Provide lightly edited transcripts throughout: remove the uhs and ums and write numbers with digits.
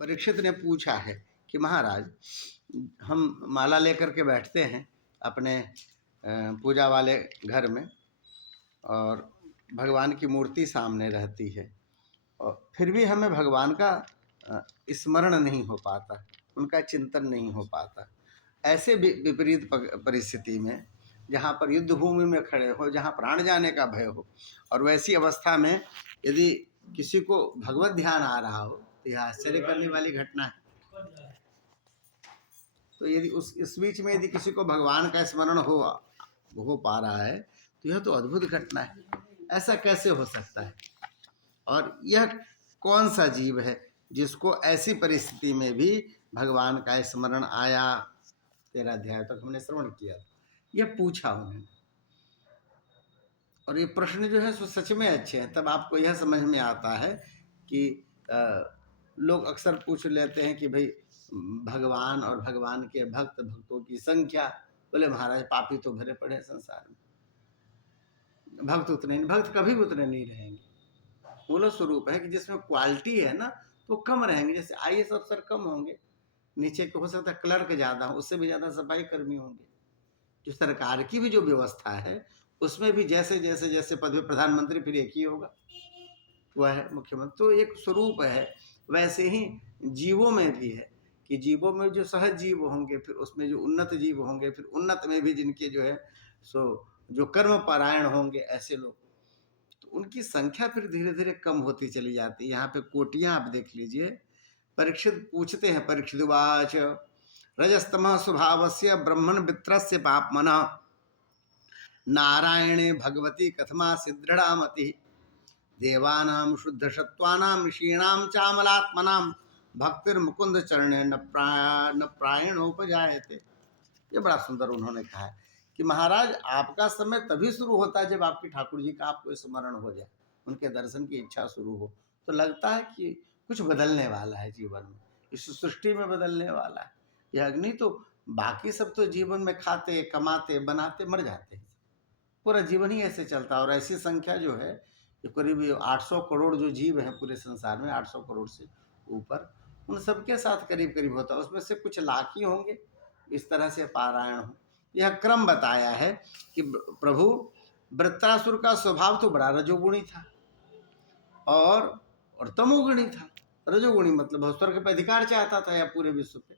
परीक्षित ने पूछा है कि महाराज, हम माला लेकर के बैठते हैं अपने पूजा वाले घर में और भगवान की मूर्ति सामने रहती है और फिर भी हमें भगवान का स्मरण नहीं हो पाता, उनका चिंतन नहीं हो पाता। ऐसे विपरीत परिस्थिति में जहाँ पर युद्ध भूमि में खड़े हो, जहाँ प्राण जाने का भय हो, और वैसी अवस्था में यदि किसी को भगवत ध्यान आ रहा हो तो यह आश्चर्य करने वाली घटना है। तो यदि इस बीच में यदि किसी को भगवान का स्मरण हो पा रहा है तो यह तो अद्भुत घटना है। ऐसा कैसे हो सकता है? और यह कौन सा जीव है जिसको ऐसी परिस्थिति में भी भगवान का स्मरण आया? 13 अध्याय तक हमने श्रवण किया, यह पूछा उन्होंने। और ये प्रश्न जो है सो सच में अच्छे हैं। तब आपको यह समझ में आता है कि लोग अक्सर पूछ लेते हैं कि भाई भगवान और भगवान के भक्तों की संख्या। बोले महाराज, पापी तो भरे पड़े संसार में, भक्त कभी उतने नहीं रहेंगे। मूल स्वरूप है कि जिसमें क्वालिटी है ना तो कम रहेंगे। जैसे IAS अफसर कम होंगे, नीचे के हो सकता है क्लर्क ज़्यादा हो, उससे भी ज़्यादा सफाई कर्मी होंगे। जो सरकार की भी जो व्यवस्था है उसमें भी जैसे जैसे जैसे पद में प्रधानमंत्री फिर एक ही होगा, वह है मुख्यमंत्री। तो एक स्वरूप है। वैसे ही जीवों में भी है कि जीवों में जो सहज जीव होंगे, फिर उसमें जो उन्नत जीव होंगे, फिर उन्नत में भी जिनके जो है सो जो कर्म परायण होंगे, ऐसे लोग, तो उनकी संख्या फिर धीरे धीरे कम होती चली जाती है। यहाँ पे कोटियां आप देख लीजिए। परीक्षित पूछते हैं, परीक्षितवाच रजस्तमः स्वभावस्य ब्रह्मण वित्रस्य पापमनः नारायणे भगवती कथमा सिद्धृढ़ा मति देवानां शुद्ध सत्वानां ऋषीणां चामलात्मनां भक्तिर्मुकुंद चरणे न प्रायणोपजायते। ये बड़ा सुंदर उन्होंने कहा है कि महाराज, आपका समय तभी शुरू होता है जब आपकी ठाकुर जी का आपको स्मरण हो जाए, उनके दर्शन की इच्छा शुरू हो, तो लगता है कि कुछ बदलने वाला है जीवन में, इस सृष्टि में बदलने वाला है। यह अग्नि तो बाकी सब तो जीवन में खाते कमाते बनाते मर जाते हैं, पूरा जीवन ही ऐसे चलता है। और ऐसी संख्या जो है, जो करीब 800 करोड़ जो जीव हैं पूरे संसार में, 800 करोड़ से ऊपर, उन सबके साथ करीब करीब होता है। उसमें से कुछ लाख ही होंगे इस तरह से पारायण हो। यह क्रम बताया है कि प्रभु वृत्रासुर का स्वभाव तो बड़ा रजोगुणी था और तमोगुणी था। रजोगुणी मतलब स्वर्ग पर अधिकार चाहता था या पूरे विश्व पे,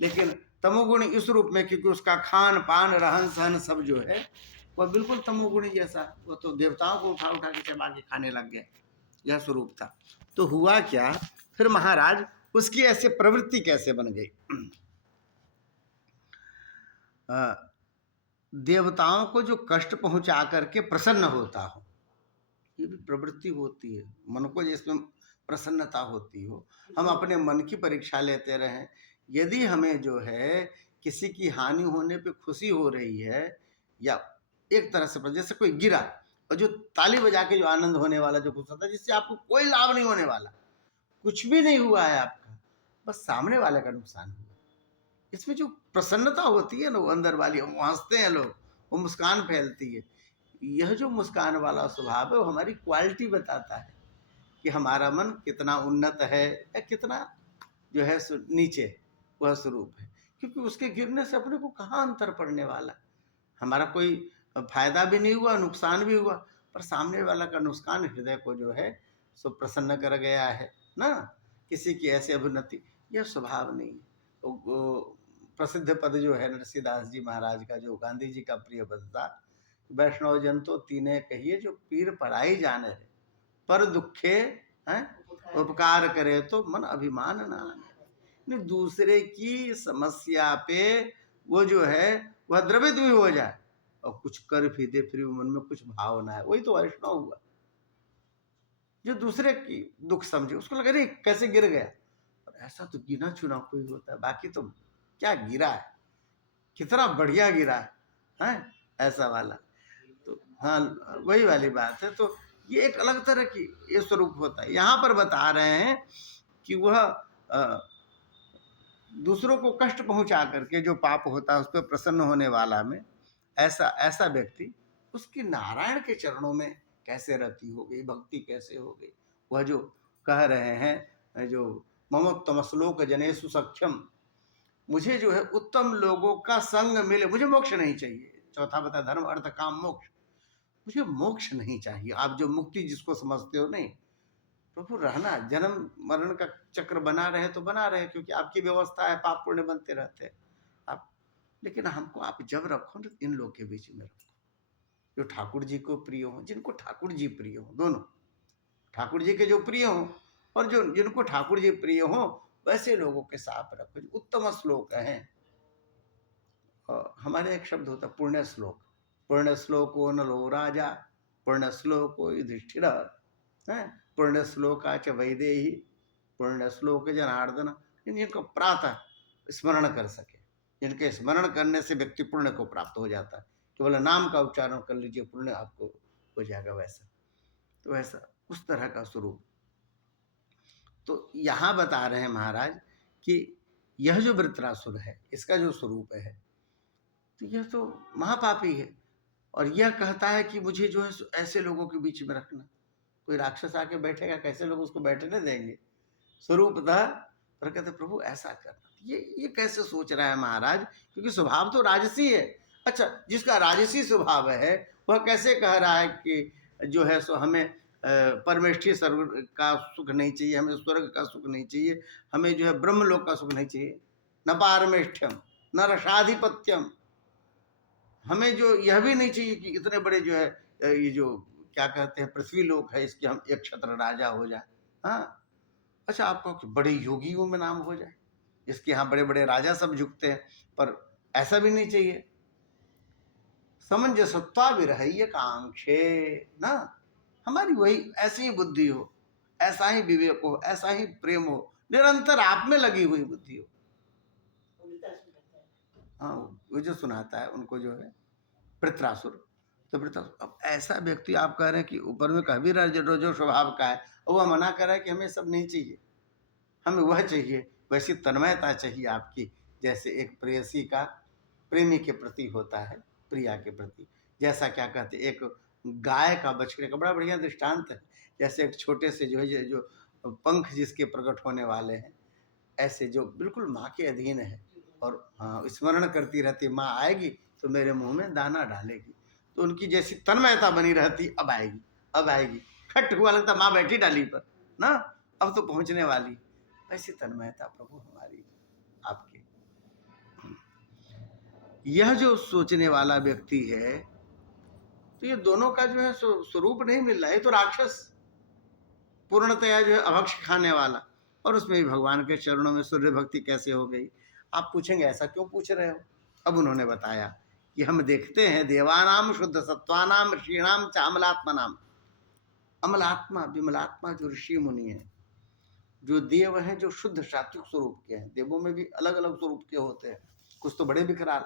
लेकिन तमोगुणी इस रूप में क्योंकि उसका खान पान रहन सहन सब जो है वह बिल्कुल तमोगुणी जैसा, वो तो देवताओं को उठा उठा के चबा के खाने लग गया, यह स्वरूप था। तो हुआ क्या फिर महाराज, उसकी ऐसे प्रवृत्ति कैसे बन गई? देवताओं को जो कष्ट पहुंचा करके प्रसन्न होता हो, ये भी प्रवृत्ति होती है। मन को जिसमें प्रसन्नता होती हो, हम अपने मन की परीक्षा लेते रहें। यदि हमें जो है किसी की हानि होने पे खुशी हो रही है, या एक तरह से जैसे कोई गिरा और जो ताली बजा के जो आनंद होने वाला जो खुश होता है, जिससे आपको कोई लाभ नहीं होने वाला, कुछ भी नहीं हुआ है आपका, बस सामने वाले का नुकसान हुआ, इसमें जो प्रसन्नता होती है ना, वो अंदर वाली, हम हंसते हैं लोग, वो मुस्कान फैलती है। यह जो मुस्कान वाला स्वभाव है वो हमारी क्वालिटी बताता है कि हमारा मन कितना उन्नत है या कितना जो है नीचे, वह स्वरूप है। क्योंकि उसके गिरने से अपने को कहाँ अंतर पड़ने वाला, हमारा कोई फायदा भी नहीं हुआ, नुकसान भी हुआ, पर सामने वाला का नुकसान हृदय को जो है सो प्रसन्न कर गया है ना। किसी की ऐसी अभुन्नति, यह स्वभाव नहीं है। तो प्रसिद्ध पद जो है नरसिंहदास जी महाराज का, जो गांधी जी का प्रिय पद था, वैष्णव जन तो तीने कहिए जो पीर पराई जाने रे, पर दुखे हैं उपकार करे तो मन अभिमान ना आने। दूसरे की समस्या पे वो जो है वह द्रवित भी हो जाए और कुछ कर भी दे, फिर मन में कुछ भावना है, वही तो वैष्णव हुआ। जो दूसरे की दुख समझे, उसको लगे अरे कैसे गिर गया, और ऐसा तो गिना चुना कोई होता है, बाकी तो क्या गिरा है, कितना बढ़िया गिरा है ऐसा वाला। तो हाँ, वही वाली बात है। तो ये एक अलग तरह की ये स्वरूप होता है। यहाँ पर बता रहे हैं कि वह दूसरों को कष्ट पहुंचा करके जो पाप होता है उस पर प्रसन्न होने वाला में, ऐसा ऐसा व्यक्ति उसकी नारायण के चरणों में कैसे रति हो गई, भक्ति कैसे हो गई। वह जो कह रहे हैं, जो ममोत्तम श्लोक जनेषु सख्यम, मुझे जो है उत्तम लोगों का संग मिले, मुझे मोक्ष नहीं चाहिए। चौथा बता धर्म अर्थ काम मोक्ष, मुझे मोक्ष नहीं चाहिए। आप जो मुक्ति जिसको समझते हो, नहीं प्रभु रहना, जन्म मरण का चक्र बना रहे तो बना रहे, क्योंकि आपकी व्यवस्था है, पाप पुण्य बनते रहते हैं आप, लेकिन हमको आप जब रखो ना इन लोग के बीच में रखो जो ठाकुर जी को प्रिय हो, जिनको ठाकुर जी प्रिय हो, दोनों ठाकुर जी के जो प्रिय हो और जो जिनको ठाकुर जी प्रिय हो वैसे लोगों के साथ रखो। उत्तम श्लोक है। हमारे एक शब्द होता है पुण्य श्लोक, पुण्य श्लोको नलो राजा, पुण्य श्लोको युधिष्ठिर, पुण्य श्लोकाच वैदेही, पुण्य श्लोक जनार्दन। जिनको प्रातः स्मरण कर सके, जिनके स्मरण करने से व्यक्ति पुण्य को प्राप्त हो जाता है, केवल नाम का उच्चारण कर लीजिए पुण्य आपको हो जाएगा। वैसा तो वैसा उस तरह का स्वरूप। तो यहाँ बता रहे हैं महाराज कि यह जो वृत्रासुर है इसका जो स्वरूप है, तो यह तो महापापी है, और यह कहता है कि मुझे जो है ऐसे लोगों के बीच में रखना। कोई राक्षस आके बैठेगा, कैसे लोग उसको बैठने देंगे? स्वरूपतः पर कहते प्रभु ऐसा करना। ये कैसे सोच रहा है महाराज, क्योंकि स्वभाव तो राजसी है। अच्छा, जिसका राजसी स्वभाव है वह कैसे कह रहा है कि जो है सो हमें परमेष्ठी सर्व का सुख नहीं चाहिए, हमें स्वर्ग का सुख नहीं चाहिए, हमें जो है ब्रह्मलोक का सुख नहीं चाहिए, न पारमेष्ठ्यम न रसाधिपत्यम, हमें जो यह भी नहीं चाहिए कि इतने बड़े जो है ये जो क्या कहते हैं पृथ्वी लोक है इसके हम एक छत्र राजा हो जाए। हाँ, अच्छा आपको बड़े योगियों में नाम हो जाए, इसके यहाँ बड़े बड़े राजा सब झुकते हैं, पर ऐसा भी नहीं चाहिए। समंजसत्वा विरहय कांक्षे ना, हमारी वही ऐसी ही बुद्धि हो, ऐसा ही विवेक हो, ऐसा ही प्रेम हो, निरंतर आप में लगी हुई बुद्धि हो। हाँ, वो जो सुनाता है उनको जो है वृत्रासुर, तो वृत्रासुर, अब ऐसा व्यक्ति आप कह रहे हैं कि ऊपर में कह भी रहा जो स्वभाव का है, और वह मना कर रहा है कि हमें सब नहीं चाहिए, हमें वह चाहिए। वैसी तन्मयता चाहिए आपकी, जैसे एक प्रेयसी का प्रेमी के प्रति होता है, प्रिया के प्रति। जैसा क्या कहते, एक गाय का बछड़े का बड़ा बढ़िया दृष्टांत है। जैसे एक छोटे से जो है जो पंख जिसके प्रकट होने वाले हैं, ऐसे जो बिल्कुल माँ के अधीन है, और हाँ स्मरण करती रहती, माँ आएगी तो मेरे मुंह में दाना डालेगी, तो उनकी जैसी तन्मयता बनी रहती, अब आएगी अब आएगी, खट हुआ लगता माँ बैठी डाली पर ना, अब तो पहुंचने वाली, ऐसी तन्मयता प्रभु हमारी आपकी। यह जो सोचने वाला व्यक्ति है, तो ये दोनों का जो है स्वरूप नहीं मिल रहा है। ये तो राक्षस पूर्णतया जो है अभक्ष खाने वाला, और उसमें भी भगवान के चरणों में सूर्य भक्ति कैसे हो गई। आप पूछेंगे ऐसा क्यों पूछ रहे हो? अब उन्होंने बताया कि हम देखते हैं देवानाम शुद्ध सत्वानाम ऋषीणाम च अमलात्मनाम, अमलात्मा विमलात्मा जो ऋषि मुनि है, जो देव हैं, जो शुद्ध सात्विक स्वरूप के हैं। देवों में भी अलग अलग स्वरूप के होते हैं, कुछ तो बड़े विकराल,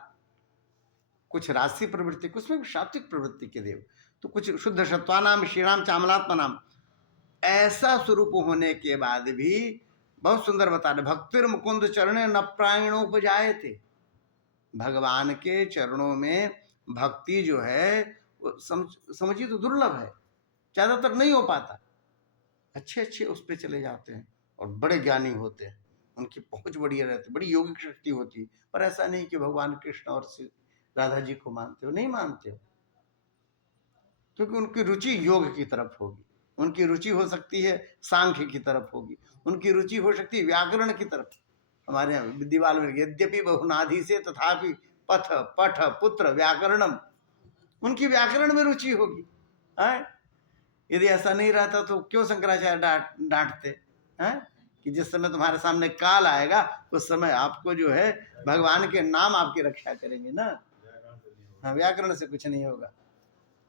कुछ राजसी प्रवृत्ति, कुछ में सात्विक प्रवृत्ति के देव, तो कुछ शुद्ध सत्वानाम ऋषीणाम च अमलात्मनाम। ऐसा स्वरूप होने के बाद भी बहुत सुंदर बता रहे, भक्तिर मुकुंद चरणे न प्रायणोपजाए थे, भगवान के चरणों में भक्ति जो है वो समझिए तो दुर्लभ है, ज्यादातर नहीं हो पाता। अच्छे अच्छे उस पर चले जाते हैं और बड़े ज्ञानी होते हैं, उनकी पहुंच बढ़िया रहती, बड़ी योगिक शक्ति होती है, पर ऐसा नहीं कि भगवान कृष्ण और राधा जी को मानते हो, नहीं मानते हो, क्योंकि उनकी रुचि योग की तरफ होगी, उनकी रुचि हो सकती है सांख्य की तरफ होगी, उनकी रुचि हो सकती है व्याकरण की तरफ। हमारे यहाँ विद्यावाल में यद्यपि बहुनाधि से तथापि पथ पठ पुत्र व्याकरणम, उनकी व्याकरण में रुचि होगी। यदि ऐसा नहीं रहता तो क्यों शंकराचार्य डांटते हैं कि जिस समय तुम्हारे सामने काल आएगा उस समय आपको जो है भगवान के नाम आपकी रक्षा करेंगे ना। हाँ, व्याकरण से कुछ नहीं होगा,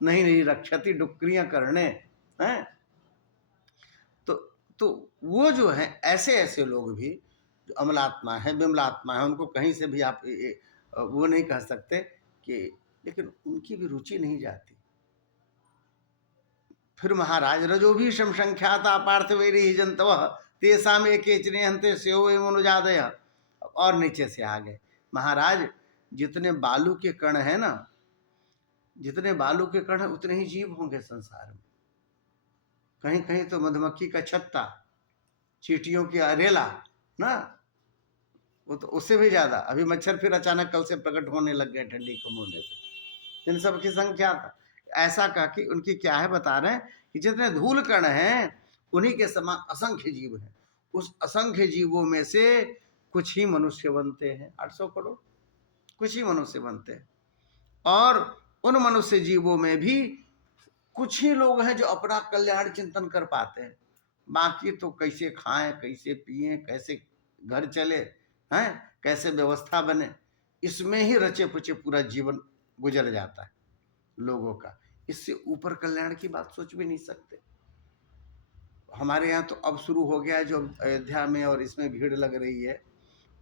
नहीं रक्षति डुक्रियां करने हैं। तो वो जो है ऐसे ऐसे लोग भी जो अमलात्मा है विमलात्मा है, उनको कहीं से भी आप वो नहीं कह सकते कि, लेकिन उनकी भी रुचि नहीं जाती। फिर महाराज रजो भी संख्याता पार्थिवेरी जंतव तेसा में के चिन्हते से मनुजादय, और नीचे से आ गए महाराज, जितने बालू के कण है ना, जितने बालू के कण है उतने ही जीव होंगे संसार में। कहीं कहीं तो मधुमक्खी का छत्ता, चींटियों की अरेला ना, वो तो उससे भी ज्यादा। अभी मच्छर फिर अचानक कल से प्रकट होने लग गए ठंडी कम होने से। इन सब की संख्या ऐसा कहा कि उनकी क्या है, बता रहे हैं कि जितने धूल कण हैं उन्हीं के समान असंख्य जीव हैं। उस असंख्य जीवों में से कुछ ही मनुष्य बनते हैं, 800 करोड़ कुछ ही मनुष्य बनते हैं। और उन मनुष्य जीवों में भी कुछ ही लोग हैं जो अपना कल्याण चिंतन कर पाते हैं। बाकी तो कैसे खाएं, कैसे पिएं, कैसे घर चले हैं, कैसे व्यवस्था बने, इसमें ही रचे पुचे पूरा जीवन गुजर जाता है लोगों का। इससे ऊपर कल्याण की बात सोच भी नहीं सकते। हमारे यहाँ तो अब शुरू हो गया है, जो अयोध्या में और इसमें भीड़ लग रही है,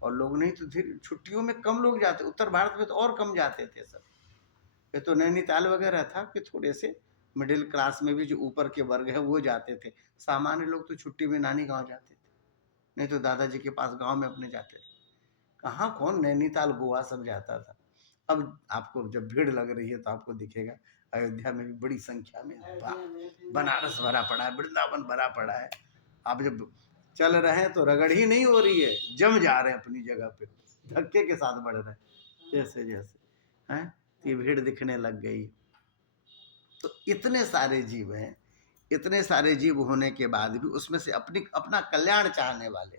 और लोग नहीं तो फिर छुट्टियों में कम लोग जाते। उत्तर भारत में तो और कम जाते थे सब। ये तो नैनीताल वगैरह था कि थोड़े से मिडिल क्लास में भी जो ऊपर के वर्ग है वो जाते थे। सामान्य लोग तो छुट्टी में नानी गांव जाते थे, नहीं तो दादाजी के पास गांव में अपने जाते थे। कहाँ कौन नैनीताल गोवा सब जाता था। अब आपको जब भीड़ लग रही है तो आपको दिखेगा अयोध्या में भी बड़ी संख्या में बनारस भरा पड़ा है, वृंदावन भरा पड़ा है। आप जब चल रहे हैं तो रगड़ ही नहीं हो रही है, जम जा रहे हैं अपनी जगह पे, धक्के के साथ बढ़ रहे हैं जैसे जैसे हैं। ये भीड़ दिखने लग गई। तो इतने सारे जीव हैं, इतने सारे जीव होने के बाद भी उसमें से अपना कल्याण चाहने वाले,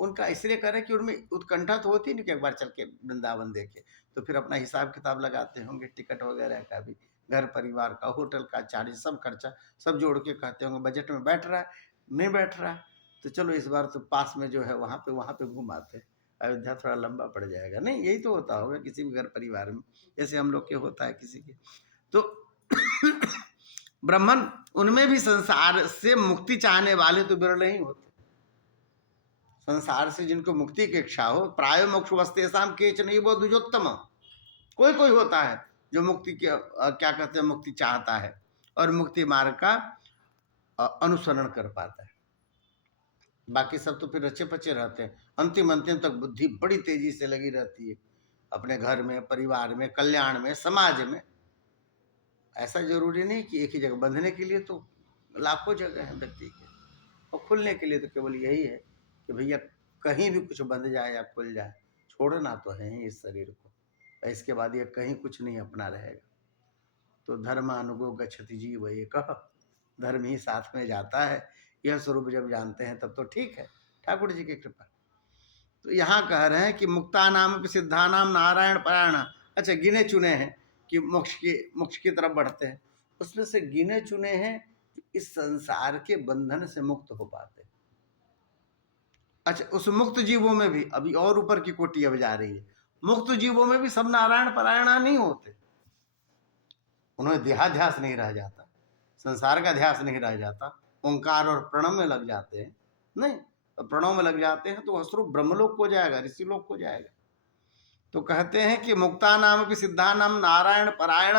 उनका इसलिए करें कि उनमें उत्कंठा तो होती नहीं कि एक बार चल के वृंदावन देखे। तो फिर अपना हिसाब किताब लगाते होंगे, टिकट वगैरह का भी, घर परिवार का, होटल का चार्ज, सब खर्चा सब जोड़ के कहते होंगे बजट में बैठ रहा है, नहीं बैठ रहा है तो चलो इस बार तो पास में जो है वहाँ पे घूम आते हैं। अयोध्या थोड़ा लंबा पड़ जाएगा, नहीं यही तो होता होगा किसी भी घर परिवार में, जैसे हम लोग के होता है किसी के। तो ब्राह्मण उनमें भी संसार से मुक्ति चाहने वाले तो विरल ही होते। संसार से जिनको मुक्ति की इच्छा हो, प्राय मोक्ष वस्तेषाम केचन वो द्विजोत्तम, कोई कोई होता है जो मुक्ति के क्या कहते हैं मुक्ति चाहता है और मुक्ति मार्ग का अनुसरण कर पाता है। बाकी सब तो फिर अच्छे पचे रहते हैं। अंतिम अंतिम तक बुद्धि बड़ी तेजी से लगी रहती है अपने घर में, परिवार में, कल्याण में, समाज में। ऐसा जरूरी नहीं कि एक ही जगह, बंधने के लिए तो लाखों जगह है व्यक्ति के, और खुलने के लिए तो केवल यही है कि भैया कहीं भी कुछ बंध जाए या खुल जाए, छोड़ना तो है ही इस शरीर को। इसके बाद ये कहीं कुछ नहीं अपना रहेगा। तो धर्म अनुगो गच्छति जीव एक, धर्म ही साथ में जाता है। यह स्वरूप जब जानते हैं तब तो ठीक है, ठाकुर जी की कृपा। तो यहाँ कह रहे हैं कि मुक्ता नाम सिद्धा नाम नारायण परायण। अच्छा, गिने चुने हैं कि मोक्ष की तरफ बढ़ते हैं, उसमें से गिने चुने हैं इस संसार के बंधन से मुक्त हो पाते हैं। अच्छा, उस मुक्त जीवों में भी अभी और ऊपर की कोटि अब जा रही है। मुक्त जीवों में भी सब नारायण परायण नहीं होते, उन्हें देहाध्यास नहीं रह जाता, संसार का ध्यास नहीं रह जाता, ओंकार और प्रणव में लग जाते हैं। नहीं, प्रणव में लग जाते हैं तो वह स्वरूप ब्रह्मलोक को जाएगा, ऋषि लोक को जाएगा। तो कहते हैं कि मुक्ता नाम भी सिद्धा नाम नारायण परायण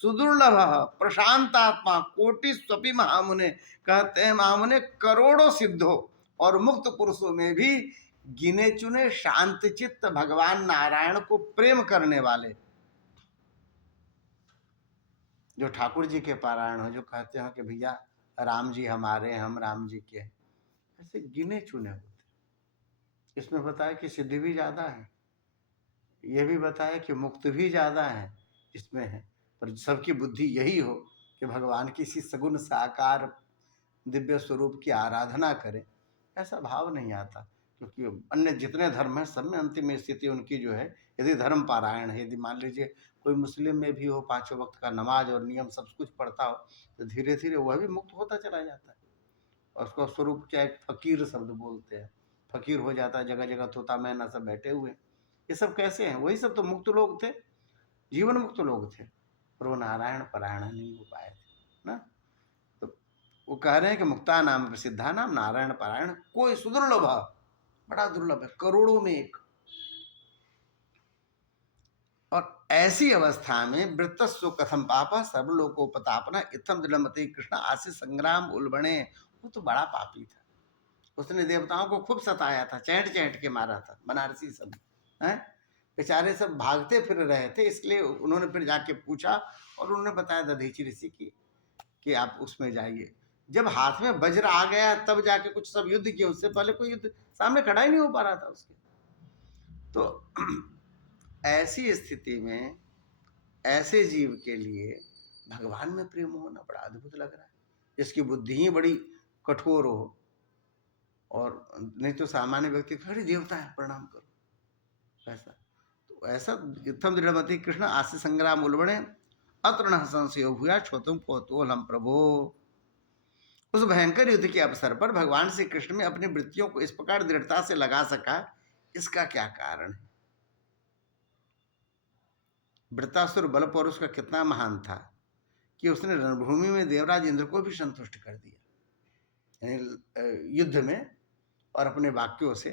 सुदुर्लभ प्रशांतात्मा कोटि स्वपि महामुने। कहते हैं महामुने करोड़ों सिद्धों और मुक्त पुरुषों में भी गिने चुने शांत चित्त भगवान नारायण को प्रेम करने वाले, जो ठाकुर जी के पारायण हो, जो कहते हैं कि भैया राम जी हमारे, हम राम जी के, ऐसे गिने चुने होते। इसमें बताया कि सिद्धि भी ज्यादा है, ये भी बताया कि मुक्त भी ज्यादा है इसमें है। पर सबकी बुद्धि यही हो कि भगवान किसी सगुण साकार दिव्य स्वरूप की आराधना करें, ऐसा भाव नहीं आता। क्योंकि अन्य जितने धर्म हैं सब में अंतिम स्थिति उनकी जो है, यदि धर्म पारायण है, यदि मान लीजिए कोई मुस्लिम में भी हो, पांचों वक्त का नमाज और नियम सब कुछ पढ़ता हो, तो धीरे धीरे वह भी मुक्त होता चला जाता है। और उसका स्वरूप क्या है, फकीर शब्द बोलते हैं, फकीर हो जाता है। जगह जगह तोता मैना सब बैठे हुए, ये सब कैसे हैं? वही सब तो मुक्त लोग थे, जीवन मुक्त लोग थे, पर वो नारायण परायण नहीं हो पाए थे ना। तो वो कह रहे हैं कि मुक्ता नाम प्रसिद्धा नाम नारायण परायण कोई सुदुर्लभ, बड़ा दुर्लभ है, करोड़ों में एक। और ऐसी अवस्था में वृत्तस्व कथम पाप सर्वलोकोपतापना इत्थम दृढ़मति कृष्ण आशीष संग्राम उल्बणे। वो तो बड़ा पापी था, उसने देवताओं को खूब सताया था, चैंट चैंट के मारा था। बनारसी सब हैं, बेचारे सब भागते फिर रहे थे, इसलिए उन्होंने फिर जाके पूछा और उन्होंने बताया दधीचि ऋषि की कि आप उसमें जाइए। जब हाथ में वज्र आ गया तब जाके कुछ सब युद्ध किए, उससे पहले कोई युद्ध सामने खड़ा ही नहीं हो पा रहा था उसके। तो ऐसी स्थिति में ऐसे जीव के लिए भगवान में प्रेम होना बड़ा अद्भुत लग रहा है, जिसकी बुद्धि ही बड़ी कठोर हो, और नहीं तो सामान्य व्यक्ति खड़े देवता है प्रणाम करो, ऐसा। तो ऐसा इत्थम दृढ़मति कृष्ण आस्य संग्राम उल्बणे अत्र न संशयो भूया छोतुम कौतूहलम प्रभो। उस भयंकर युद्ध के अवसर पर भगवान श्री कृष्ण में अपनी वृत्तियों को इस प्रकार दृढ़ता से लगा सका, इसका क्या कारण है? वृत्तासुर बल पौरुष का कितना महान था कि उसने रणभूमि में देवराज इंद्र को भी संतुष्ट कर दिया, यानी युद्ध में और अपने वाक्यों से।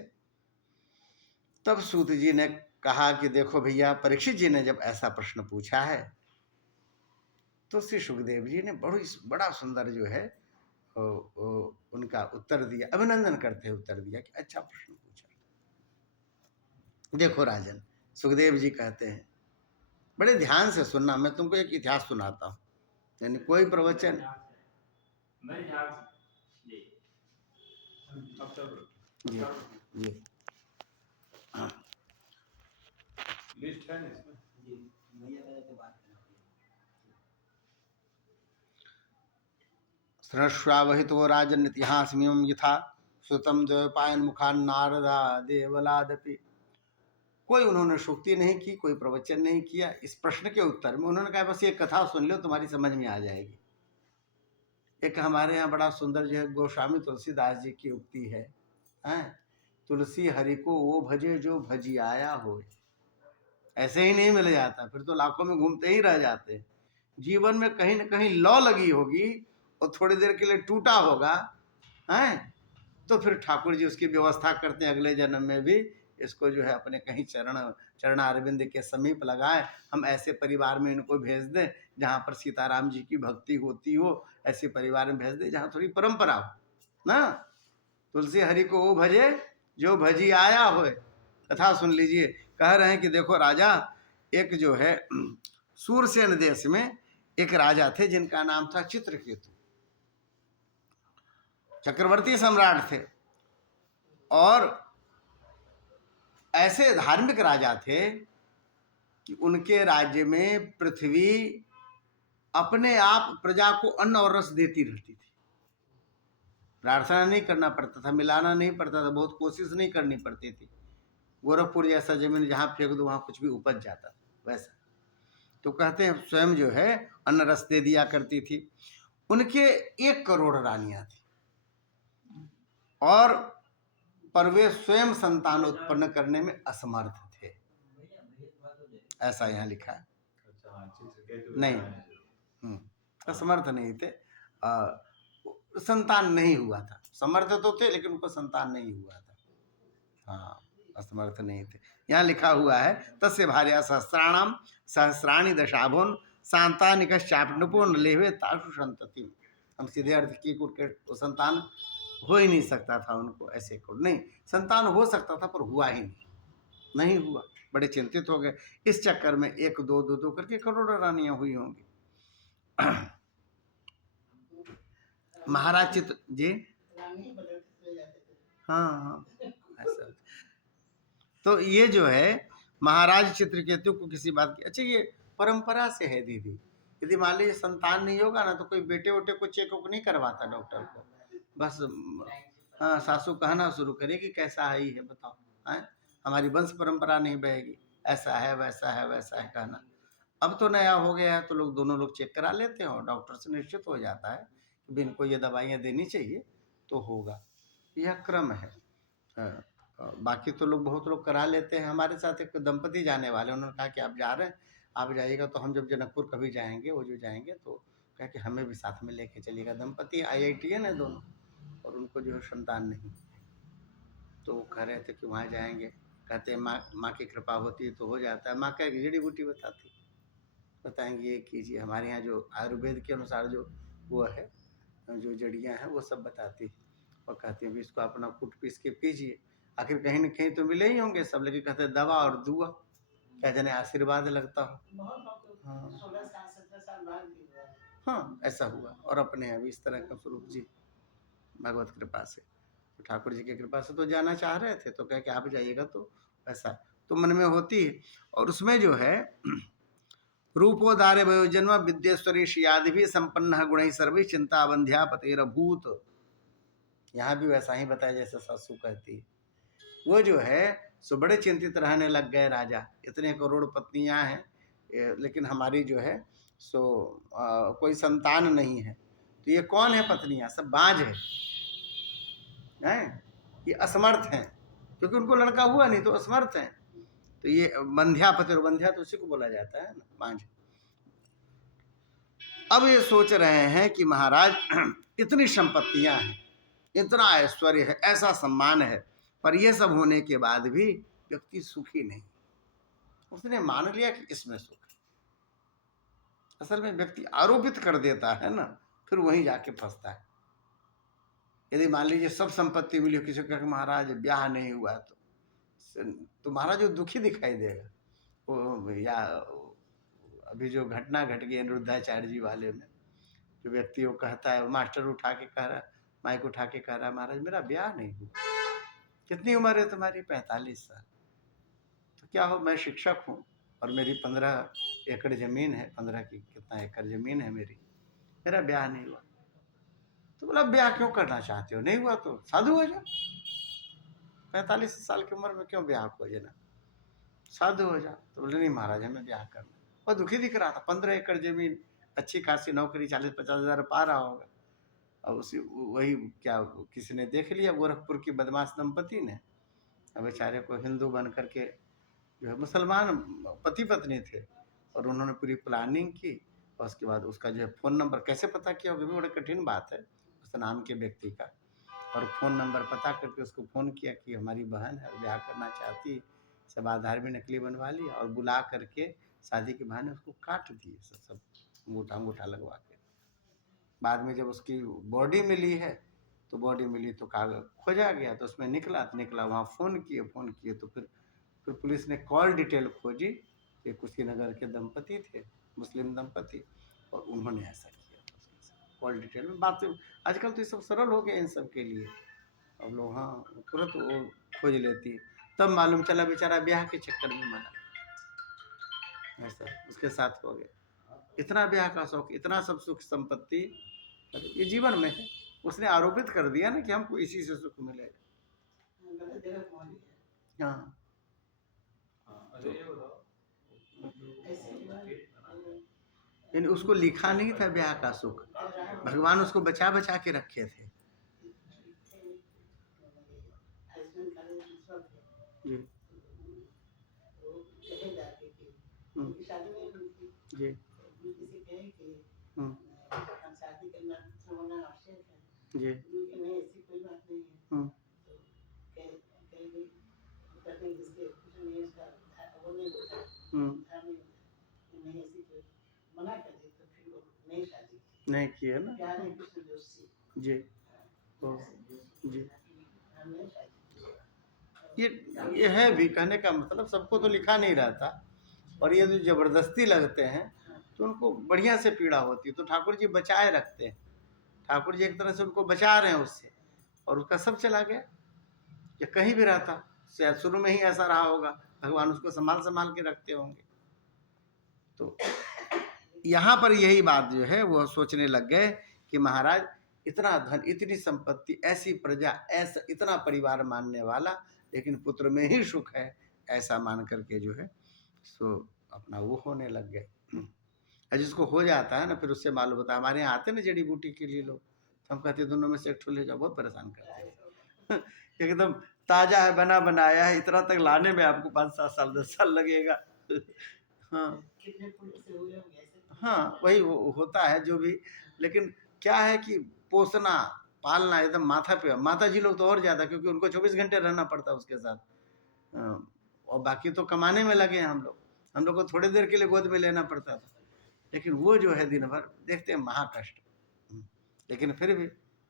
तब सूत जी ने कहा कि देखो भैया, परीक्षित जी ने जब ऐसा प्रश्न पूछा है तो श्री सुखदेव जी ने बड़ा सुंदर जो है उनका उत्तर दिया, अभिनंदन करते हुए उत्तर दिया कि अच्छा प्रश्न पूछा। देखो राजन, सुखदेव जी कहते हैं, बड़े ध्यान से सुनना, मैं तुमको एक इतिहास सुनाता हूँ, यानी कोई प्रवचन जी हाँ लिस्ट है इसमें जी, श्रश्वावहितो राजन इतिहासमिमं यथा श्रुतं द्वैपायन मुखान नारदा देवलादपि। कोई उन्होंने शुक्ति नहीं की, कोई प्रवचन नहीं किया। इस प्रश्न के उत्तर में उन्होंने कहा बस ये कथा सुन लो, तुम्हारी समझ में आ जाएगी। एक हमारे यहाँ बड़ा सुंदर जो है गोस्वामी तुलसीदास जी की उक्ति है, तुलसी हरि को वो भजे जो भजी आया हो। ऐसे ही नहीं मिल जाता, फिर तो लाखों में घूमते ही रह जाते। जीवन में कहीं न कहीं लौ लगी होगी और थोड़ी देर के लिए टूटा होगा, तो फिर ठाकुर जी उसकी व्यवस्था करते हैं, अगले जन्म में भी इसको जो है अपने कहीं चरण अरविंद के समीप लगाए, हम ऐसे परिवार में इनको भेज दें जहाँ पर सीताराम जी की भक्ति होती हो, ऐसे परिवार में भेज दें जहाँ थोड़ी परंपरा हो ना। तुलसी हरि को वो भजे जो भजी आया हो। कथा सुन लीजिए। कह रहे हैं कि देखो राजा, एक जो है सूरसेन देश में एक राजा थे जिनका नाम था चित्रकेतु, चक्रवर्ती सम्राट थे, और ऐसे धार्मिक राजा थे कि उनके राज्य में पृथ्वी अपने आप प्रजा को अन्न और रस देती रहती थी। प्रार्थना नहीं करना पड़ता था, मिलाना नहीं पड़ता था, बहुत कोशिश नहीं करनी पड़ती थी। गोरखपुर जैसा जमीन जहाँ फेंक दो वहाँ कुछ भी उपज जाता था, वैसा। तो कहते हैं स्वयं जो है अन्न रस दे दिया करती थी। उनके 1 करोड़ रानियां थी, और पर वे स्वयं संतान उत्पन्न करने में असमर्थ थे, ऐसा यहाँ लिखा है। नहीं, असमर्थ नहीं थे, संतान नहीं हुआ था। समर्थ तो थे लेकिन उनको संतान नहीं हुआ था, हाँ, असमर्थ नहीं थे। यहाँ लिखा हुआ है तस्य भार्या सहस्राणाम सहस्राणी दशाभुन सांतानिकश्चापनुपूर्ण लेवे ताशु संतति। हम सीधे अर्थ की उनके संतान हो ही नहीं सकता था उनको, ऐसे को नहीं, संतान हो सकता था पर हुआ ही नहीं हुआ। बड़े चिंतित हो गए। इस चक्कर में 1 2 2 2 करके करोड़ों रानियां हुई होंगी। महाराज चित्र जी, हाँ ऐसा। तो ये जो है महाराज चित्रकेतु को किसी बात की, अच्छा ये परंपरा से है दीदी, यदि मान लीजिए संतान नहीं होगा ना तो कोई बेटे वोटे को चेकअप नहीं करवाता डॉक्टर को, बस हाँ सासू कहना शुरू करेगी कैसा है ये बताओ, हमारी वंश परंपरा नहीं बहेगी, ऐसा है वैसा है वैसा है कहना। अब तो नया हो गया है तो लोग दोनों लोग चेक करा लेते हैं और डॉक्टर से निश्चित हो जाता है कि इनको ये दवाइयाँ देनी चाहिए तो होगा, यह क्रम है। बाकी तो लोग बहुत लोग करा लेते हैं। हमारे साथ एक दंपति जाने वाले, उन्होंने कहा कि आप जा रहे हैं, आप जाइएगा तो हम जब जनकपुर कभी जाएंगे, वो जो जाएंगे तो कहा कि हमें भी साथ में लेके चलिएगा। दंपति IITN है दोनों, और उनको जो है संतान नहीं, तो वो कह रहे थे कि वहाँ जाएंगे, कहते हैं माँ की कृपा होती है तो हो जाता है। माँ का एक जड़ी बूटी बताएंगे ये कीजिए। हमारे यहाँ जो आयुर्वेद के अनुसार जो वो है, जो जड़ियाँ हैं वो सब बताती है, और कहती हैं भी इसको अपना कूट पीस के पीजिए। आखिर कहीं न कहीं तो मिले ही होंगे सब, लेकिन कहते हैं दवा और दुआ, क्या जाने आशीर्वाद लगता हो। हाँ। हाँ, ऐसा हुआ और अपने अभी इस तरह का स्वरूप जी भगवत कृपा से। तो ठाकुर जी की कृपा से तो जाना चाह रहे थे, तो कहे कि आप जाइएगा तो ऐसा तो मन में होती है। और उसमें जो है रूपोदारे वयोजन्म विद्येश्वरी श्रियादि भी संपन्न गुण सर्वी चिंता बंध्या पतेरभूत। यहाँ भी वैसा ही बताया जैसे सासू कहती है। वो जो है सो बड़े चिंतित रहने लग गए राजा, इतने करोड़ पत्नियां हैं लेकिन हमारी जो है सो कोई संतान नहीं है। तो ये कौन है पत्नियां? सब बांझ हैं, ये असमर्थ हैं, क्योंकि उनको लड़का हुआ नहीं तो असमर्थ हैं। तो ये बंध्या पतिर, बंध्या तो उसी को बोला जाता है ना, बांझ। अब ये सोच रहे हैं कि महाराज इतनी संपत्तियां हैं, इतना ऐश्वर्य है, ऐसा सम्मान है, पर यह सब होने के बाद भी व्यक्ति सुखी नहीं। उसने मान लिया कि इसमें सुख है। असल में व्यक्ति आरोपित कर देता है ना, फिर वहीं जाके फंसता है। यदि मान लीजिए सब संपत्ति मिली, किसी को महाराज ब्याह नहीं हुआ तो महाराज वो दुखी दिखाई देगा। वो या अभी जो घटना घट गई अनिरुद्धाचार्य जी वाले में, जो व्यक्ति वो कहता है, मास्टर उठा के कह रहा, माइक उठा के कह रहा, महाराज मेरा ब्याह नहीं हुआ। कितनी उम्र है तुम्हारी? 45 साल। तो क्या हो, मैं शिक्षक हूँ और मेरी 15 एकड़ जमीन है, 15 की कितना एकड़ जमीन है मेरी, मेरा ब्याह नहीं हुआ। तो बोला ब्याह क्यों करना चाहते हो? नहीं हुआ तो साधु हो जाओ। 45 साल की उम्र में क्यों ब्याह खोजना, साधु हो जाओ। तो बोले नहीं महाराज हमें ब्याह करना। और दुखी दिख रहा था, 15 एकड़ जमीन, अच्छी खासी नौकरी, 40-50 हज़ार पा रहा होगा। अब उसी वही क्या किसी ने देख लिया, गोरखपुर की बदमाश दंपति ने। अब बेचारे को हिंदू बन करके जो है, मुसलमान पति पत्नी थे, और उन्होंने पूरी प्लानिंग की। और उसके बाद उसका जो है फ़ोन नंबर कैसे पता किया होगा, भी बड़ी कठिन बात है उस नाम के व्यक्ति का। और फ़ोन नंबर पता करके उसको फ़ोन किया कि हमारी बहन है, ब्याह करना चाहती है। सब आधार भी नकली बनवा लिया और बुला करके शादी के बहाने उसको काट दिए, सब अंगूठा अंगूठा लगवा के। बाद में जब उसकी बॉडी मिली है, तो बॉडी मिली तो कागज खोजा गया, तो उसमें निकला वहाँ फ़ोन किए तो फिर पुलिस ने कॉल डिटेल खोजी। ये कुशीनगर के दंपति थे, मुस्लिम दंपति, और उन्होंने ऐसा किया था उसके साथ। कॉल डिटेल में बात, आजकल तो ये सब सरल हो गया इन सब के लिए। अब लोग हाँ तुरंत वो खोज लेती है। तब मालूम चला बेचारा ब्याह के चक्कर में मरा, ऐसा उसके साथ हो गया। इतना ब्याह का शौक, इतना सब सुख संपत्ति, ये जीवन में है। उसने आरोपित कर दिया ना कि हमको इसी से सुख मिलेगा। हाँ यानी उसको लिखा नहीं था ब्याह का सुख, भगवान उसको बचा बचा के रखे थे। जी जी जी नहीं किया ना जी। तो जी ये है भी, कहने का मतलब सबको तो लिखा नहीं रहता, और ये जो जबरदस्ती लगते हैं तो उनको बढ़िया से पीड़ा होती है। तो ठाकुर जी बचाए रखते हैं, ठाकुर जी एक तरह से उनको बचा रहे हैं उससे, और उसका सब चला गया। या कहीं भी रहता, शायद शुरू में ही ऐसा रहा होगा, भगवान उसको संभाल संभाल के रखते होंगे। तो यहाँ पर यही बात जो है वो सोचने लग गए कि महाराज इतना धन, इतनी संपत्ति, ऐसी प्रजा, ऐसा इतना परिवार मानने वाला, लेकिन पुत्र में ही सुख है, ऐसा मान करके जो है सो अपना वो होने लग गए। और जिसको हो जाता है ना, फिर उससे मालूम होता है। हमारे यहाँ आते ना जड़ी बूटी के लिए लोग, तो हम कहते दोनों में से एक ठो ले जाओ, बहुत परेशान करते हैं। एकदम ताजा है, बना बनाया है, इतना तक लाने में आपको 5-7 साल 10 साल लगेगा। हाँ हाँ वही होता है जो भी। लेकिन क्या है कि पोसना पालना एकदम माथा पे, माता जी लोग तो और ज्यादा, क्योंकि उनको 24 घंटे रहना पड़ता है उसके साथ। और बाकी तो कमाने में लगे हैं हम लोग को थोड़ी देर के लिए गोद में लेना पड़ता था, लेकिन वो जो है दिन भर देखते हैं महाकष्ट। लेकिन फिर भी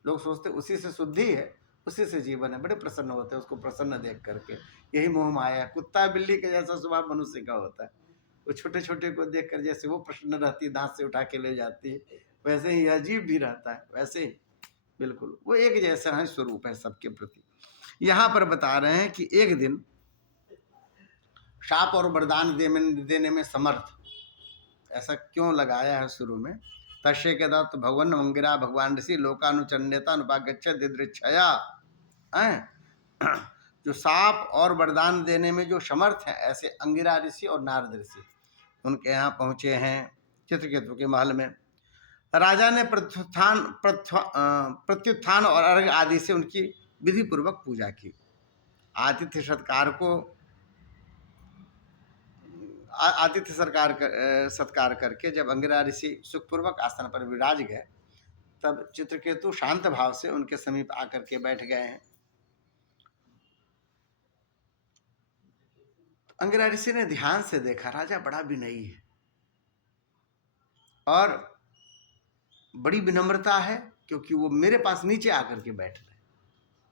लोग सोचते उसी से शुद्धि है, उसी से जीवन है, बड़े प्रसन्न होते हैं उसको प्रसन्न देख करके। यही मोह माया, कुत्ता बिल्ली के जैसा स्वभाव मनुष्य का होता है। वो छोटे छोटे को देख कर जैसे वो प्रसन्न रहती है, दांत से उठा के ले जाती है, वैसे ही यह जीव भी रहता है, वैसे ही बिल्कुल वो एक जैसा है, स्वरूप है सबके प्रति। यहाँ पर बता रहे हैं कि एक दिन शाप और वरदान देने में समर्थ, ऐसा क्यों लगाया है शुरू में। तस्य के दत्त भगवान मंगिरा भगवान ऋषि लोकानुचंडेता अनुपागच्छ दिदृक्षया, जो साप और वरदान देने में जो समर्थ है, ऐसे अंगिरा ऋषि और नारद ऋषि उनके यहाँ पहुँचे हैं चित्रकेतु के महल में। राजा ने प्रत्युत्थान और अर्घ आदि से उनकी विधि पूर्वक पूजा की। आतिथ्य सत्कार करके जब अंगिरा ऋषि सुखपूर्वक आसन पर विराज गए, तब चित्रकेतु शांत भाव से उनके समीप आकर के बैठ गए हैं। अंगिरा ऋषि ने ध्यान से देखा, राजा बड़ा विनयी है और बड़ी विनम्रता है, क्योंकि वो मेरे पास नीचे आकर के बैठ रहे,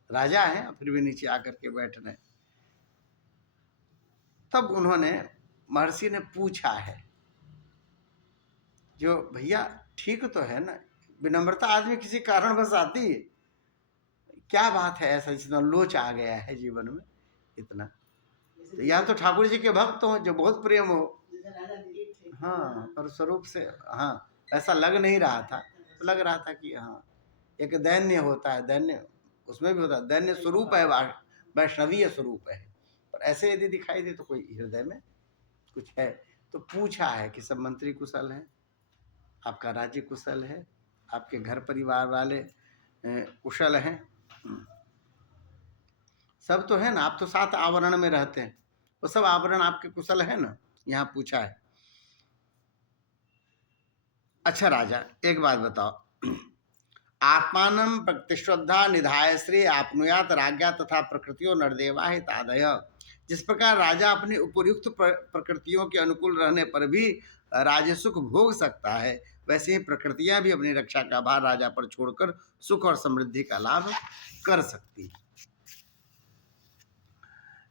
राजा हैं फिर भी नीचे आकर के बैठ रहे। तब उन्होंने, महर्षि ने पूछा है, जो भैया ठीक तो है ना, विनम्रता आदमी किसी कारणवश आती है, क्या बात है ऐसा जितना लोच आ गया है जीवन में इतना। तो या तो ठाकुर जी के भक्त हो जो बहुत प्रेम हो, हाँ, पर स्वरूप से हाँ ऐसा लग नहीं रहा था, लग रहा था कि हाँ एक दैन्य होता है, दैन्य उसमें भी होता है, दैन्य स्वरूप है, वैष्णवीय स्वरूप है, पर ऐसे यदि दिखाई दे तो कोई हृदय में कुछ है। तो पूछा है कि सब मंत्री कुशल हैं, आपका राज्य कुशल है, आपके घर परिवार वाले कुशल हैं, सब तो है ना, आप तो 7 आवरण में रहते हैं, वो सब आवरण आपके कुशल है ना, यहाँ पूछा है। अच्छा राजा एक बात बताओ, आत्मानं प्रतिश्रद्धा निधाय श्री आपनुयात राज्ञा तथा प्रकृतियों नरदेवा हितादय। जिस प्रकार राजा अपनी उपयुक्त प्रकृतियों के अनुकूल रहने पर भी राज्य सुख भोग सकता है, वैसे ही प्रकृतियां भी अपनी रक्षा का भार राजा पर छोड़कर सुख और समृद्धि का लाभ कर सकती है।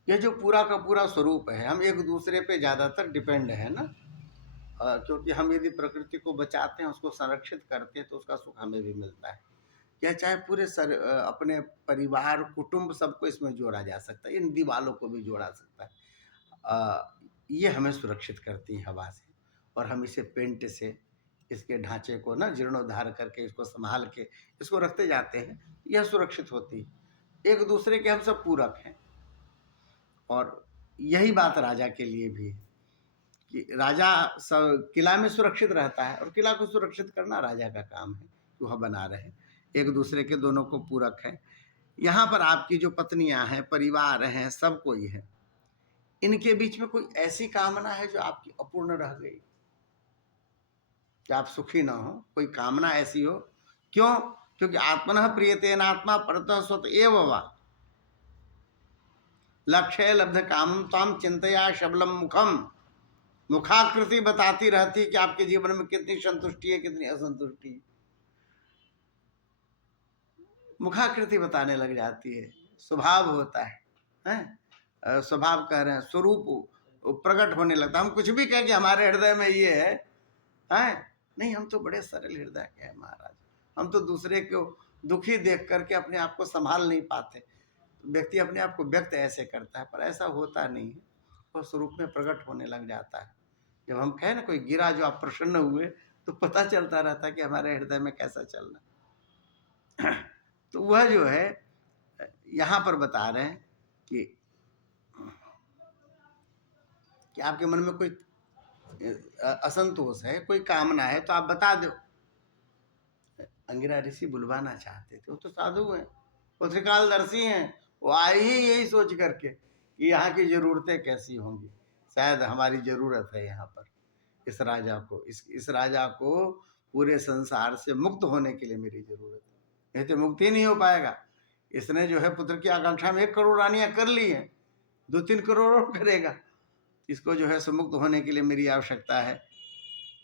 यह जो पूरा का पूरा स्वरूप है, हम एक दूसरे पे ज्यादातर डिपेंड है ना, क्योंकि हम यदि प्रकृति को बचाते हैं, उसको संरक्षित करते हैं, तो उसका सुख हमें भी मिलता है। या चाहे पूरे अपने परिवार कुटुंब सबको इसमें जोड़ा जा सकता है, इन दीवालों को भी जोड़ा सकता है। ये हमें सुरक्षित करती हैं हवा से, और हम इसे पेंट से इसके ढांचे को ना जीर्णोद्धार करके इसको संभाल के इसको रखते जाते हैं, यह सुरक्षित होती है। एक दूसरे के हम सब पूरक हैं, और यही बात राजा के लिए भी है कि राजा सब किला में सुरक्षित रहता है, और किला को सुरक्षित करना राजा का काम है, वह बना रहे, एक दूसरे के दोनों को पूरक है। यहाँ पर आपकी जो पत्नियां हैं, परिवार हैं, सब कोई है, इनके बीच में कोई ऐसी कामना है जो आपकी अपूर्ण रह गई, कि आप सुखी ना हो, कोई कामना ऐसी हो? क्यों? क्योंकि आत्मनः प्रियतेन आत्मा परतः स्वत एव वा लक्ष्य लब्ध कामम ताम चिंतया शबलम मुखम। मुखाकृति बताती रहती है कि आपके जीवन में कितनी संतुष्टि है, कितनी असंतुष्टि है, मुखाकृति बताने लग जाती है, स्वभाव होता है, स्वभाव कह रहे हैं, स्वरूप प्रकट होने लगता है। हम कुछ भी कहें कि हमारे हृदय में ये है, नहीं, हम तो बड़े सरल हृदय के हैं महाराज, हम तो दूसरे को दुखी देख करके अपने आप को संभाल नहीं पाते। व्यक्ति अपने आप को व्यक्त ऐसे करता है, पर ऐसा होता नहीं है, वो स्वरूप में प्रकट होने लग जाता है। जब हम कहें ना कोई गिरा जो आप प्रसन्न हुए, तो पता चलता रहता है कि हमारे हृदय में कैसा चलना। तो वह जो है यहाँ पर बता रहे हैं कि आपके मन में कोई असंतोष है, कोई कामना है, तो आप बता दो। अंगिरा ऋषि बुलवाना चाहते थे, वो तो साधु हैं, वो त्रिकालदर्शी हैं, वो आए ही यही सोच करके कि यहाँ की जरूरतें कैसी होंगी, शायद हमारी जरूरत है यहाँ पर इस राजा को, इस राजा को पूरे संसार से मुक्त होने के लिए मेरी जरूरत है, नहीं तो मुक्ति नहीं हो पाएगा। इसने जो है पुत्र की आकांक्षा में 1 करोड़ रानियां कर ली हैं, 2-3 करोड़ और करेगा, इसको जो है मुक्त होने के लिए मेरी आवश्यकता है।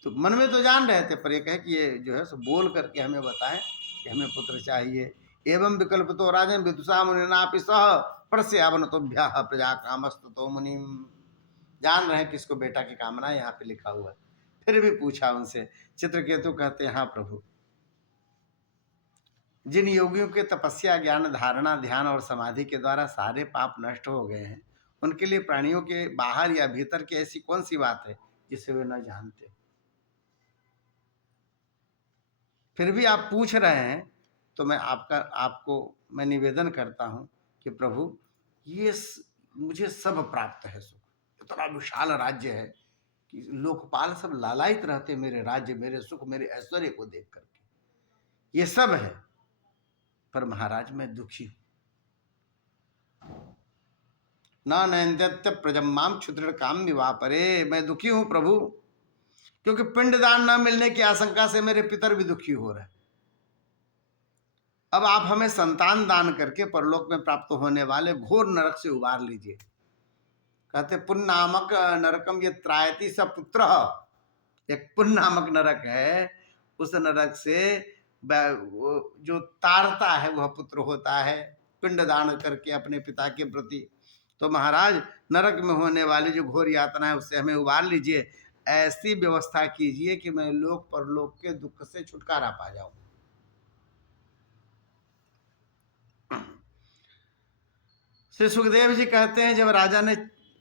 तो मन में तो जान रहे थे, पर एक है कि ये जो है बोल करके हमें बताएं कि हमें पुत्र चाहिए। एवं विकल्प तो राजन विदुषा मुनिनापि सह प्रस्यावन तो प्रजा कामस्त तो मुनि, जान रहे हैं किसको बेटा की कामना, यहाँ पे लिखा हुआ है। फिर भी पूछा उनसे। चित्रकेतु कहते हैं, हाँ प्रभु, जिन योगियों के तपस्या, ज्ञान, धारणा, ध्यान और समाधि के द्वारा सारे पाप नष्ट हो गए हैं, उनके लिए प्राणियों के बाहर या भीतर की ऐसी कौन सी बात है जिसे वे न जानते? फिर भी आप पूछ रहे हैं, तो मैं आपको मैं निवेदन करता हूं कि प्रभु, मुझे सब प्राप्त है सुख। इतना विशाल राज्य है कि लोकपाल सब लालायित रहते मेरे राज्य, मेरे सुख, मेरे ऐश्वर्य को देख करके। ये सब है, पर महाराज मैं दुखी हूं। ना नैन्यत्य प्रजम्माम क्षुद्र काम विवापरे, मैं दुखी हूं प्रभु, क्योंकि पिंडदान न मिलने की आशंका से मेरे पितर भी दुखी हो रहे। अब आप हमें संतान दान करके परलोक में प्राप्त होने वाले घोर नरक से उबार लीजिए। कहते पुण्य नामक नरकम ये त्रायती स पुत्र, एक पुण्य नामक नरक है, उस नरक से जो तारता है वह पुत्र होता है, पिंड दान करके अपने पिता के प्रति। तो महाराज, नरक में होने वाली जो घोर यातना है उससे हमें उबार लीजिए। ऐसी व्यवस्था कीजिए कि मैं लोक परलोक के दुख से छुटकारा पा जाऊं। श्री सुखदेव जी कहते हैं, जब राजा ने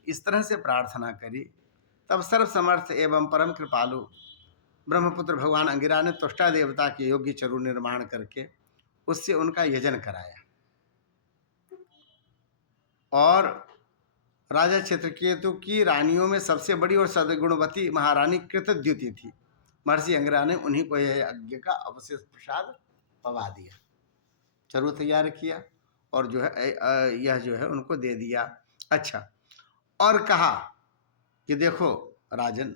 इस तरह से प्रार्थना करी, तब सर्वसमर्थ एवं परम कृपालु ब्रह्मपुत्र भगवान अंगिरा ने त्वष्टा देवता के योग्य चरु निर्माण करके उससे उनका यजन कराया। और राजा चित्रकेतु की रानियों में सबसे बड़ी और सद्गुणवती महारानी कृतद्युति थी। महर्षि अंगिरा ने उन्हीं को यह यज्ञ का अवशेष प्रसाद पवा दिया, चरु तैयार किया और जो है यह जो है उनको दे दिया। अच्छा, और कहा कि देखो राजन,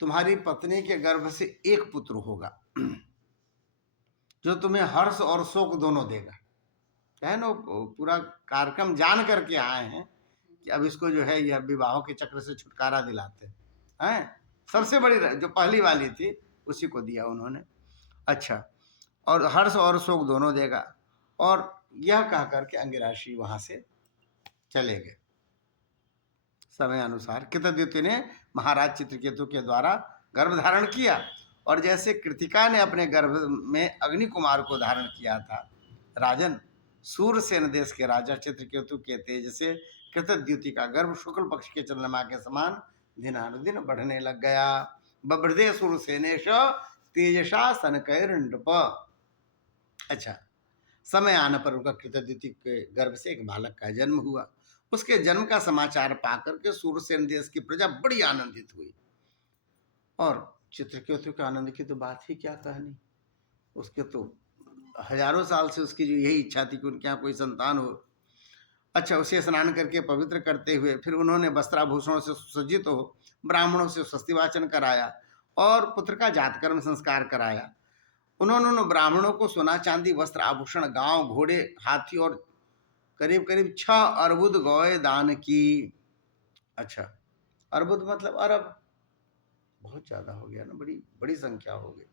तुम्हारी पत्नी के गर्भ से एक पुत्र होगा जो तुम्हें हर्ष और शोक दोनों देगा। है ना, पूरा कार्यक्रम जान करके आए हैं कि अब इसको जो है यह विवाहों के चक्र से छुटकारा दिलाते हैं। सबसे बड़ी जो पहली वाली थी उसी को दिया उन्होंने। अच्छा, और हर्ष और शोक दोनों देगा। और यह कह करके अंगिराशी वहां से चले गए। समय अनुसार कृतद्युति ने महाराज चित्रकेतु के द्वारा गर्भ धारण किया, और जैसे कृतिका ने अपने गर्भ में अग्नि कुमार को धारण किया था, राजन, सूरसेन देश के राजा चित्रकेतु के तेज से कृतद्युति का गर्भ शुक्ल पक्ष के चंद्रमा के समान दिनानुदिन बढ़ने लग गया। बभृदे सूरसेनेश तेजसा सनकैर नृप। अच्छा, समय आने पर उनका कृतद्युति के गर्भ से एक बालक का जन्म हुआ। उसके जन्म का समाचार पाकर के सूरसेन देश की प्रजा बड़ी आनंदित हुई। और चित्रकेतु के आनंद की तो बात ही क्या कहनी, उसके तो हजारों साल से उसकी जो यही इच्छा थी कि उनके यहाँ कोई संतान हो। अच्छा, उसे स्नान करके पवित्र करते हुए फिर उन्होंने वस्त्राभूषणों से सुसज्जित हो ब्राह्मणों से स्वस्ति वाचन कराया और पुत्र का जातकर्म संस्कार कराया। उन्होंने ब्राह्मणों को सोना चांदी वस्त्र आभूषण, गांव, घोड़े, हाथी और करीब करीब 6 अर्बुद गौएं दान की। अच्छा, अर्बुद मतलब अरब, बहुत ज्यादा हो गया ना, बड़ी बड़ी संख्या हो गई।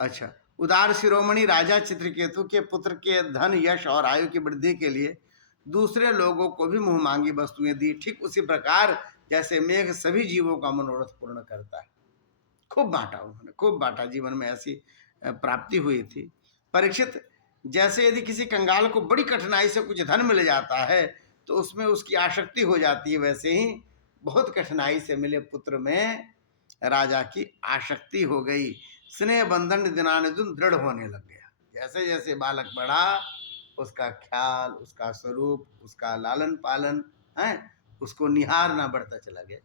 अच्छा, उदार शिरोमणि राजा चित्रकेतु के पुत्र के धन, यश और आयु की वृद्धि के लिए दूसरे लोगों को भी मुंह मांगी वस्तुएं दी, ठीक उसी प्रकार जैसे मेघ सभी जीवों का मनोरथ पूर्ण करता है। खूब बांटा उन्होंने, खूब बांटा। जीवन में ऐसी प्राप्ति हुई थी। परीक्षित, जैसे यदि किसी कंगाल को बड़ी कठिनाई से कुछ धन मिल जाता है तो उसमें उसकी आसक्ति हो जाती है, वैसे ही बहुत कठिनाई से मिले पुत्र में राजा की आसक्ति हो गई। स्नेह बंधन दिनानुदिन दृढ़ होने लग गया। जैसे जैसे बालक बढ़ा, उसका ख्याल, उसका स्वरूप, उसका लालन पालन है, उसको निहारना बढ़ता चला गया,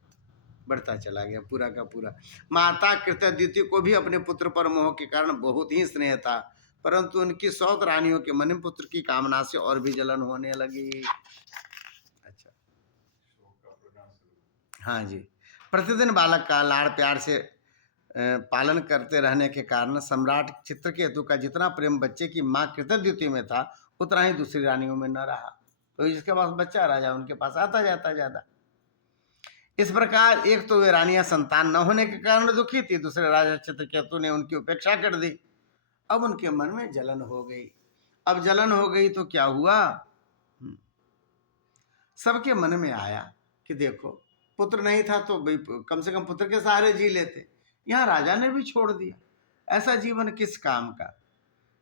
बढ़ता चला गया पूरा का पूरा। माता कृतद्युति को भी अपने पुत्र पर मोह के कारण बहुत ही स्नेह था, परंतु उनकी 100 रानियों के मन में पुत्र की कामना से और भी जलन होने लगी। अच्छा, हाँ जी, प्रतिदिन बालक का लाड़ प्यार से पालन करते रहने के कारण सम्राट चित्रकेतु का जितना प्रेम बच्चे की माँ कृतद्युति में था उतना ही दूसरी रानियों में न रहा। तो जिसके पास बच्चा राजा उनके पास आता जाता ज्यादा। इस प्रकार एक तो वे रानियां संतान न होने के कारण दुखी थी, दूसरे राजा चित्रकेतु ने उनकी उपेक्षा कर दी। अब उनके मन में जलन हो गई। अब जलन हो गई तो क्या हुआ, सबके मन में आया कि देखो पुत्र नहीं था तो भाई कम से कम पुत्र के सहारे जी लेते। यहाँ राजा ने भी छोड़ दिया। ऐसा जीवन किस काम का।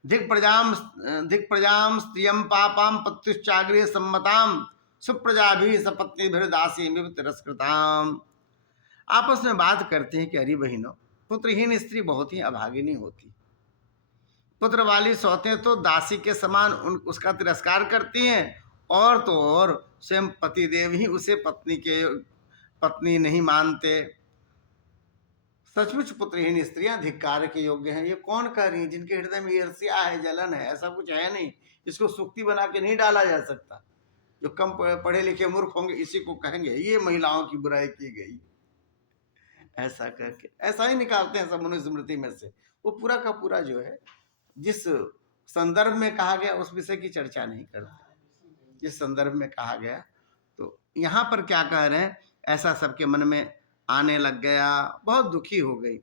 धिक प्रजाम स्त्रियम पापाम पत्युश्चाग्रे सम्मताम सुप्रजाभि सपत्नीभिर्दासी तिरस्कृताम। आपस में बात करते हैं कि अरे बहनों, पुत्रहीन स्त्री बहुत ही अभागिनी होती, पुत्र वाली सौतें तो दासी के समान उसका तिरस्कार करती हैं, और तो और स्वयं पतिदेव ही उसे पत्नी नहीं मानते। सचमुच पुत्रहीन स्त्रियां धिक्कार के योग्य हैं। ये कौन कह रही है? जिनके हृदय में ईर्ष्या है, जलन है, ऐसा कुछ है नहीं। इसको सुक्ति बना के नहीं डाला जा सकता। जो कम पढ़े लिखे मूर्ख होंगे इसी को कहेंगे ये महिलाओं की बुराई की गई, ऐसा करके ऐसा ही निकालते हैं सब मनुस्मृति में से। वो पूरा का पूरा जो है जिस संदर्भ में कहा गया उस विषय की चर्चा नहीं करते, जिस संदर्भ में कहा गया। तो यहाँ पर क्या कह रहे हैं, ऐसा सबके मन में आने लग गया, बहुत दुखी हो गई।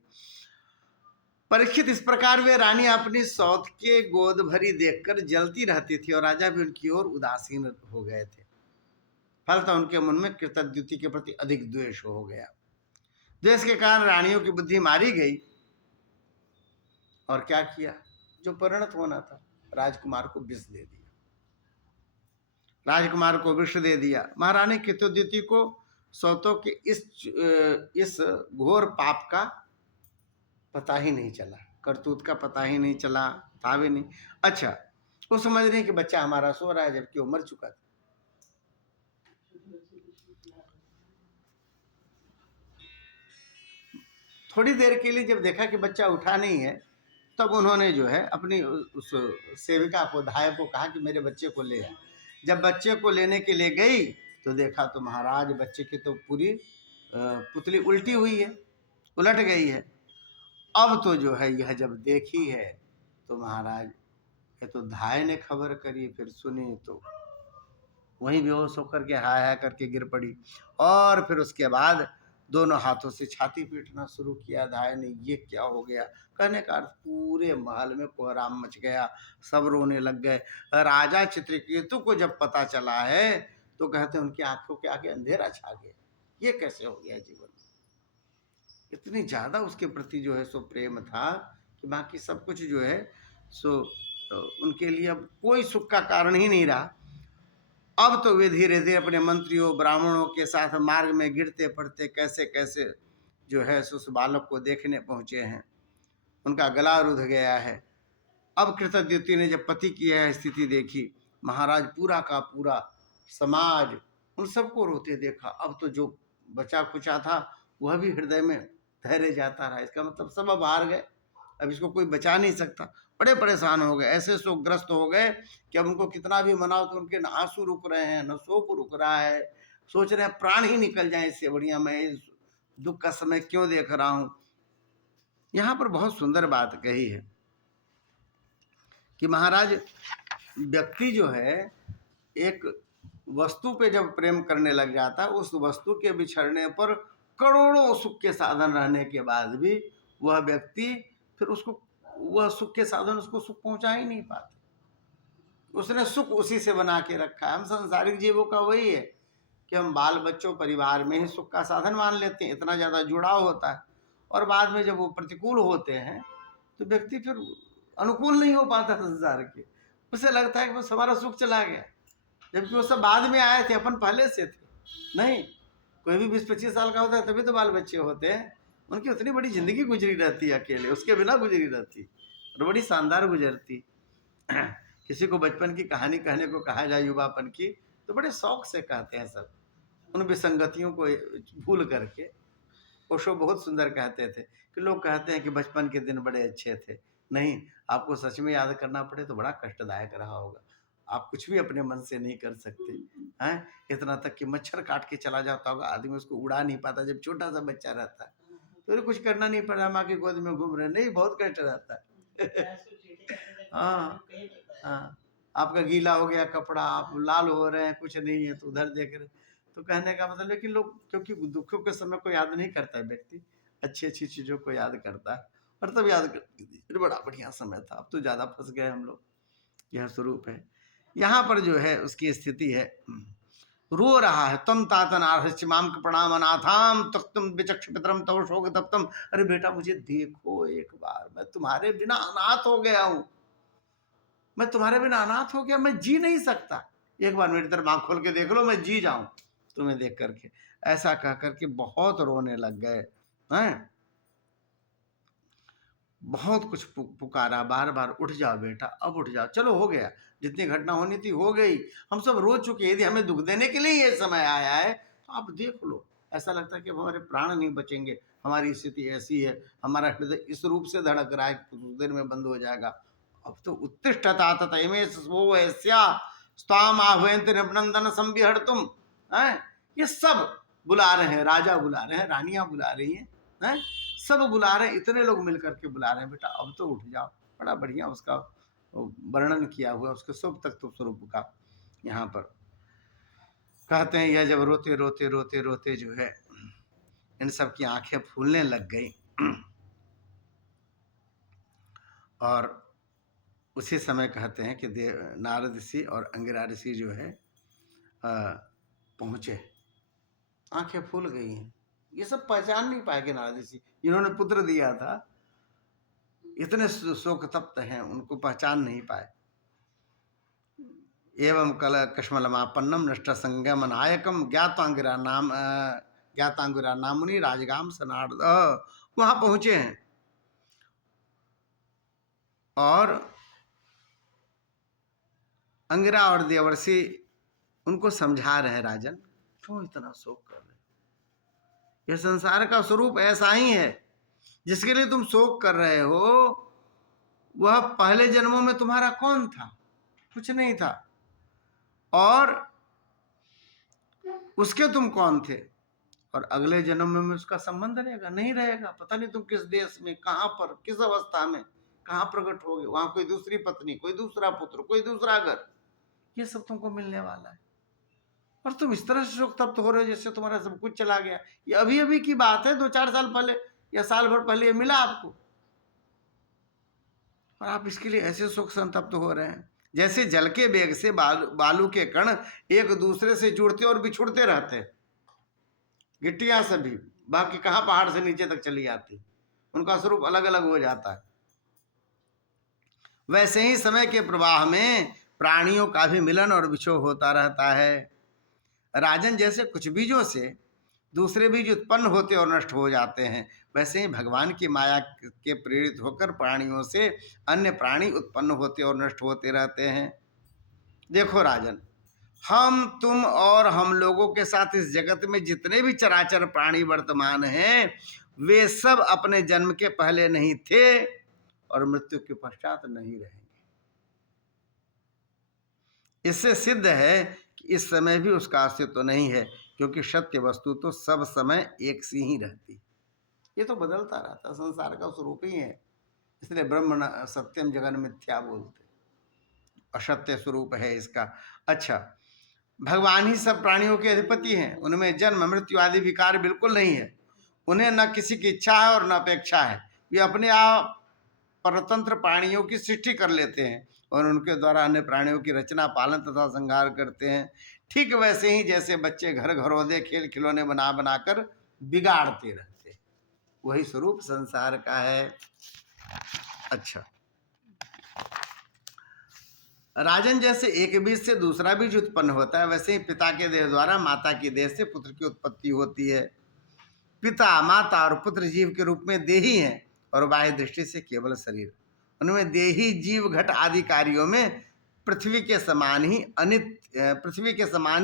परीक्षित, इस प्रकार वे रानी अपनी सौत के गोद भरी देखकर जलती रहती थी और राजा भी उनकी ओर उदासीन हो गए थे। फलतः उनके मन में कृतद्युति के प्रति अधिक द्वेष हो गया। द्वेष के कारण रानियों की बुद्धि मारी गई और क्या किया, जो परिणत होना था, राजकुमार को विष दे दिया। राजकुमार को विष दे दिया। महारानी कृतद्युति को सौतों के इस घोर पाप का पता ही नहीं चला, करतूत का पता ही नहीं चला, था भी नहीं। अच्छा, वो समझ रही कि बच्चा हमारा सो रहा है, जबकि वो मर चुका था। थोड़ी देर के लिए जब देखा कि बच्चा उठा नहीं है, तब उन्होंने जो है अपनी उस सेविका को, धाय को कहा कि मेरे बच्चे को ले आ। जब बच्चे को लेने के लिए गई तो देखा तो महाराज बच्चे की तो पूरी पुतली उल्टी हुई है, उलट गई है। अब तो जो है यह जब देखी है तो महाराज, ये तो धाय ने खबर करी, फिर सुनी तो वहीं बेहोश होकर के हाय हाय करके गिर पड़ी। और फिर उसके बाद दोनों हाथों से छाती पीटना शुरू किया धाय ने। ये क्या हो गया? कहने का अर्थ पूरे महल में कोहराम मच गया, सब रोने लग गए। राजा चित्रकेतु को जब पता चला है तो कहते उनकी आंखों के आगे अंधेरा छा गया। ये कैसे हो गया जीवन में? इतनी ज्यादा उसके प्रति जो है सो प्रेम था कि बाकी सब कुछ जो है सो उनके लिए अब कोई सुख का कारण ही नहीं रहा। अब तो वे धीरे धीरे अपने मंत्रियों ब्राह्मणों के साथ मार्ग में गिरते पड़ते कैसे कैसे जो है उस बालक को देखने पहुंचे हैं। उनका गला रुध गया है। अब कृतद्युति ने जब पति की यह स्थिति देखी, महाराज पूरा का पूरा समाज उन सबको रोते देखा। अब तो जो बचा खुचा था वह भी हृदय में धैर्य जाता रहा। इसका मतलब सब अब हार गए, अब इसको कोई बचा नहीं सकता। बड़े परेशान हो गए, ऐसे शोकग्रस्त हो गए कि अब उनको कितना भी मनाओ तो उनके न आंसू रुक रहे हैं, न शोक रुक रहा है। सोच रहे हैं प्राण ही निकल जाए, इससे बढ़िया मैं इस दुख का समय क्यों देख रहा हूं। यहाँ पर बहुत सुंदर बात कही है कि महाराज व्यक्ति जो है एक वस्तु पे जब प्रेम करने लग जाता है, उस वस्तु के बिछड़ने पर करोड़ों सुख के साधन रहने के बाद भी वह व्यक्ति फिर उसको वह सुख के साधन उसको सुख पहुंचा ही नहीं पाते। उसने सुख उसी से बना के रखा है। हम सांसारिक जीवों का वही है कि हम बाल बच्चों परिवार में ही सुख का साधन मान लेते हैं, इतना ज़्यादा जुड़ाव होता है। और बाद में जब वो प्रतिकूल होते हैं तो व्यक्ति फिर अनुकूल नहीं हो पाता संसार के। उसे लगता है कि बस हमारा सुख चला गया, जबकि वो सब बाद में आए थे, अपन पहले से थे। नहीं, कोई भी 20-25 साल का होता है तभी तो बाल बच्चे होते हैं। उनकी उतनी बड़ी जिंदगी गुजरी रहती है अकेले, उसके बिना गुजरी रहती और बड़ी शानदार गुजरती। किसी को बचपन की कहानी कहने को कहा जाए युवापन की तो बड़े शौक से कहते हैं सब, उन विसंगतियों को भूल करके। ओशो बहुत सुंदर कहते थे कि लोग कहते हैं कि बचपन के दिन बड़े अच्छे थे। नहीं, आपको सच में याद करना पड़े तो बड़ा कष्टदायक रहा होगा। आप कुछ भी अपने मन से नहीं कर सकते हैं। इतना तक कि मच्छर काट के चला जाता होगा, आदमी उसको उड़ा नहीं पाता जब छोटा सा बच्चा रहता है। तो कुछ करना नहीं पड़ा, माँ की गोद में घूम रहे, नहीं बहुत कष्ट रहता है। हाँ हाँ, आपका गीला हो गया कपड़ा, आप लाल हो रहे हैं, कुछ नहीं है तो उधर देख रहे। तो कहने का मतलब है कि लोग, क्योंकि दुखों के समय को याद नहीं करता है व्यक्ति, अच्छी अच्छी चीजों को याद करता है। और तब याद कर बड़ा बढ़िया समय था। अब तो ज्यादा फंस गए हम लोग, यह स्वरूप है। यहाँ पर जो है उसकी स्थिति है। रो रहा है। तम तात नारहस्य माम प्रणाम अनाथाम तख्तम विचक्ष पितरम तव शोक तप्तम। अरे बेटा मुझे देखो एक बार, मैं तुम्हारे बिना अनाथ हो गया हूं, मैं तुम्हारे बिना अनाथ हो गया, मैं जी नहीं सकता, एक बार मेरी तरफ आंख खोल के देख लो, मैं जी जाऊं तुम्हें देख करके। ऐसा कह करके बहुत रोने लग गए हैं। बहुत कुछ पुकारा, बार बार उठ जाओ बेटा, अब उठ जाओ, चलो हो गया, जितनी घटना होनी थी हो गई, हम सब रो चुके, यदि हमें दुख देने के लिए ये समय आया है तो आप देख लो। ऐसा लगता है कि अब हमारे प्राण नहीं बचेंगे, हमारी स्थिति ऐसी है, हमारा हृदय इस रूप से धड़क रहा है कि कुछ देर में बंद हो जाएगा। अब तो उत्तिष्ठता स्वाम आह्वयन्ति निबंधन संविहर्तुम। हैं, ये सब बुला रहे हैं, राजा बुला रहे हैं, रानियां बुला रही हैं, सब बुला रहे हैं, इतने लोग मिलकर के बुला रहे हैं, बेटा अब तो उठ जाओ। बड़ा बढ़िया उसका वर्णन किया हुआ उसके शुभ तत्व स्वरूप का। यहाँ पर कहते हैं यह जब रोते रोते रोते रोते जो है इन सब की आंखें फूलने लग गई, और उसी समय कहते हैं कि नारद ऋषि और अंगिरा ऋषि जो है पहुंचे, आंखें फूल गई हैं। ये सब पहचान नहीं पाए कि नारद ऋषि इन्होंने पुत्र दिया था, इतने शोक तप्त हैं, उनको पहचान नहीं पाए। एवं कल कश्मलमापन्नम नष्ट संगम नायकम ज्ञातांगिरा नामुनि राजगाम सनार्द, वहां पहुंचे हैं और अंगिरा और देवर्षि उनको समझा रहे हैं, राजन क्यों इतना शोक कर रहे, यह संसार का स्वरूप ऐसा ही है, जिसके लिए तुम शोक कर रहे हो वह पहले जन्मों में तुम्हारा कौन था, कुछ नहीं था, और उसके तुम कौन थे, और अगले जन्म में उसका संबंध रहेगा नहीं रहेगा, पता नहीं तुम किस देश में, कहां पर, किस अवस्था में, कहां प्रकट होगे, वहां कोई दूसरी पत्नी, कोई दूसरा पुत्र, कोई दूसरा घर, ये सब तुमको मिलने वाला है, और तुम इस तरह से शोक तप्त हो रहे हो जैसे तुम्हारा सब कुछ चला गया। ये अभी अभी की बात है, 2-4 साल पहले या साल भर पहले ये मिला आपको, और आप इसके लिए ऐसे शोक संतप्त हो रहे हैं जैसे जल के वेग से बालू के कण एक दूसरे से जुड़ते और बिछुड़ते रहते, गिट्टियां सभी बाकी कहां पहाड़ से नीचे तक चली जाती, उनका स्वरूप अलग अलग हो जाता है। वैसे ही समय के प्रवाह में प्राणियों का भी मिलन और विछोह होता रहता है। राजन, जैसे कुछ बीजों से दूसरे बीज उत्पन्न होते और नष्ट हो जाते हैं, वैसे ही भगवान की माया के प्रेरित होकर प्राणियों से अन्य प्राणी उत्पन्न होते और नष्ट होते रहते हैं। देखो राजन, हम, तुम और हम लोगों के साथ इस जगत में जितने भी चराचर प्राणी वर्तमान हैं, वे सब अपने जन्म के पहले नहीं थे और मृत्यु के पश्चात नहीं रहेंगे। इससे सिद्ध है कि इस समय भी उसका अस्तित्व तो नहीं है, क्योंकि सत्य वस्तु तो सब समय एक सी ही रहती, ये तो बदलता रहता, संसार का स्वरूप ही है, इसलिए ब्रह्म सत्यम जगन मिथ्या बोलते, असत्य स्वरूप है इसका। अच्छा, भगवान ही सब प्राणियों के अधिपति हैं, उनमें जन्म मृत्यु आदि विकार बिल्कुल नहीं है, उन्हें न किसी की इच्छा है और न अपेक्षा है, वे अपने आप परतंत्र प्राणियों की सृष्टि कर लेते हैं और उनके द्वारा अन्य प्राणियों की रचना, पालन तथा संहार करते हैं। ठीक वैसे ही जैसे बच्चे घर घरौंदे खेल खिलौने बना बनाकर बिगाड़ते रहते, वही स्वरूप संसार का है। अच्छा राजन, जैसे एक बीज से दूसरा बीज उत्पन्न होता है, वैसे ही पिता के देह द्वारा माता की देह से पुत्र की उत्पत्ति होती है। पिता, माता और पुत्र जीव के रूप में देही हैं और बाह्य दृष्टि से केवल शरीर। उनमें देही जीव घट आदि कार्यों में पृथ्वी के समान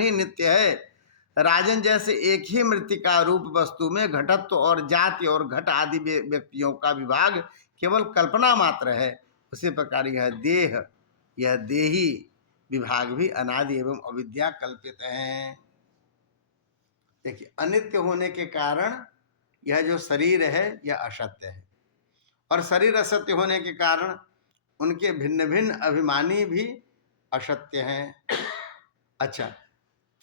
ही नित्य है। राजन, जैसे एक ही मृत्तिका रूप वस्तु में घटत्व और जाति और घट आदि व्यक्तियों का विभाग केवल कल्पना मात्र है, उसी प्रकार यह देही विभाग भी अनादि एवं अविद्या कल्पित हैं। देखिए, अनित्य होने के कारण यह जो शरीर है यह असत्य है, और शरीर असत्य होने के कारण उनके भिन्न भिन्न अभिमानी भी असत्य हैं। अच्छा,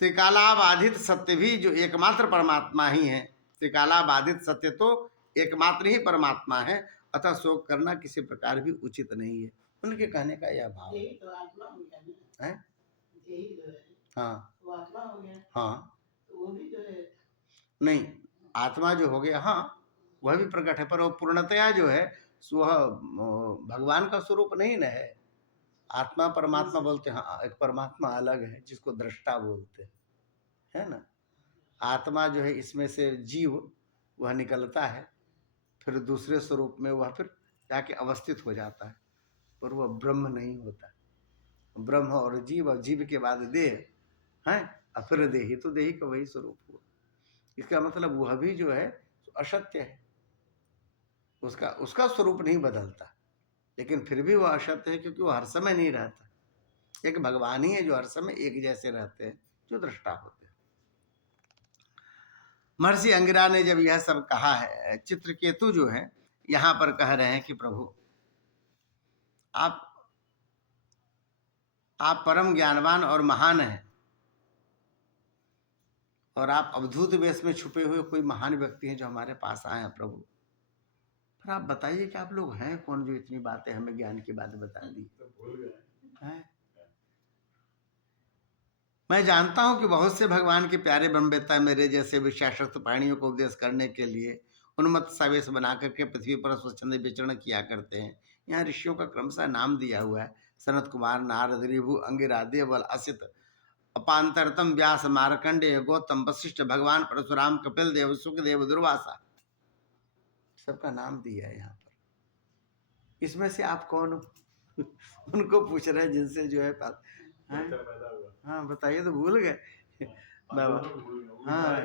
त्रिकालाबाधित सत्य भी जो एकमात्र परमात्मा ही है, त्रिकालाबाधित सत्य तो एकमात्र ही परमात्मा है, अतः शोक करना किसी प्रकार भी उचित नहीं है। उनके कहने का यह भाव है। हाँ, वो आत्मा हो गया। हाँ, तो वो भी जो है नहीं, आत्मा जो हो गया, हाँ, वह भी प्रकट है, पर वो पूर्णतया जो है सो वह भगवान का स्वरूप नहीं न है। आत्मा परमात्मा बोलते हैं, हाँ, एक परमात्मा अलग है जिसको दृष्टा बोलते हैं, है ना। आत्मा जो है इसमें से जीव वह निकलता है, फिर दूसरे स्वरूप में वह फिर जाके अवस्थित हो जाता है, पर वह ब्रह्म नहीं होता। ब्रह्म और जीव के बाद देह है, और फिर देही, तो देही का वही स्वरूप हुआ। इसका मतलब वह भी जो है असत्य है, उसका उसका स्वरूप नहीं बदलता, लेकिन फिर भी वह असत्य है क्योंकि वह हर समय नहीं रहता। एक भगवान ही है जो हर समय एक जैसे रहते हैं, जो दृष्टा होते हैं। महर्षि अंगिरा ने जब यह सब कहा है, चित्रकेतु जो है यहाँ पर कह रहे हैं कि प्रभु आप परम ज्ञानवान और महान हैं, और आप अवधूत वेश में छुपे हुए कोई महान व्यक्ति हैं जो हमारे पास आए हैं प्रभु। फिर आप बताइए कि आप लोग हैं कौन जो इतनी बातें हमें ज्ञान की बातें बता दी हैं। मैं जानता हूं कि बहुत से भगवान के प्यारे ब्रह्मवेत्ता मेरे जैसे विषयाशक्त प्राणियों को उपदेश करने के लिए उन्मत्त सावेश बना करके पृथ्वी पर स्वच्छंद विचरण किया करते हैं। यहाँ ऋषियों का क्रमशः नाम दिया हुआ है, सनत कुमार, नारद, ऋभु, अंगिरा, देवल, असित, अपांतरतम, व्यास, मार्कंडेय, गौतम, वशिष्ठ, भगवान परशुराम, कपिल देव, सुखदेव, दुर्वासा, सबका नाम दिया है यहाँ पर। इसमें से आप कौन उनको पूछ रहे हैं जिनसे जो है हाँ बताइए, तो भूल गए बाबा। हाँ,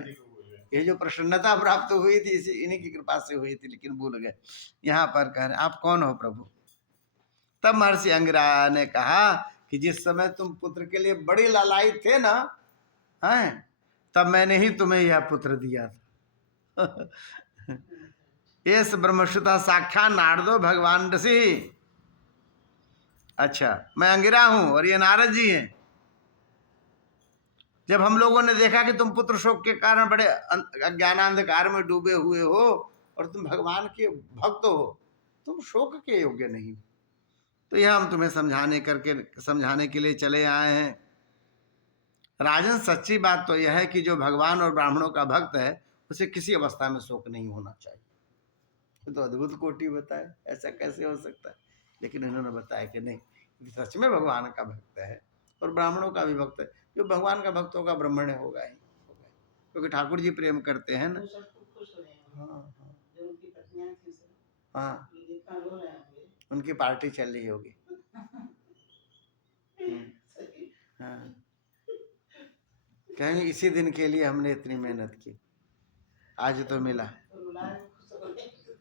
ये जो प्रसन्नता प्राप्त हुई थी इसी इन्हीं की कृपा से हुई थी, लेकिन भूल गए। यहाँ पर कह रहे आप कौन हो प्रभु। तब महर्षि अंगिरा ने कहा कि जिस समय तुम पुत्र के लिए बड़ी लालायित थे ना, हैं, तब मैंने ही तुम्हें यह पुत्र दिया था। इस ब्रह्मश्रुता साक्षात नारदो भगवान ऋषि। अच्छा, मैं अंगिरा हूं और ये नारद जी हैं। जब हम लोगों ने देखा कि तुम पुत्र शोक के कारण बड़े अज्ञानांधकार में डूबे हुए हो और तुम भगवान के भक्त हो, तुम शोक के योग्य नहीं, तो यह हम तुम्हें समझाने के लिए चले आए हैं। राजन, सच्ची बात तो यह है कि जो भगवान और ब्राह्मणों का भक्त है उसे किसी अवस्था में शोक नहीं होना चाहिए। तो अद्भुत कोटि बताए, ऐसा कैसे हो सकता है, लेकिन इन्होंने बताया कि नहीं, सच में भगवान का भक्त है और ब्राह्मणों का भी भक्त है। जो भगवान का भक्त होगा ब्राह्मण होगा ही, क्योंकि ठाकुर जी प्रेम करते हैं ना। हाँ हाँ, जो उनकी पत्नियां थी हाँ, उनकी पार्टी चल रही होगी। हाँ, कहेंगे इसी दिन के लिए हमने इतनी मेहनत की, आज तो मिला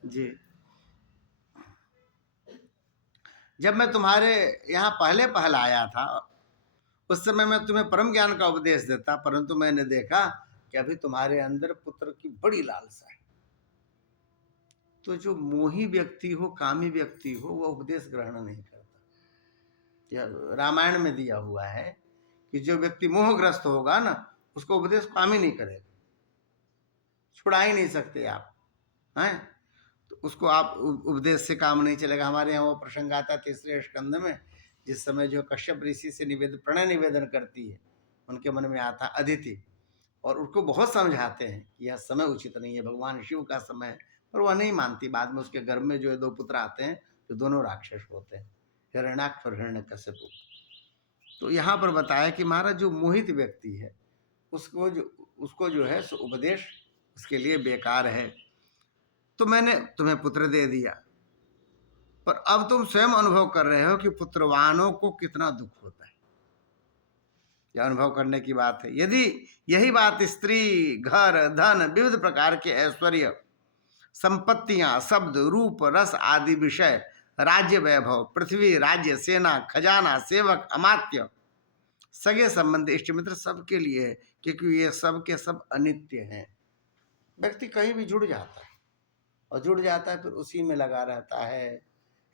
जी। जब मैं तुम्हारे यहाँ पहले आया था उस समय मैं तुम्हें परम ज्ञान का उपदेश देता, परंतु मैंने देखा कि अभी तुम्हारे अंदर पुत्र की बड़ी लालसा है। तो जो मोही व्यक्ति हो, कामी व्यक्ति हो, वह उपदेश ग्रहण नहीं करता। रामायण में दिया हुआ है कि जो व्यक्ति मोहग्रस्त होगा ना, उसको उपदेश काम ही नहीं करेगा, छुड़ा ही नहीं सकते आप, हैं, तो उसको आप उपदेश से काम नहीं चलेगा। हमारे यहाँ वो प्रसंग आता तीसरे स्कंद में, जिस समय जो कश्यप ऋषि से प्रणय निवेदन करती है, उनके मन में आता अदिति, और उसको बहुत समझाते हैं कि यह समय उचित नहीं है, भगवान शिव का समय है, पर वह नहीं मानती। बाद में उसके गर्भ में जो है 2 पुत्र आते हैं जो दोनों राक्षस होते हैं, हिरण्याक्ष और हिरण्यकशिपु। तो यहाँ पर बताया कि महाराज जो मोहित व्यक्ति है उसको जो है सो उपदेश उसके लिए बेकार है। तो मैंने तुम्हें पुत्र दे दिया, पर अब तुम स्वयं अनुभव कर रहे हो कि पुत्रवानों को कितना दुख होता है। यह अनुभव करने की बात है। यदि यही बात स्त्री, घर, धन, विविध प्रकार के ऐश्वर्य, संपत्तियां, शब्द, रूप, रस आदि विषय, राज्य वैभव, पृथ्वी, राज्य, सेना, खजाना, सेवक, अमात्य, सगे संबंधी, इष्ट मित्र सबके लिए है, क्योंकि ये सब के सब अनित्य हैं। व्यक्ति कहीं भी जुड़ जाता है और जुड़ जाता है फिर उसी में लगा रहता है।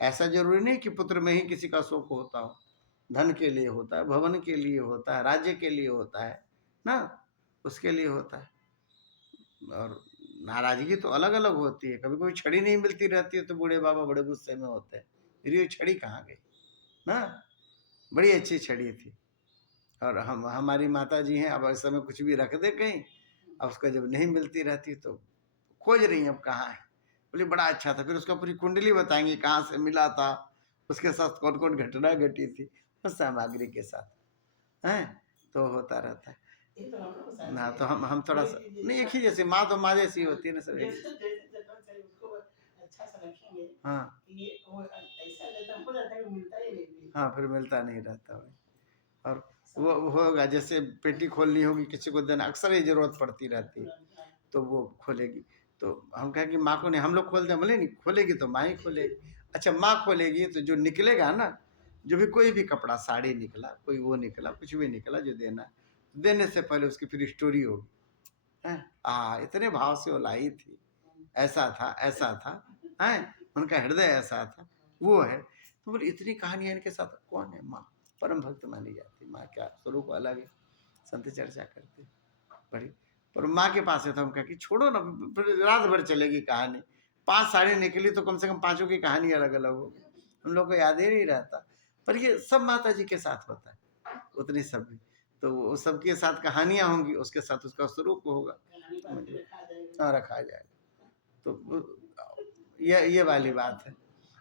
ऐसा जरूरी नहीं कि पुत्र में ही किसी का शोक होता हो, धन के लिए होता है, भवन के लिए होता है, राज्य के लिए होता है ना, उसके लिए होता है। और नाराजगी तो अलग अलग होती है। कभी कोई छड़ी नहीं मिलती रहती है तो बूढ़े बाबा बड़े गुस्से में होते हैं, मेरी ये छड़ी कहाँ गई ना, बड़ी अच्छी छड़ी थी, और हम हमारी माता जी हैं, अब इस समय कुछ भी रख दे कहीं, अब उसका जब नहीं मिलती रहती तो खोज रही हैं अब कहाँ है। बोली बड़ा अच्छा था, फिर उसका पूरी कुंडली बताएँगी कहाँ से मिला था, उसके साथ कौन-कौन घटना घटी थी, उस सामग्री के साथ, हैं? तो होता रहता है। ये तो हम लोग साथ ना ही तो है। हम कोई थोड़ा-सा चीज़ नहीं, एक जैसा ही जैसी माँ तो माँ जैसी होती है ना सब एक जैसे जैसे जतन से उसको अच्छा सा रखेंगे हाँ, कि ये वो ऐसा जतन हो जाता है कि मिलता ही नहीं फिर। हाँ, फिर मिलता नहीं रहता वही। और सब वो होगा जैसे पेटी खोलनी होगी किसी को देना, अक्सर ये ज़रूरत पड़ती रहती है, तुरंत हाँ। तो वो खोलेगी। तो हम कहें कि माँ को नहीं, हम लोग खोलते हैं, बोले नहीं खोलेगी तो माँ ही खोलेगी। अच्छा माँ खोलेगी तो जो निकलेगा ना, जो भी कोई भी कपड़ा, साड़ी निकला, कोई वो निकला, कुछ भी निकला जो देना है, देने से पहले उसकी फिर स्टोरी होगी, हैं? इतने भाव से वो लाई थी, ऐसा था, हैं? उनका हृदय ऐसा था, वो है। तो बोले इतनी कहानियाँ इनके साथ कौन है? माँ, परम भक्त मानी जाती है, माँ का स्वरूप अलग है, संत चर्चा करते हैं, बड़ी। पर माँ के पास है तो हम कहा कि छोड़ो ना, फिर रात भर चलेगी कहानी। 5 साड़ी निकली तो कम से कम पाँचों की कहानी अलग-अलग होगी। हम लोग को याद ही नहीं रहता। पर ये सब माता जी के साथ होता है, उतनी सब भी। तो वो सबके साथ कहानियाँ होंगी, उसके साथ उसका स्वरूप होगा। कहानी बात मतलब रखा जाएगा। हाँ, रखा जाएगा। तो ये वाली बात है।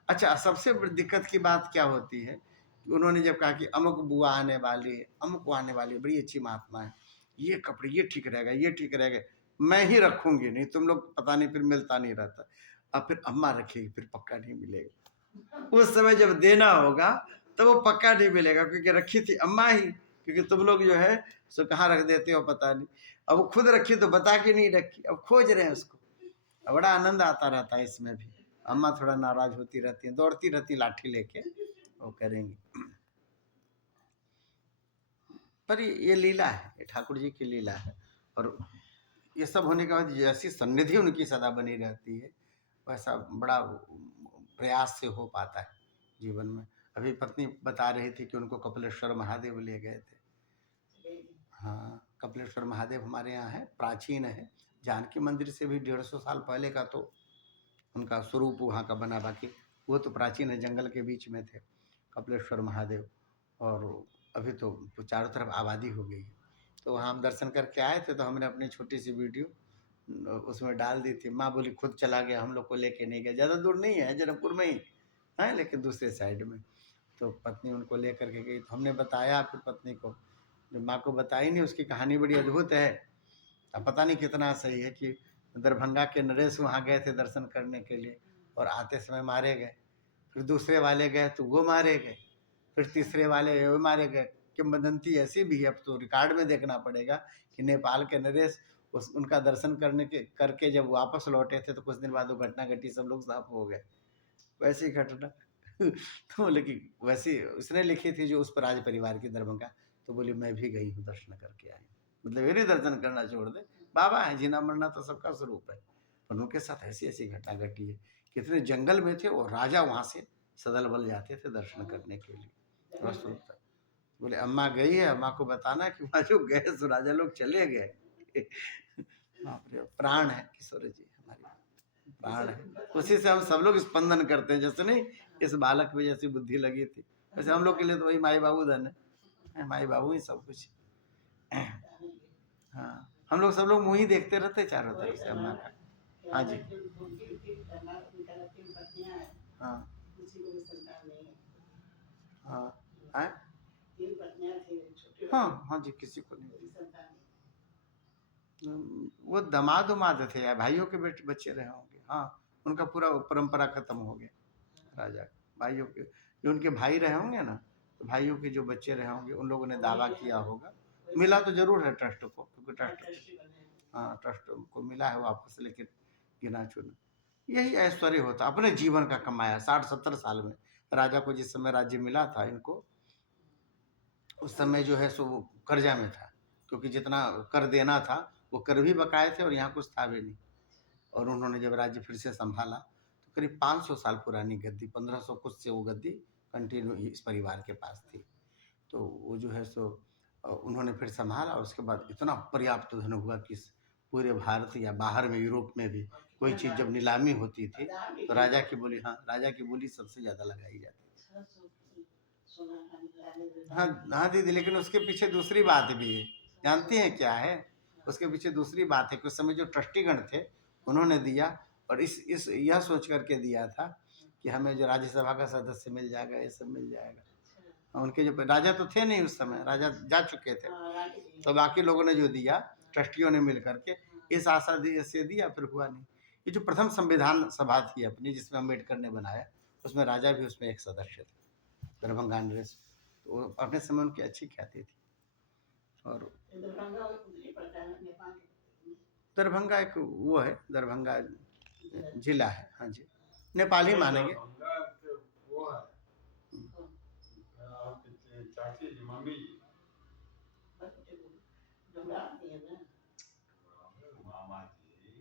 अच्छा सबसे बड़ी दिक्कत की बात क्या होती है कि उन्होंने जब कहा कि अमुक बुआ आने वाली है, अमुक वो आने वाली है, बड़ी अच्छी महात्मा है, ये कपड़े ये ठीक रहेगा, ये ठीक रहेगा, मैं ही रखूंगी, नहीं तुम लोग पता नहीं, फिर मिलता नहीं रहता। अब फिर अम्मा रखेगी, फिर पक्का नहीं मिलेगा। उस समय जब देना होगा तो वो पक्का नहीं मिलेगा, क्योंकि रखी थी अम्मा ही, क्योंकि तुम लोग जो है सो कहाँ रख देते हो पता नहीं। अब वो खुद रखी तो बता के नहीं रखी, अब खोज रहे हैं उसको। बड़ा आनंद आता रहता है इसमें भी। अम्मा थोड़ा नाराज होती रहती है, दौड़ती रहती लाठी लेके, वो करेंगी। पर ये लीला है, ये ठाकुर जी की लीला है। और ये सब होने के बाद जैसी सन्निधि उनकी सदा बनी रहती है, वैसा बड़ा प्रयास से हो पाता है जीवन में। अभी पत्नी बता रही थी कि उनको कपिलेश्वर महादेव ले गए थे। हाँ, कपिलेश्वर महादेव हमारे यहाँ है, प्राचीन है, जानकी मंदिर से भी 150 साल पहले का तो उनका स्वरूप वहाँ का बना, बाकी वो तो प्राचीन है, जंगल के बीच में थे कपिलेश्वर महादेव। और अभी तो चारों तरफ आबादी हो गई है। तो वहाँ हम दर्शन करके आए थे, तो हमने अपनी छोटी सी वीडियो उसमें डाल दी थी। माँ बोली खुद चला गया, हम लोग को लेके नहीं गया, ज़्यादा दूर नहीं है, जनकपुर में ही है, लेकिन दूसरे साइड में। तो पत्नी उनको लेकर के गई, तो हमने बताया फिर पत्नी को, जो माँ को बताई नहीं, उसकी कहानी बड़ी अद्भुत है। अब पता नहीं कितना सही है कि दरभंगा के नरेश वहाँ गए थे दर्शन करने के लिए, और आते समय मारे गए। फिर दूसरे वाले गए तो वो मारे गए, फिर तीसरे वाले वो मारे गए। किंवदंती ऐसी भी है, अब तो रिकॉर्ड में देखना पड़ेगा कि नेपाल के नरेश उस उनका दर्शन करके जब वापस लौटे थे, तो कुछ दिन बाद वो घटना घटी, सब लोग साफ हो गए। वैसी घटना। तो लेकिन वैसी उसने लिखी थी जो उस पर राज परिवार की दरभंगा, तो बोली मैं भी गई हूँ, दर्शन करके आई। मतलब ये नहीं दर्शन करना छोड़ दे, बाबा है, जीना मरना तो सबका स्वरूप है। पर उनके साथ ऐसी ऐसी घटना घटी है, कितने जंगल में थे और राजा वहाँ से सदल बल जाते थे दर्शन करने के लिए। बड़ा स्वरूप था। बोले अम्मा गई है, अम्मा को बताना कि वहाँ जो गए सो राजा लोग चले गए। बाप रे, प्राण है किशोर जी हमारे, प्राण है। उसी से हम सब लोग स्पंदन करते हैं, जैसे नहीं इस बालक में जैसी बुद्धि लगी थी, वैसे हम लोग के लिए तो वही माई बाबू धन है, माई बाबू ही सब कुछ। हाँ, हम लोग सब लोग मुँह ही देखते रहते चारों तरफ से अम्मा का। हाँ जी। हाँ हाँ आए? हाँ हाँ जी, किसी को नहीं। वो दामाद उमाद थे या भाइयों के बेटे बच्चे रहे होंगे। हाँ, उनका पूरा परंपरा खत्म हो गया राजा का। भाइयों के जो उनके भाई रहे होंगे ना, तो भाइयों के जो बच्चे रहे होंगे उन लोगों ने दावा किया होगा। मिला तो जरूर है ट्रस्ट को, क्योंकि ट्रस्ट, हाँ ट्रस्ट को मिला है वापस, लेकिन गिना चुना। यही ऐश्वर्य होता, अपने जीवन का कमाया 60-70 साल में। राजा को जिस समय राज्य मिला था इनको, उस समय जो है सो वो कर्जा में था, क्योंकि जितना कर देना था वो कर भी बकाए थे और यहाँ कुछ था भी नहीं। और उन्होंने जब राज्य फिर से संभाला, तो करीब 500 साल पुरानी गद्दी, 1500 कुछ से वो गद्दी कंटिन्यू इस परिवार के पास थी। तो वो जो है सो उन्होंने फिर संभाला, और उसके बाद इतना पर्याप्त धन हुआ कि पूरे भारत या बाहर में यूरोप में भी कोई चीज़ जब नीलामी होती थी, तो राजा की बोली, हाँ राजा की बोली सबसे ज़्यादा लगाई जाती थी। सुना हाँ हाँ दीदी, लेकिन उसके पीछे दूसरी बात भी है, जानती हैं क्या है? उसके पीछे दूसरी बात है कि उस समय जो ट्रस्टीगण थे उन्होंने दिया, और इस यह सोच करके दिया था कि हमें जो राज्यसभा का सदस्य मिल जाएगा, ये सब मिल जाएगा। और उनके जो राजा तो थे नहीं उस समय, राजा जा चुके थे, तो बाकी लोगों ने जो दिया ट्रस्टियों ने मिल करके इस आशा से दिया, फिर हुआ नहीं। ये जो प्रथम संविधान सभा थी अपनी, जिसमें अम्बेडकर ने बनाया, उसमें राजा भी उसमें एक सदस्य थे, दरभंगा अंग्रेज। तो वो अपने समय उनकी अच्छी ख्याति थी। और दरभंगा एक वो है, दरभंगा जिला है, हाँ जी, नेपाली मानेंगे। वो है आपके चाची की मम्मी जी, मामा जी,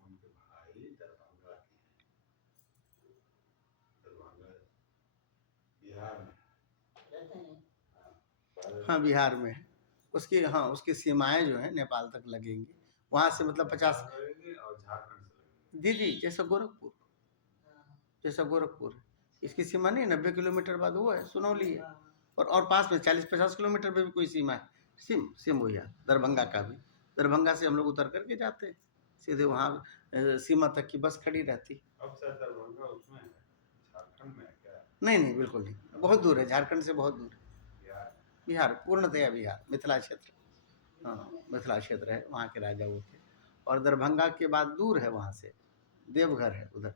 उनके भाई दरभंगा के, दरभंगा बिहार में। हाँ बिहार में है उसकी, हाँ उसकी सीमाएं जो है नेपाल तक लगेंगी, वहाँ से मतलब 50 और झारखंड से दीदी, जैसा गोरखपुर, जैसा गोरखपुर है, इसकी सीमा नहीं, 90 किलोमीटर बाद वो है, सुनौली है। और पास में 40-50 किलोमीटर पे भी कोई सीमा है, सिम हुई है दरभंगा का भी। दरभंगा से हम लोग उतर करके जाते हैं सीधे वहाँ, सीमा तक की बस खड़ी रहती। अब शायद दरभंगा उसमें है, झारखंड में है क्या? नहीं बिल्कुल नहीं, बहुत दूर है, झारखंड से बहुत दूर है। बिहार, बिहार पूर्णतया बिहार, मिथिला क्षेत्र, हाँ मिथिला क्षेत्र है, वहाँ के राजा वो थे। और दरभंगा के बाद दूर है वहाँ से देवघर है, उधर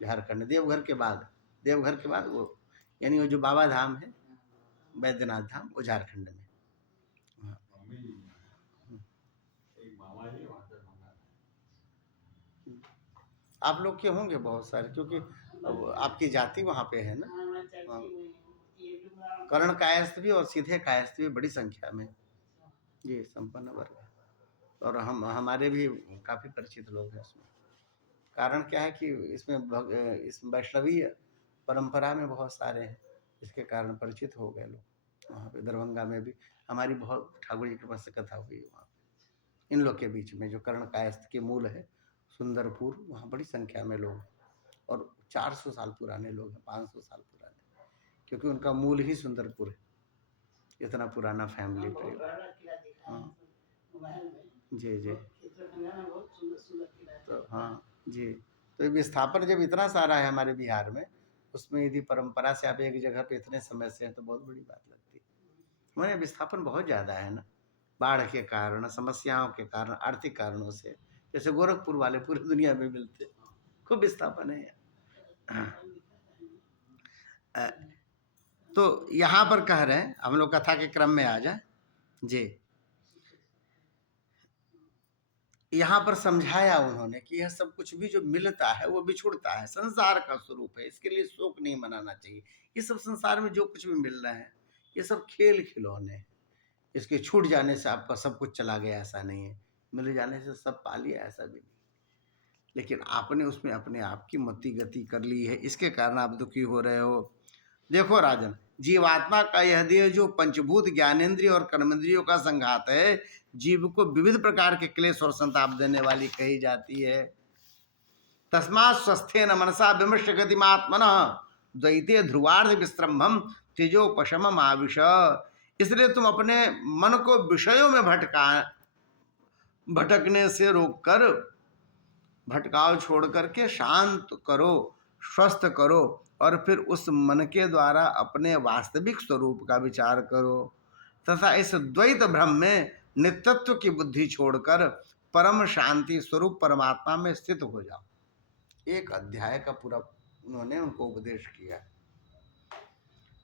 झारखंड, देवघर के बाद वो, यानी वो जो बाबा धाम है, बैद्यनाथ धाम, वो झारखंड में। मम्मी जी में है, एक मामा जी वहाँ दरभंगा में। आप लोग के होंगे बहुत सारे, क्योंकि अब आपकी जाति वहाँ पे है ना। हाँ, कर्ण कायस्थ भी और सीधे कायस्थ भी बड़ी संख्या में, ये संपन्न वर्ग है। और हमारे भी काफ़ी परिचित लोग हैं उसमें। कारण क्या है कि इस वैष्णवीय परंपरा में बहुत सारे हैं, इसके कारण परिचित हो गए लोग। वहाँ पे दरभंगा में भी हमारी बहुत ठाकुर जी के पास से कथा हुई है वहाँ पे। इन लोग के बीच में जो कर्ण कायस्थ के मूल है सुंदरपुर, वहाँ बड़ी संख्या में लोग, और 400 साल पुराने लोग हैं, 500 साल पुराने, क्योंकि उनका मूल ही सुंदरपुर है, इतना पुराना फैमिली ट्री। हाँ जी जी, तो हाँ जी, तो विस्थापन जब इतना सारा है हमारे बिहार में, उसमें यदि परंपरा से आप एक जगह पे इतने समय से हैं तो बहुत बड़ी बात लगती है। हमारे विस्थापन बहुत ज़्यादा है ना, बाढ़ के कारण, समस्याओं के कारण, आर्थिक कारणों से, जैसे गोरखपुर वाले पूरी दुनिया में मिलते, खूब विस्थापन है। तो यहाँ पर कह रहे हैं, हम लोग कथा के क्रम में आ जाए जी। यहाँ पर समझाया उन्होंने कि यह सब कुछ भी जो मिलता है वो बिछुड़ता है, संसार का स्वरूप है, इसके लिए शोक नहीं मनाना चाहिए। ये सब संसार में जो कुछ भी मिल रहा है ये सब खेल खिलौने हैं, इसके छूट जाने से आपका सब कुछ चला गया ऐसा नहीं है, मिल जाने से सब पा लिया ऐसा भी नहीं। लेकिन आपने उसमें अपने आप की मति गति कर ली है, इसके कारण आप दुखी हो रहे हो। देखो राजन, जीवात्मा का यह देह जो पंचभूत ज्ञानेंद्रिय और कर्मेंद्रियों का संघात है, जीव को विविध प्रकार के क्लेश और संताप देने वाली कही जाती है। तस्मात् स्वस्थेन मनसा विमृष्ट गतिमात्मनः द्वैते ध्रुवार्ध विस्त्रंभम तेजोपशमम आविश। इसलिए तुम अपने मन को विषयों में भटकने से रोककर, भटकाव छोड़ करके शांत करो, स्वस्थ करो, और फिर उस मन के द्वारा अपने वास्तविक स्वरूप का विचार करो तथा इस द्वैत भ्रम में नित्यत्व की बुद्धि छोड़कर परम शांति स्वरूप परमात्मा में स्थित हो जाओ। एक अध्याय का पूरा उन्होंने उनको उपदेश किया।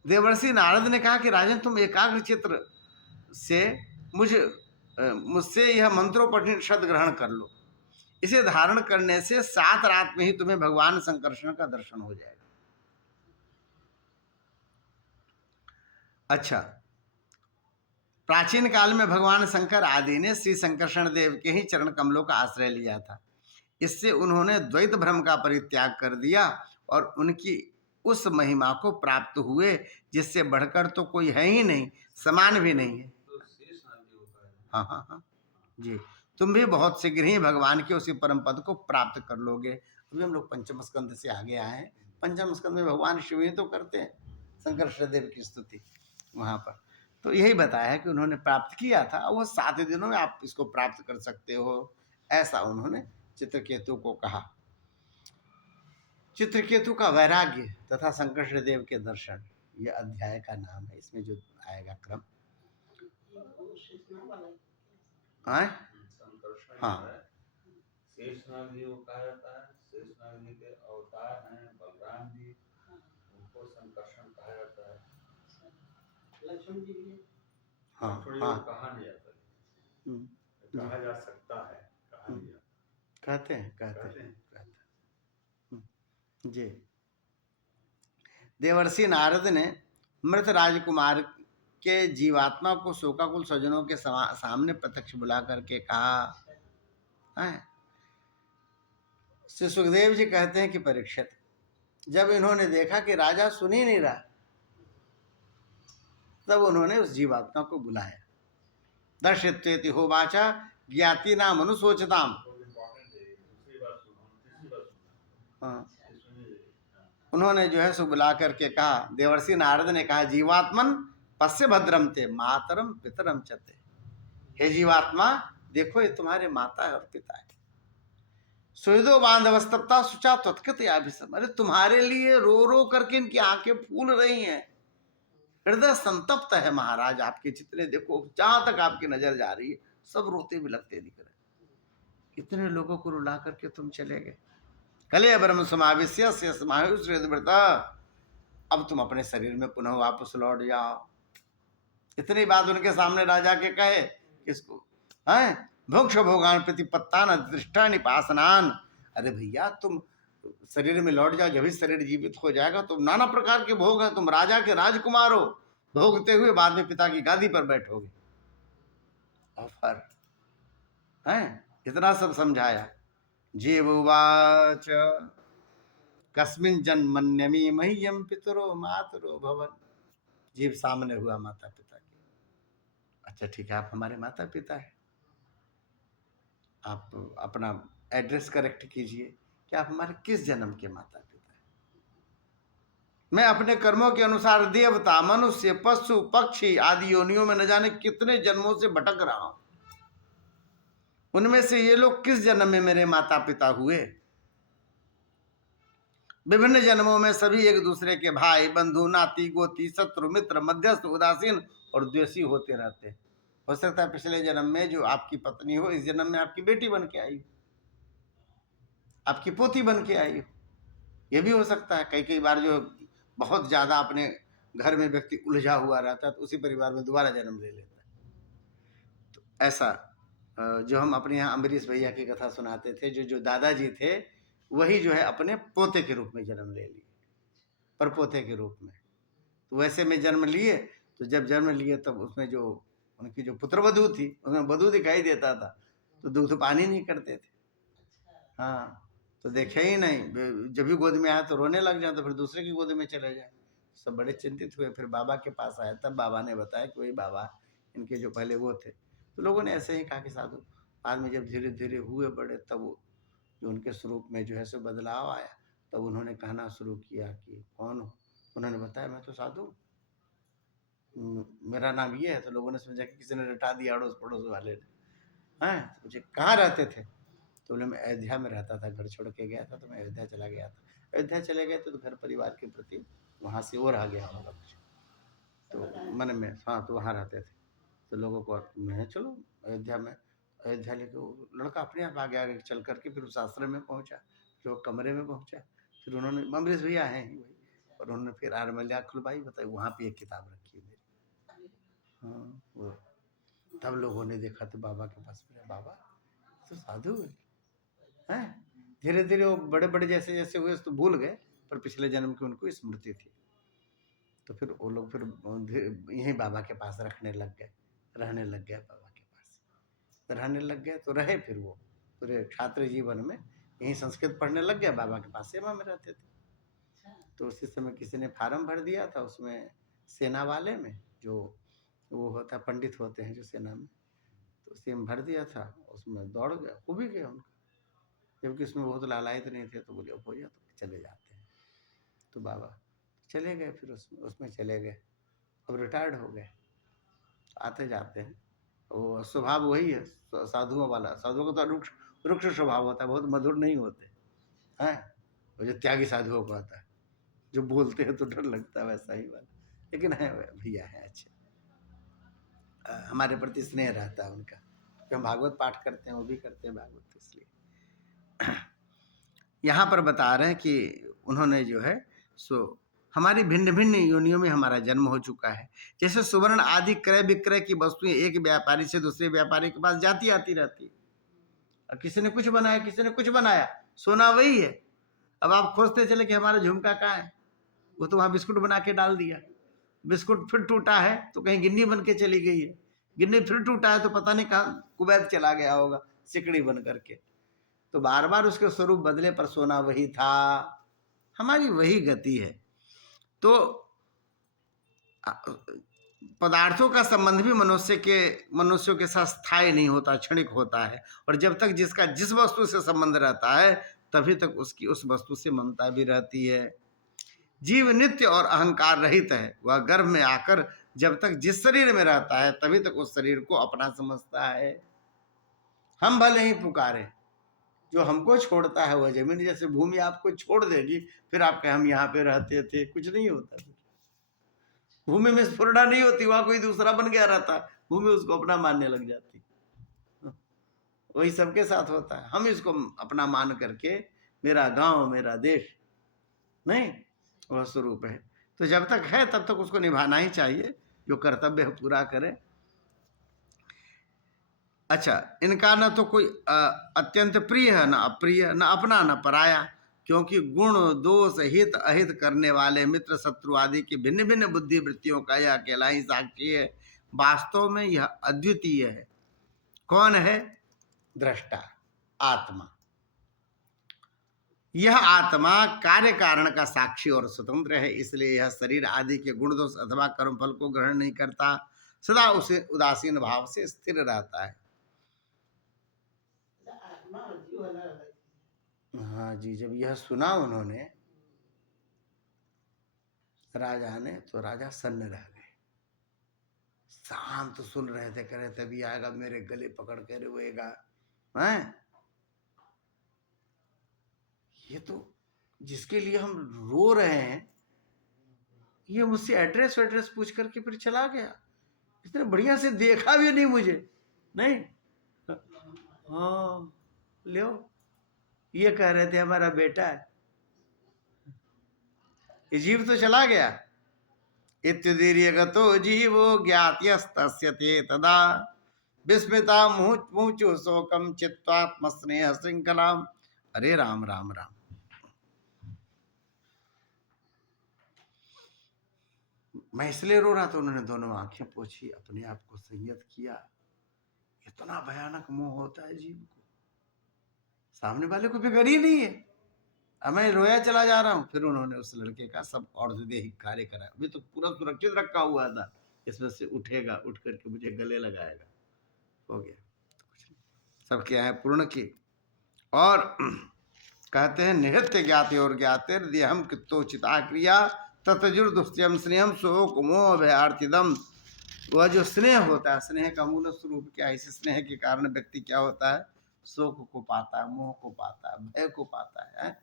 देवर्षि नारद ने कहा कि राजन, तुम एकाग्र चित्र से मुझसे यह मंत्रोपनिषद ग्रहण कर लो। इसे धारण करने से 7 रात में ही तुम्हें भगवान संकर्षण का दर्शन हो जाएगा। अच्छा, प्राचीन काल में भगवान शंकर आदि ने श्री संकर्षण देव के ही चरण कमलों का आश्रय लिया था। इससे उन्होंने द्वैत भ्रम का परित्याग कर दिया और उनकी उस महिमा को प्राप्त हुए जिससे बढ़कर तो कोई है ही नहीं, समान भी नहीं है। हाँ हाँ हाँ जी, तुम भी बहुत शीघ्र ही भगवान के उसी परम पद को प्राप्त कर लोगे। अभी हम लोग पंचम स्कंद से आगे आए हैं। पंचम स्कंद में भगवान शिव ही तो करते हैं, संकर्षण देव की स्तुति वहाँ पर। तो यही बताया है कि उन्होंने प्राप्त किया था, वो 7 दिनों में आप इसको प्राप्त कर सकते हो, ऐसा उन्होंने चित्रकेतु को कहा। चित्रकेतु का वैराग्य तथा संकर्षण देव के दर्शन, यह अध्याय का नाम है। इसमें जो आएगा क्रम आए संकर्षण हाँ जो है, शेषनाग जी को कहा जाता है। शेषनाग जी के अवतार हैं बलराम जी, उनको संकर्षण कहा जाता है। लक्ष्मण जी भी हाँ लक्ष्मण जी हाँ को कहा नहीं जाता, हम्म, कहा जा सकता है, कहा नहीं जाता। कहते हैं कहते हैं। जी। देवर्षि नारद ने मृत राजकुमार के जीवात्मा को शोकाकुल स्वजनों के सामने प्रत्यक्ष बुला करके कहा है। श्री सुखदेव जी कहते हैं कि परीक्षित, जब इन्होंने देखा कि राजा सुन ही नहीं रहा, तब उन्होंने उस जीवात्मा को बुलाया। दर्शित्वेति होवाचा ज्ञाति नाम अनुशोचताम। हाँ, उन्होंने जो है सो बुला करके कहा, देवर्षि नारद ने कहा, जीवात्मन पश्य भद्रम ते मातरम पितरम चते। हे जीवात्मा, देखो ये तुम्हारे माता है और पिता है। सुहृदो बांधवस्तप्ता सुचा त्वत्कृत याभिसम। अरे तुम्हारे लिए रो रो करके इनकी आंखें फूल रही हैं, हृदय संतप्त है महाराज। आपके जितने देखो, जहां तक आपकी नजर जा रही है, सब रोते भी लगते दिख रहे। इतने लोगों को रुला करके तुम चले गए। कले ब्रह्म समावेश्य अब तुम अपने शरीर में पुनः वापस लौट जाओ। इतनी बात उनके सामने राजा के कहे, किसको है, भोक्ष भोगान प्रतिपत्तान दृष्टा निपासनान। अरे भैया, तुम शरीर में लौट जाओ, जब भी शरीर जीवित हो जाएगा। तुम नाना प्रकार के भोग हैं, तुम राजा के राजकुमार हो, भोगते हुए बाद में पिता की गादी पर बैठोगे। ऑफर है, इतना सब समझाया। जीववाच कस्मिन् जन्मन्यमी मह्यम पितरो मातरो भवन। जीव सामने हुआ माता पिता के। अच्छा ठीक है, आप हमारे माता पिता हैं, आप अपना एड्रेस करेक्ट कीजिए कि आप हमारे किस जन्म के माता पिता हैं। मैं अपने कर्मों के अनुसार देवता, मनुष्य, पशु, पक्षी आदि योनियों में न जाने कितने जन्मों से भटक रहा हूं। उनमें से ये लोग किस जन्म में मेरे माता पिता हुए? विभिन्न जन्मों में सभी एक दूसरे के भाई, बंधु, नाती, गोती, शत्रु, मित्र, मध्यस्थ, उदासीन और द्वेषी होते रहते हैं। हो सकता है पिछले जन्म में जो आपकी पत्नी हो, इस जन्म में आपकी बेटी बन के आई हो, आपकी पोती बन के आई हो। ये भी हो सकता है। कई कई बार जो बहुत ज्यादा अपने घर में व्यक्ति उलझा हुआ रहता है, तो उसी परिवार में दोबारा जन्म ले लेता है। तो ऐसा जो हम अपने यहाँ अम्बरीश भैया की कथा सुनाते थे, जो दादाजी थे, वही जो है अपने पोते के रूप में जन्म ले लिए, पर पोते के रूप में। तो वैसे में जन्म लिए, तो जब जन्म लिए तब उसमें जो उनकी जो पुत्रवधू थी, उसमें वधू दिखाई देता था, तो दूध पानी नहीं करते थे। हाँ, तो देखे ही नहीं, जब भी गोद में आया तो रोने लग जाए, तो फिर दूसरे की गोद में चले जाए। सब बड़े चिंतित हुए, फिर बाबा के पास आए, तब बाबा ने बताया कि वही बाबा इनके जो पहले वो थे। तो लोगों ने ऐसे ही कहा कि साधु, बाद में जब धीरे धीरे हुए बड़े, तब वो जो उनके स्वरूप में जो है सो बदलाव आया, तब उन्होंने कहना शुरू किया कि कौन हो। उन्होंने बताया, मैं तो साधु, मेरा नाम ये है। तो लोगों ने समझा कि किसी ने रटा दिया, अड़ोस पड़ोस वाले ने। हैं, तो मुझे कहाँ रहते थे? तो बोले, मैं अयोध्या में रहता था, घर छोड़ के गया था, तो मैं अयोध्या चला गया था। अयोध्या चले गए तो घर परिवार के प्रति वहाँ से वो रह गया होगा कुछ, तो मन में। हाँ, तो वहाँ रहते थे। तो लोगों को मैं चलो अयोध्या में, अयोध्या लेके वो लड़का अपने आप आगे आगे चल करके फिर उस आश्रम में पहुँचा, फिर वो कमरे में पहुँचा। फिर उन्होंने, अमरीश भैया हैं ही वही, और उन्होंने फिर आरमल्या खुलवाई, बताई वहाँ पे एक किताब रखी है मेरी। हाँ, वो तब लोगों ने देखा तो बाबा के पास, बोले, बाबा तो साधु हैं। धीरे धीरे वो बड़े बड़े जैसे जैसे हुए तो भूल गए, पर पिछले जन्म की उनको स्मृति थी। तो फिर वो लोग फिर यहीं बाबा के पास रखने लग गए, रहने लग गए बाबा के पास, रहने लग गए। तो रहे फिर वो पूरे छात्र जीवन में यहीं संस्कृत पढ़ने लग गए, बाबा के पास सेवा में रहते थे। तो उसी समय किसी ने फार्म भर दिया था उसमें, सेना वाले में, जो वो होता है पंडित होते हैं जो सेना में, तो सेम भर दिया था, उसमें दौड़ गया, हो भी गया उनका, जबकि इसमें बहुत लालायित नहीं थे। तो बोले, अब हो जा, तो चले जाते हैं। तो बाबा चले गए, फिर उसमें चले गए। अब रिटायर्ड हो गए, आते जाते हैं। वो स्वभाव वही है साधुओं वाला। साधुओं का तो रुक्ष रुक्ष स्वभाव होता है, बहुत मधुर नहीं होते हैं। वो जो त्यागी साधुओं को आता है, जो बोलते हैं तो डर लगता है, वैसा ही वाला। लेकिन है भैया है अच्छे, हमारे प्रति स्नेह रहता है उनका। कि हम भागवत पाठ करते हैं, वो भी करते हैं भागवत, इसलिए यहाँ पर बता रहे हैं कि उन्होंने जो है सो हमारी भिन्न भिन्न योनियों में हमारा जन्म हो चुका है। जैसे सुवर्ण आदि क्रय विक्रय की वस्तुएं एक व्यापारी से दूसरे व्यापारी के पास जाती आती रहती है। अब किसी ने कुछ बनाया, किसी ने कुछ बनाया, सोना वही है। अब आप खोजते चले कि हमारा झुमका कहाँ है, वो तो वहां बिस्कुट बना के डाल दिया। बिस्कुट फिर टूटा है तो कहीं गिन्नी बन के चली गई है, गिन्नी फिर टूटा है तो पता नहीं कहाँ कुवैत चला गया होगा सिकड़ी बन करके। तो बार बार उसके स्वरूप बदले पर सोना वही था। हमारी वही गति है। तो पदार्थों का संबंध भी मनुष्यों के साथ स्थायी नहीं होता, क्षणिक होता है। और जब तक जिसका जिस वस्तु से संबंध रहता है तभी तक उसकी उस वस्तु से ममता भी रहती है। जीव नित्य और अहंकार रहित है। वह गर्भ में आकर जब तक जिस शरीर में रहता है तभी तक उस शरीर को अपना समझता है। हम भले ही पुकारे, जो हमको छोड़ता है वह जमीन जैसे भूमि आपको छोड़ देगी, फिर आप कहें हम यहाँ पे रहते थे, कुछ नहीं होता। भूमि में स्फुरना नहीं होती, वहां कोई दूसरा बन गया रहता, भूमि उसको अपना मानने लग जाती। वही सबके साथ होता है। हम इसको अपना मान करके मेरा गांव मेरा देश नहीं, वह स्वरूप है। तो जब तक है तब तक उसको निभाना ही चाहिए, जो कर्तव्य है पूरा करे। अच्छा, इनका न तो कोई अत्यंत प्रिय है, न अप्रिय, न अपना न पराया, क्योंकि गुण दोष हित अहित करने वाले मित्र शत्रु आदि की भिन्न भिन्न बुद्धि वृत्तियों का यह अकेला ही साक्षी है। वास्तव में यह अद्वितीय है। कौन है? दृष्टा, आत्मा। यह आत्मा कार्य कारण का साक्षी और स्वतंत्र है, इसलिए यह शरीर आदि के गुण दोष अथवा कर्मफल को ग्रहण नहीं करता, सदा उसे उदासीन भाव से स्थिर रहता है। आत्मा और जीव अलग अलग। हाँ जी, जब यह सुना उन्होंने राजा ने, तो राजा सन्न रह गए। शांत सुन रहे थे, कह रहे तभी आएगा मेरे गले पकड़ के रोएगा, हैं? ये तो जिसके लिए हम रो रहे हैं, ये मुझसे एड्रेस वेड्रेस पूछ करके फिर चला गया। इतने बढ़िया से देखा भी नहीं मुझे, नहीं। हाँ लो, ये कह रहे थे हमारा बेटा है। ये जीव तो चला गया। इत्यदीर्यगतो जीवो ज्ञात्यस्तस्य ते तदा विस्मिता मुहुचु शोकम चित्वात्म स्नेह श्रृंखलाम। अरे राम राम राम। मैं इसलिए रो रहा था, उन्होंने दोनों आंखें पोंछी, अपने आप को संयत किया। इतना भयानक मोह होता है जीव को, सामने वाले को फिक्र ही नहीं है। अब मैं रोया चला जा रहा हूँ। फिर उन्होंने उस लड़के का सब और कार्य करा। अभी तो पूरा सुरक्षित रखा हुआ था, इसमें से उठेगा, उठ करके मुझे गले लगाएगा। हो गया, सबके यहाँ पूर्ण की। और कहते हैं निहत्य ज्ञाति और ज्ञातिर देहम कितोचिता क्रिया तत्जुर्दुष्यम स्नेहम शोक मोह भयार्थिदम। वह जो स्नेह होता है, स्नेह का मूल स्वरूप क्या है? इस स्नेह के कारण व्यक्ति क्या होता है? शोक को पाता है, मोह को पाता है, भय को पाता है।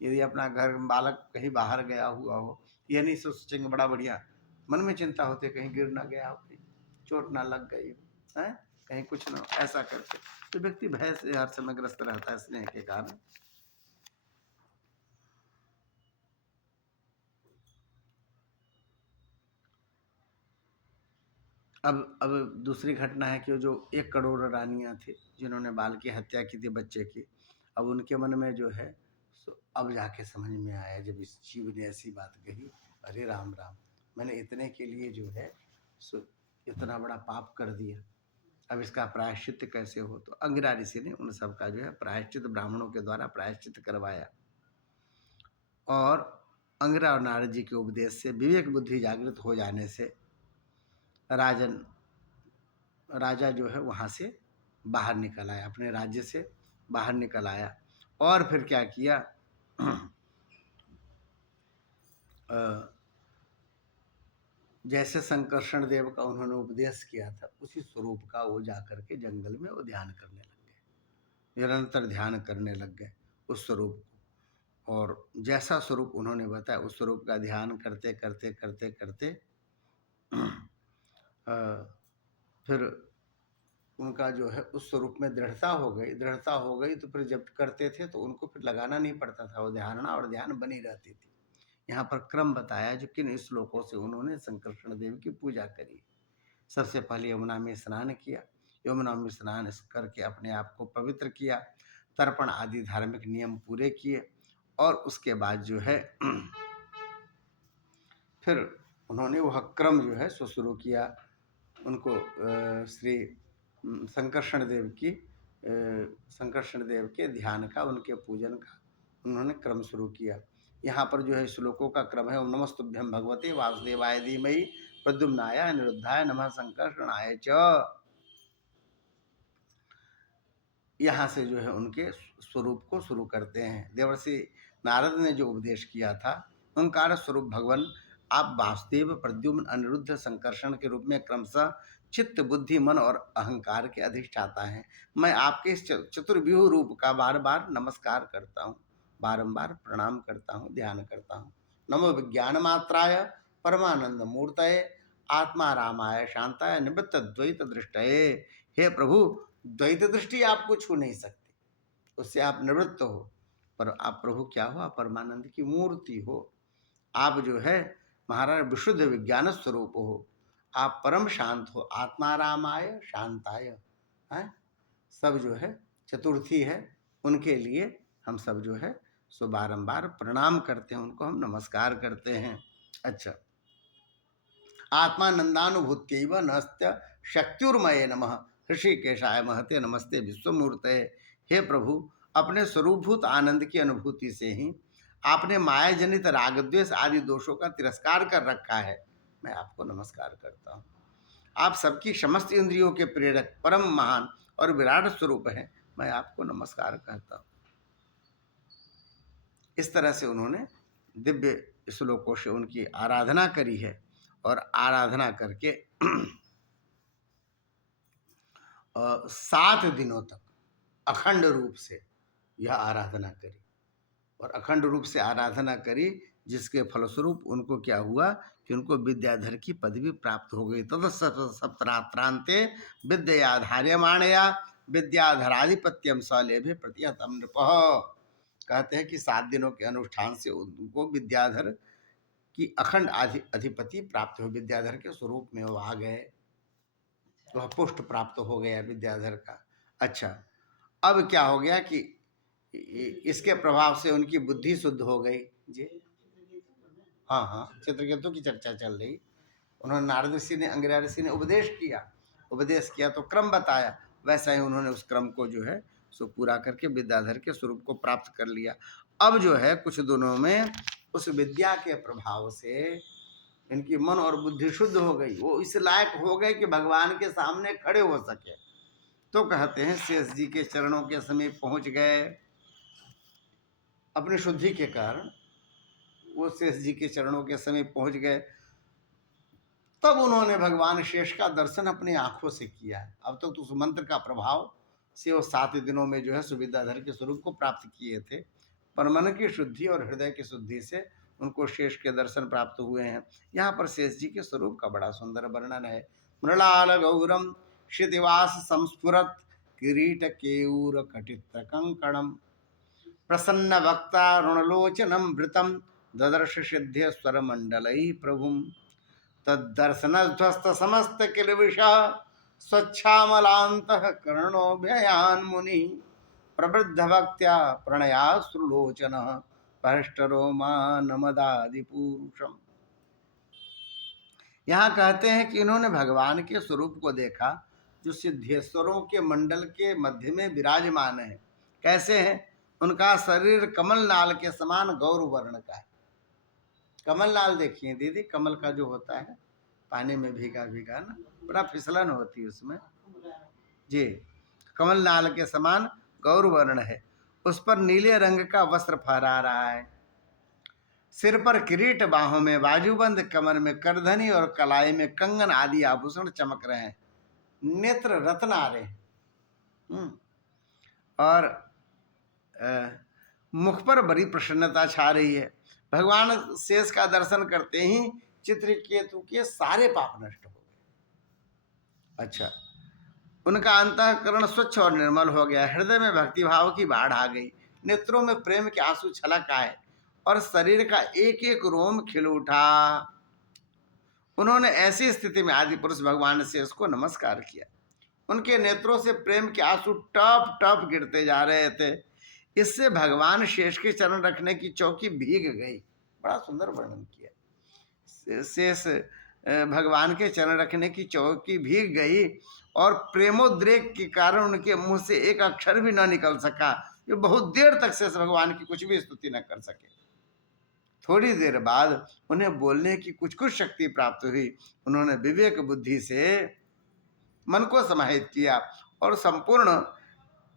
यदि अपना घर बालक कहीं बाहर गया हुआ हो, यह नहीं सोचेंगे बड़ा बढ़िया, मन में चिंता होती है कहीं गिर ना गया हो, कहीं चोट ना लग गई है, कहीं कुछ ना, ऐसा करके तो व्यक्ति भय से हर समय ग्रस्त रहता है स्नेह के कारण। अब दूसरी घटना है कि जो 1 करोड़ रानियां थी जिन्होंने बाल की हत्या की थी, बच्चे की। अब उनके मन में जो है, अब जाके समझ में आया जब इस जीव ने ऐसी बात कही, अरे राम राम, मैंने इतने के लिए जो है इतना बड़ा पाप कर दिया, अब इसका प्रायश्चित कैसे हो? तो अंगिरा ऋषि ने उन सब का जो है प्रायश्चित ब्राह्मणों के द्वारा प्रायश्चित करवाया। और अंगिरा और नारद जी के उपदेश से विवेक बुद्धि जागृत हो जाने से राजा जो है वहाँ से बाहर निकल आया, अपने राज्य से बाहर निकल आया। और फिर क्या किया, जैसे संकर्षण देव का उन्होंने उपदेश किया था, उसी स्वरूप का वो जाकर के जंगल में वो ध्यान करने लग गए, निरंतर ध्यान करने लग गए उस स्वरूप को। और जैसा स्वरूप उन्होंने बताया उस स्वरूप का ध्यान करते करते करते करते फिर उनका जो है उस स्वरूप में दृढ़ता हो गई तो फिर जब करते थे तो उनको फिर लगाना नहीं पड़ता था, वो धारणा और ध्यान बनी रहती थी। यहाँ पर क्रम बताया जो किन श्लोकों से उन्होंने संकर्षण देव की पूजा करी। सबसे पहले यमुना में स्नान किया, यमुना में स्नान करके अपने आप को पवित्र किया, तर्पण आदि धार्मिक नियम पूरे किए, और उसके बाद जो है फिर उन्होंने वह क्रम जो है सो शुरू किया। उनको श्री संकर्षण देव के ध्यान का, उनके पूजन का उन्होंने क्रम शुरू किया। यहाँ पर जो है श्लोकों का क्रम है, ओम नमस्तुभ्यं भगवते वासुदेवाय धीमहि प्रद्युम्नाय अनिरुद्धाय नमः संकर्षणाय च। यहाँ से जो है उनके स्वरूप को शुरू करते हैं। देवर्षि नारद ने जो उपदेश किया था, ओंकार स्वरूप भगवान आप वासुदेव, प्रद्युम्न, अनिरुद्ध, संकर्षण के रूप में क्रमशः चित्त, बुद्धि, मन और अहंकार के अधिष्ठाता हैं। मैं आपके इस चतुर्व्यूह रूप का बार बार नमस्कार करता हूँ, बारंबार प्रणाम करता हूँ, ध्यान करता हूँ। नमो विज्ञान मात्राय परमानंद मूर्तये आत्मा रामाय शांताय निवृत्त द्वैत दृष्टये। हे प्रभु, द्वैत दृष्टि आपको छू नहीं सकती, उससे आप निवृत्त हो, पर आप प्रभु क्या हो? आप परमानंद की मूर्ति हो। आप जो है महाराज विशुद्ध विज्ञान स्वरूप हो, आप परम शांत हो, आत्मा रामाय शांताय है। सब जो है चतुर्थी है, उनके लिए हम सब जो है सो बारंबार प्रणाम करते हैं, उनको हम नमस्कार करते हैं। अच्छा, आत्मानंदानुभूत्यैव नस्त्य शक्तिर्मये नमः ऋषिकेशाय महते नमस्ते विश्वमूर्ते। हे प्रभु, अपने स्वरूपभूत आनंद की अनुभूति से ही आपने माया जनित राग द्वेष आदि दोषों का तिरस्कार कर रखा है, मैं आपको नमस्कार करता हूँ। आप सबकी समस्त इंद्रियों के प्रेरक, परम महान और विराट स्वरूप हैं, मैं आपको नमस्कार करता हूँ। इस तरह से उन्होंने दिव्य श्लोकों से उनकी आराधना करी है, और आराधना करके 7 दिनों तक अखंड रूप से यह आराधना करी, और अखंड रूप से आराधना करी, जिसके फलस्वरूप उनको क्या हुआ कि उनको विद्याधर की पदवी प्राप्त हो गई। तद सप्तरात्रांते विद्याधार्यमाणया विद्याधराधिपत्यम सलेभे प्रतिहतम नृपः। कहते हैं कि 7 दिनों के अनुष्ठान से उनको विद्याधर की अखंड अधिपति प्राप्त हो, विद्याधर के स्वरूप में वो आ गए, वह पुष्ट प्राप्त हो गया विद्याधर का। अच्छा, अब क्या हो गया कि इसके प्रभाव से उनकी बुद्धि शुद्ध हो गई जी। हाँ हाँ, चित्रकेतु की चर्चा चल रही। उन्होंने नारद ऋषि ने, अंगिरा ऋषि ने उपदेश किया तो क्रम बताया, वैसा ही उन्होंने उस क्रम को जो है सो पूरा करके विद्याधर के स्वरूप को प्राप्त कर लिया। अब जो है कुछ दिनों में उस विद्या के प्रभाव से इनकी मन और बुद्धि शुद्ध हो गई, वो इस लायक हो गए कि भगवान के सामने खड़े हो सके। तो कहते हैं शेष जी के चरणों के समीप पहुंच गए, अपनी शुद्धि के कारण वो शेष जी के चरणों के समीप पहुंच गए। तब उन्होंने भगवान शेष का दर्शन अपनी आंखों से किया। अब तक तो उस मंत्र का प्रभाव से वो 7 दिनों में जो है सुविद्याधर के स्वरूप को प्राप्त किए थे, पर मन की शुद्धि और हृदय की शुद्धि से उनको शेष के दर्शन प्राप्त हुए हैं। यहाँ पर शेष जी के स्वरूप का बड़ा सुंदर वर्णन है। मृणाल गौरम क्षितिवास संस्फुरत किरीट केयूर कटित कंकणम प्रसन्न वक्ता ऋणलोचनम भृतम ददर्श सिद्धेश्वर मंडलई प्रभुम तदर्शनध्वस्त समस्त किलविषा स्वच्छामलान्तःकरणोऽभ्ययान् मुनि प्रवृद्ध भक्त्या प्रणयाश्रुलोचन परष्टरोमा नमदादिपूरुषम। यहाँ कहते हैं कि इन्होंने भगवान के स्वरूप को देखा, जो सिद्धेश्वरों के मंडल के मध्य में विराजमान है। कैसे हैं? उनका शरीर कमल नाल के समान गौर वर्ण का है। कमल नाल देखिए दीदी, कमल का जो होता है पानी में भीगा भीगा ना, बड़ा फिसलन होती है उसमें जी। कमल नाल के समान गौर वर्ण है, उस पर नीले रंग का वस्त्र फहरा रहा है। सिर पर किरीट, बाहों में बाजूबंद, कमर में करधनी और कलाई में कंगन आदि आभूषण चमक रहे हैं। नेत्र रत्न आ रहे हैं। और मुख पर बड़ी प्रसन्नता छा रही है। भगवान शेष का दर्शन करते ही चित्रकेतु के सारे पाप नष्ट हो गए। अच्छा, उनका अंतःकरण स्वच्छ और निर्मल हो गया। हृदय में भक्तिभाव की बाढ़ आ गई। नेत्रों में प्रेम के आंसू छलक आए और शरीर का एक एक रोम खिल उठा। उन्होंने ऐसी स्थिति में आदि पुरुष भगवान शेष को नमस्कार किया। उनके नेत्रों से प्रेम के आंसू टप टप गिरते जा रहे थे। इससे भगवान शेष के चरण रखने की चौकी भीग गई। बड़ा सुंदर वर्णन किया। शेष भगवान के चरण रखने की चौकी भीग गई और प्रेमोद्रेक के कारण उनके मुंह से एक अक्षर भी न निकल सका। ये बहुत देर तक शेष भगवान की कुछ भी स्तुति न कर सके। थोड़ी देर बाद उन्हें बोलने की कुछ शक्ति प्राप्त हुई। उन्होंने विवेक बुद्धि से मन को समाहित किया और संपूर्ण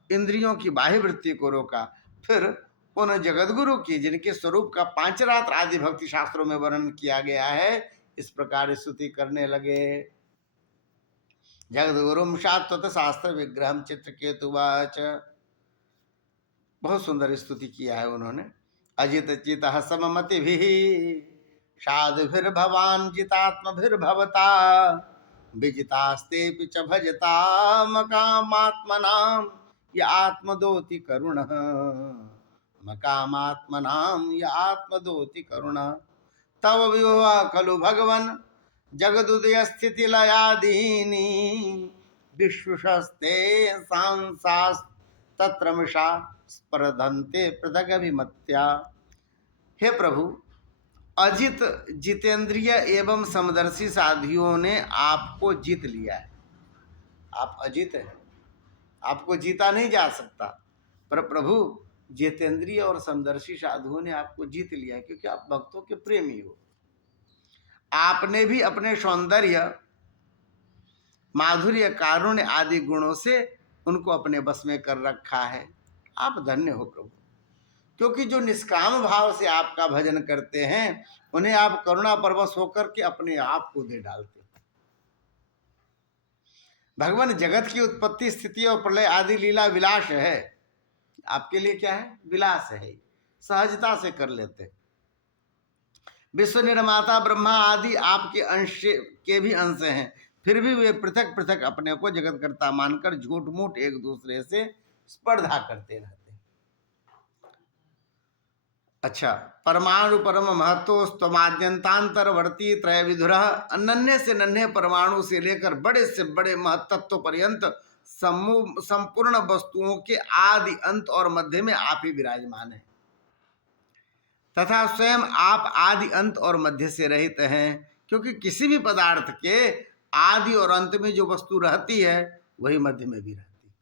इंद्रियों की बाह्य वृत्ति को रोका। फिर उन जगतगुरु की, जिनके स्वरूप का पांचरात्र आदि भक्ति शास्त्रों में वर्णन किया गया है, इस प्रकार स्तुति करने लगे। जगद्गुरुम शाश्वत शास्त्र विग्रहम चित्रकेतुवाच। बहुत सुंदर स्तुति किया है उन्होंने। अजित चित सममति भी साधुभिर्भवान जितात्मभिर्भवता विजितास्ते च भजता मकामात्मनाम य आत्मदोति करुण मकामात्मनाम य आत्मदोति करुण तव विभवा खलु भगवन जगदुदय स्थिति लयादीनी विश्वस्ते सांसास तत्रमशा स्पर्धन्ते पृथगभिमत्या। हे प्रभु, अजित जितेंद्रिय एवं समदर्शी साधियों ने आपको जीत लिया है। आप अजित हैं, आपको जीता नहीं जा सकता। पर प्रभु, जितेंद्रिय और समदर्शी साधुओं ने आपको जीत लिया है, क्योंकि आप भक्तों के प्रेमी हो। आपने भी अपने सौंदर्य, माधुर्य, कारुण्य आदि गुणों से उनको अपने बस में कर रखा है। आप धन्य हो प्रभु, क्योंकि जो निष्काम भाव से आपका भजन करते हैं, उन्हें आप करुणा परवश होकर के अपने आप को दे डालते हैं। भगवान जगत की उत्पत्ति, स्थिति और प्रलय आदि लीला विलास है। आपके लिए क्या है? विलास है। सहजता से कर लेते। विश्व निर्माता ब्रह्मा आदि आपके अंश के भी अंश हैं, फिर भी वे पृथक पृथक अपने को जगतकर्ता मानकर झूठ मूठ एक दूसरे से स्पर्धा करते रहते हैं। अच्छा, परमाणु परम महत्वस्तमाद्यंतांतरवर्ती त्रय विधुर। नन्हे से नन्हे परमाणु से लेकर बड़े से बड़े महत्त्व पर्यंत संपूर्ण वस्तुओं के आदि अंत और मध्य में आप ही विराजमान हैं, तथा स्वयं आप आदि अंत और मध्य से रहित हैं। क्योंकि किसी भी पदार्थ के आदि और अंत में जो वस्तु रहती है, वही मध्य में भी रहती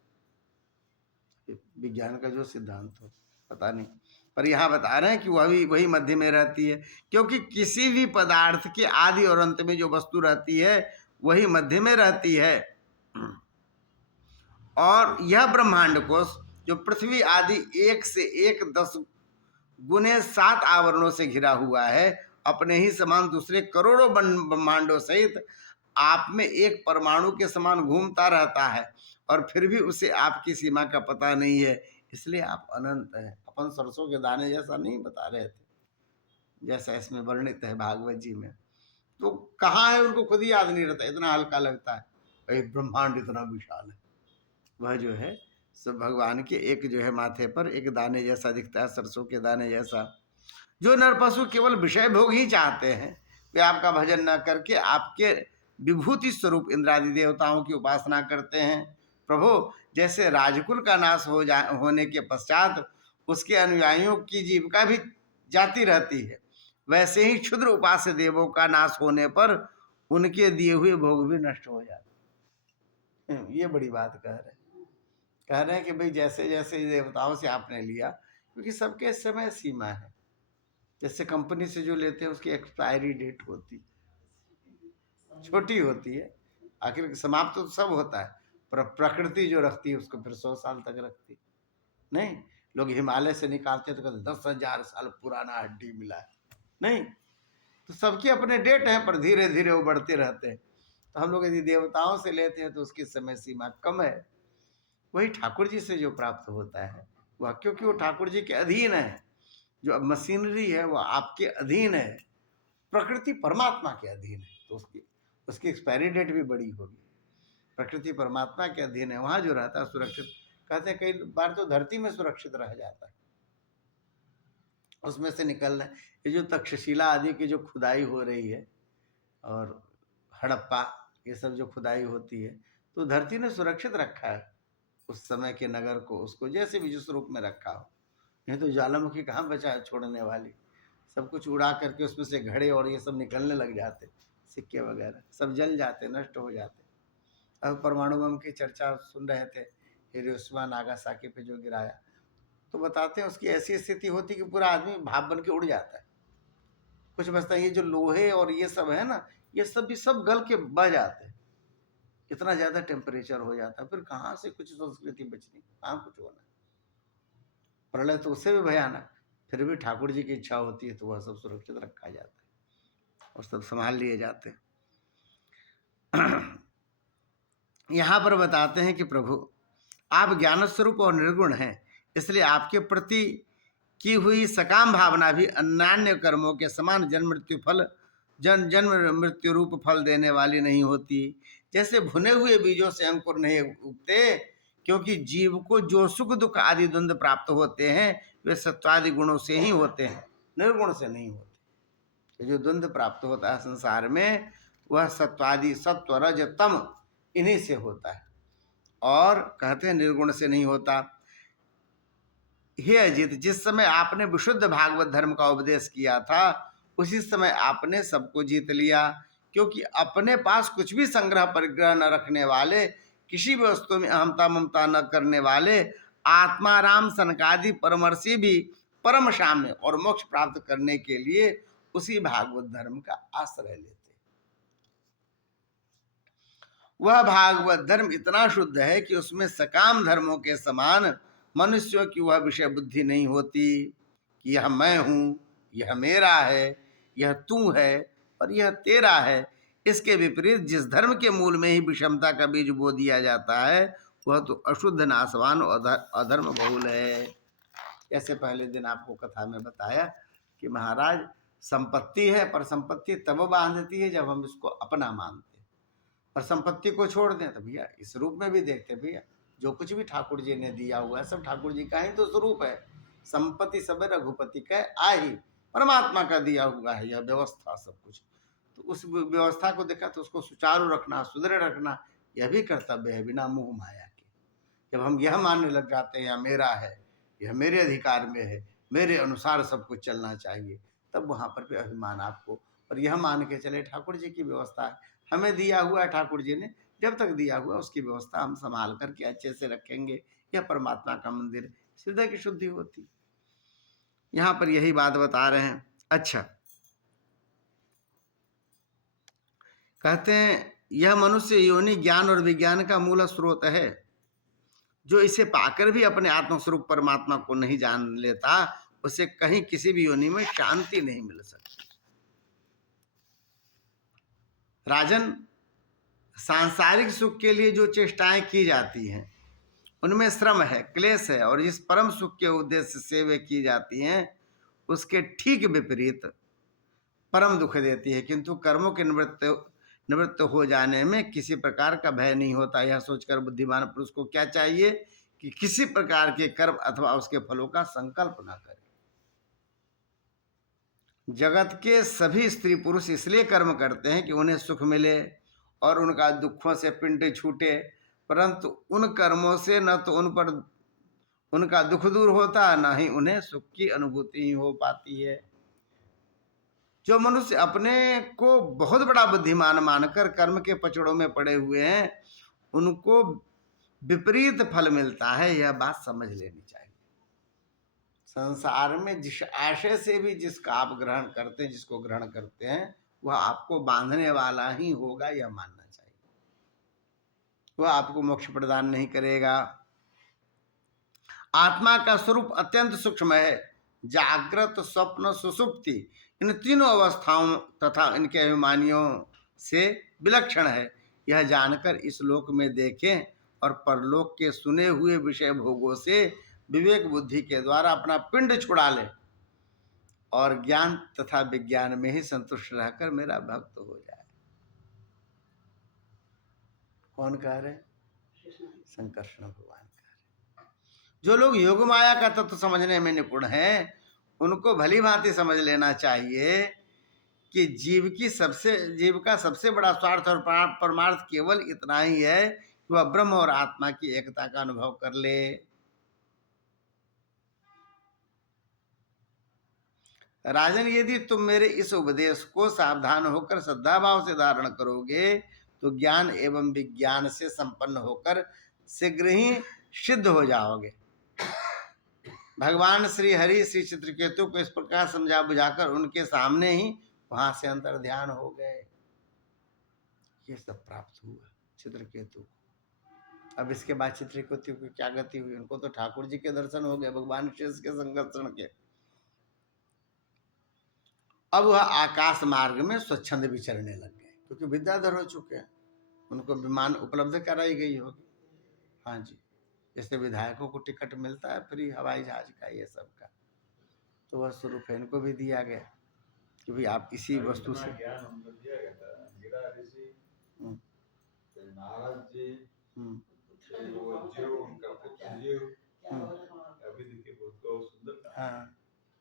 है। विज्ञान का जो सिद्धांत हो पता नहीं, पर यहाँ बता रहे हैं कि वही मध्य में रहती है। क्योंकि किसी भी पदार्थ के आदि और अंत में जो वस्तु रहती है, वही मध्य में रहती है। और यह ब्रह्मांड कोश, जो पृथ्वी आदि 1 से 1 10 गुने 7 आवरणों से घिरा हुआ है, अपने ही समान दूसरे करोड़ों ब्रह्मांडों सहित आप में एक परमाणु के समान घूमता रहता है, और फिर भी उसे आपकी सीमा का पता नहीं है। इसलिए आप अनंत हैं। अपन सरसों के दाने जैसा नहीं बता रहे थे, जैसा इसमें वर्णित है भागवत जी में। तो कहाँ है उनको खुद ही याद नहीं रहता, इतना हल्का लगता है। ब्रह्मांड इतना विशाल है, वह जो है सब भगवान के एक जो है माथे पर एक दाने जैसा दिखता है, सरसों के दाने जैसा। जो नरपशु केवल विषय भोग ही चाहते हैं, वे आपका भजन न करके आपके विभूति स्वरूप इंद्रादि देवताओं की उपासना करते हैं। प्रभु, जैसे राजकुल का नाश होने के पश्चात उसके अनुयायियों की जीविका भी जाती रहती है, वैसे ही क्षुद्र उपास्य देवों का नाश होने पर उनके दिए हुए भोग भी नष्ट हो जाते हैं। ये बड़ी बात कह रहे हैं कि भाई जैसे जैसे देवताओं से आपने लिया, क्योंकि सबके समय सीमा है। जैसे कंपनी से जो लेते हैं उसकी एक्सपायरी डेट होती, छोटी होती है, आखिर समाप्त तो सब होता है, पर प्रकृति जो रखती है उसको फिर 100 साल तक रखती नहीं। लोग हिमालय से निकालते तो कहते 10,000 साल पुराना हड्डी मिला है, नहीं, तो सबके अपने डेट हैं, पर धीरे धीरे वो बढ़ते रहते हैं। तो हम लोग यदि देवताओं से लेते हैं तो उसकी समय सीमा कम है। वही ठाकुर जी से जो प्राप्त होता है वह, क्योंकि वो ठाकुर जी के अधीन है, जो अब मशीनरी है वह आपके अधीन है, प्रकृति परमात्मा के अधीन है, तो उसकी उसकी एक्सपायरी डेट भी बड़ी होगी। प्रकृति परमात्मा के अधीन है, वहाँ जो रहता है सुरक्षित। कहते हैं कई बार तो धरती में सुरक्षित रह जाता है, उसमें से निकलना। ये जो तक्षशिला आदि की जो खुदाई हो रही है और हड़प्पा ये सब जो खुदाई होती है, तो धरती ने सुरक्षित रखा है उस समय के नगर को, उसको जैसे भी जिस रूप में रखा हो। नहीं तो ज्वालामुखी कहाँ बचा है छोड़ने वाली, सब कुछ उड़ा करके उसमें से घड़े और ये सब निकलने लग जाते, सिक्के वगैरह सब जल जाते, नष्ट हो जाते। अब परमाणु बम की चर्चा सुन रहे थे, हिरोशिमा नागासाकी पे जो गिराया, तो बताते हैं उसकी ऐसी स्थिति होती कि पूरा आदमी भाप बन के उड़ जाता है, कुछ बचता है। ये जो लोहे और ये सब है ना, ये सब भी सब गल के बह जाते हैं, इतना ज़्यादा टेम्परेचर हो जाता है। फिर कहाँ से कुछ संस्कृति बचनी, कहाँ कुछ होना। प्रलय तो उससे भी भयानक, फिर भी ठाकुर जी की इच्छा होती है तो वह सब सुरक्षित रखा जाता है और सब संभाल लिए जाते हैं। यहाँ पर बताते हैं कि प्रभु आप ज्ञान स्वरूप और निर्गुण हैं, इसलिए आपके प्रति की हुई सकाम भावना भी अन्यान्य कर्मों के समान जन्म मृत्यु रूप फल देने वाली नहीं होती। जैसे भुने हुए बीजों से अंकुर नहीं उगते, क्योंकि जीव को जो सुख दुख आदि द्वंद्व प्राप्त होते हैं वे सत्वादि गुणों से ही होते हैं, निर्गुण से नहीं होते। जो द्वंद्व प्राप्त होता है संसार में वह सत्वादि, सत्व रज तम, इन्हीं से होता है, और कहते हैं निर्गुण से नहीं होता। हे अजित, जिस समय आपने विशुद्ध भागवत धर्म का उपदेश किया था उसी समय आपने सबको जीत लिया, क्योंकि अपने पास कुछ भी संग्रह परिग्रह न रखने वाले, किसी भी वस्तु में अहमता ममता न करने वाले आत्माराम सनकादि परमर्षि भी परम साम्य और मोक्ष प्राप्त करने के लिए उसी भागवत धर्म का आश्रय लेते। वह भागवत धर्म इतना शुद्ध है कि उसमें सकाम धर्मों के समान मनुष्यों की वह विषय बुद्धि नहीं होती कि यह मैं हूँ, यह मेरा है, यह तू है और यह तेरा है। इसके विपरीत जिस धर्म के मूल में ही विषमता का बीज बो दिया जाता है वह तो अशुद्ध, नाशवान और अधर्म बहुल है। ऐसे पहले दिन आपको कथा में बताया कि महाराज संपत्ति है, पर संपत्ति तब बांधती है जब हम इसको अपना मानते हैं, और संपत्ति को छोड़ दें तो भैया इस रूप में भी देखते भैया जो कुछ भी ठाकुर जी ने दिया हुआ है सब ठाकुर जी का ही तो स्वरूप है। संपत्ति सब रघुपति का आई, परमात्मा का दिया हुआ है यह व्यवस्था सब कुछ। तो उस व्यवस्था को देखा तो उसको सुचारू रखना, सुदृढ़ रखना यह भी कर्तव्य है, बिना मोह माया के। जब हम यह मानने लग जाते हैं यह मेरा है, यह मेरे अधिकार में है, मेरे अनुसार सब कुछ चलना चाहिए, तब वहाँ पर भी अभिमान आपको। और यह मान के चले ठाकुर जी की व्यवस्था है, हमें दिया हुआ है ठाकुर जी ने, जब तक दिया हुआ उसकी व्यवस्था हम संभाल करके अच्छे से रखेंगे, यह परमात्मा का मंदिर है, हृदय की शुद्धि होती। यहाँ पर यही बात बता रहे हैं। अच्छा, कहते हैं यह मनुष्य योनि ज्ञान और विज्ञान का मूल स्रोत है। जो इसे पाकर भी अपने आत्मस्वरूप परमात्मा को नहीं जान लेता उसे कहीं किसी भी योनि में शांति नहीं मिल सकती। राजन, सांसारिक सुख के लिए जो चेष्टाएं की जाती हैं उनमें श्रम है, क्लेश है, और जिस परम सुख के उद्देश्य से वे की जाती हैं उसके ठीक विपरीत परम दुख देती है। किंतु कर्मों के निवृत्त हो जाने में किसी प्रकार का भय नहीं होता। यह सोचकर बुद्धिमान पुरुष को क्या चाहिए कि किसी प्रकार के कर्म अथवा उसके फलों का संकल्प न करे। जगत के सभी स्त्री पुरुष इसलिए कर्म करते हैं कि उन्हें सुख मिले और उनका दुखों से पिंड छूटे, परंतु उन कर्मों से न तो उन पर उनका दुख दूर होता, न ही उन्हें सुख की अनुभूति ही हो पाती है। जो मनुष्य अपने को बहुत बड़ा बुद्धिमान मानकर कर्म के पचड़ों में पड़े हुए हैं उनको विपरीत फल मिलता है, यह बात समझ लेनी चाहिए। संसार में जिस आशय से भी जिसका आप ग्रहण करते हैं, जिसको ग्रहण करते हैं वह आपको बांधने वाला ही होगा, यह मानना चाहिए। वह आपको मोक्ष प्रदान नहीं करेगा। आत्मा का स्वरूप अत्यंत सूक्ष्म है। जागृत, स्वप्न, सुषुप्ति इन तीनों अवस्थाओं तथा इनके अभिमानियों से विलक्षण है, यह जानकर इस लोक में देखें और परलोक के सुने हुए विषय भोगों से विवेक बुद्धि के द्वारा अपना पिंड छुड़ा ले और ज्ञान तथा विज्ञान में ही संतुष्ट रहकर मेरा भक्त हो जाए। कौन कह रहे? संकर्षण भगवान कह रहे। जो लोग योग माया का तत्व समझने में निपुण हैं, उनको भली भांति समझ लेना चाहिए कि जीव का सबसे बड़ा स्वार्थ और परमार्थ केवल इतना ही है कि वह ब्रह्म और आत्मा की एकता का अनुभव कर ले। राजन, यदि तुम मेरे इस उपदेश को सावधान होकर श्रद्धाभाव से धारण करोगे तो ज्ञान एवं विज्ञान से संपन्न होकर शीघ्र ही सिद्ध हो जाओगे। भगवान श्री हरि श्री चित्रकेतु को इस प्रकार समझा बुझाकर उनके सामने ही वहां से अंतर ध्यान हो गए। ये सब प्राप्त हुआ चित्रकेतु। अब इसके बाद चित्रकेतु की क्या गति हुई? उनको तो ठाकुर जी के दर्शन हो गए, भगवान शेष के संकर्षण के। अब वह आकाश मार्ग में स्वच्छंद विचरने लग गए, क्योंकि विद्याधर हो चुके हैं, उनको विमान उपलब्ध कराई गई होगी। हाँ जी, जैसे विधायकों को टिकट मिलता है फ्री हवाई जहाज का, ये सब का, तो वह स्वरूप इनको भी दिया गया कि भाई आप इसी वस्तु से ज्ञान उनको दिया गया था। मीरा ऋषि, फिर नारद जी, फिर वो जीव, उनका पुत्र जीव, अभी देखिए बहुत सुंदर था। हाँ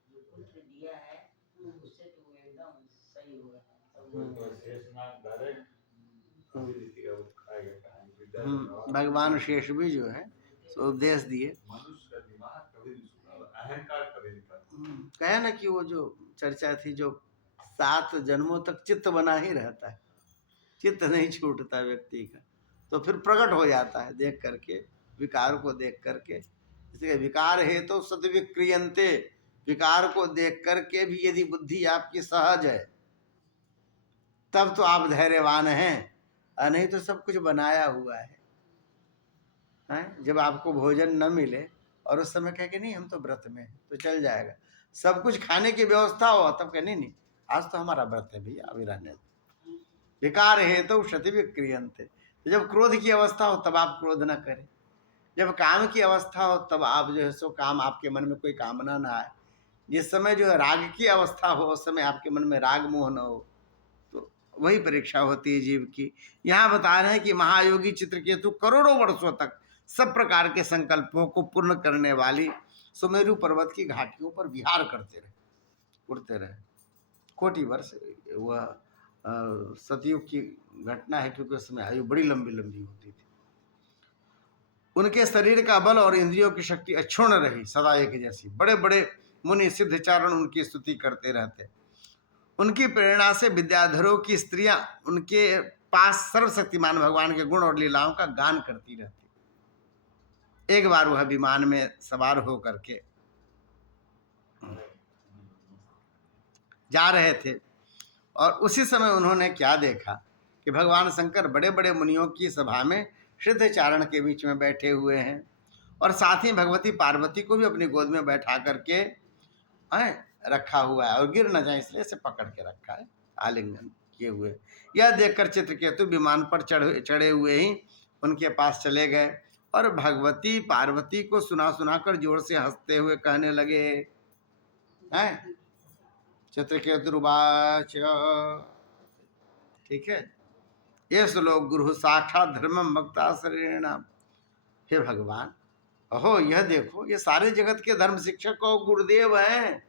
पुत्र दिया है, उससे तो एकदम सही होगा। तो शेषनाग डायरेक्ट अभी देखिएगा वो खाएगा कहानी। भगवान शेष भी जो है तो उपदेश दिए। मनुष्य का दिमाग कभी नहीं सुना, अहंकार कभी नहीं करता। कहा ना कि वो जो चर्चा थी, जो 7 जन्मों तक चित्त बना ही रहता है, चित्त नहीं छूटता व्यक्ति का, तो फिर प्रकट हो जाता है देख करके, विकार को देख करके। इसलिए विकार है तो सद्विक्रियन्ते, विकार को देख करके भी यदि बुद्धि आपकी सहज है तब तो आप धैर्यवान हैं, और नहीं तो सब कुछ बनाया हुआ है। जब आपको भोजन न मिले और उस समय कहे कि नहीं हम तो व्रत में हैं, तो चल जाएगा। सब कुछ खाने की व्यवस्था हो तब कहे नहीं आज तो हमारा व्रत है भैया, अभी रहने दो। विकार है तो क्षति विक्रियन्ते। तो जब क्रोध की अवस्था हो तब आप क्रोध न करें, जब काम की अवस्था हो तब आप जो है सो काम, आपके मन में कोई कामना ना आए। जिस समय जो है राग की अवस्था हो उस समय आपके मन में राग मोह न हो, तो वही परीक्षा होती है जीव की। यहाँ बता रहे हैं कि महायोगी चित्रकेतु करोड़ों वर्षों तक सब प्रकार के संकल्पों को पूर्ण करने वाली सुमेरु पर्वत की घाटियों पर विहार करते रहे, उड़ते रहे कोटि वर्ष। वह सतयुग की घटना है, क्योंकि उस समय आयु बड़ी लंबी लंबी होती थी। उनके शरीर का बल और इंद्रियों की शक्ति अक्षुण्ण रही, सदा एक जैसी। बड़े बड़े मुनि सिद्धचारण उनकी स्तुति करते रहते। उनकी प्रेरणा से विद्याधरों की स्त्रियां उनके पास सर्वशक्तिमान भगवान के गुण और लीलाओं का गान करती रहती। एक बार वह विमान में सवार होकर के जा रहे थे और उसी समय उन्होंने क्या देखा कि भगवान शंकर बड़े बड़े मुनियों की सभा में सिद्धचारण के बीच में बैठे हुए हैं, और साथ ही भगवती पार्वती को भी अपनी गोद में बैठा करके रखा हुआ है, और गिर न जाए इसलिए से पकड़ के रखा है, आलिंगन किए हुए। यह देखकर चित्रकेतु विमान पर चढ़े हुए ही उनके पास चले गए और भगवती पार्वती को सुना सुनाकर जोर से हंसते हुए कहने लगे। हैं चित्रकेतुर्वाच, ठीक है, ये श्लोक गुरु साक्षात धर्मम भक्ता शरीरणाम। हे भगवान, अहो यह देखो, ये सारे जगत के धर्म शिक्षक और गुरुदेव हैं,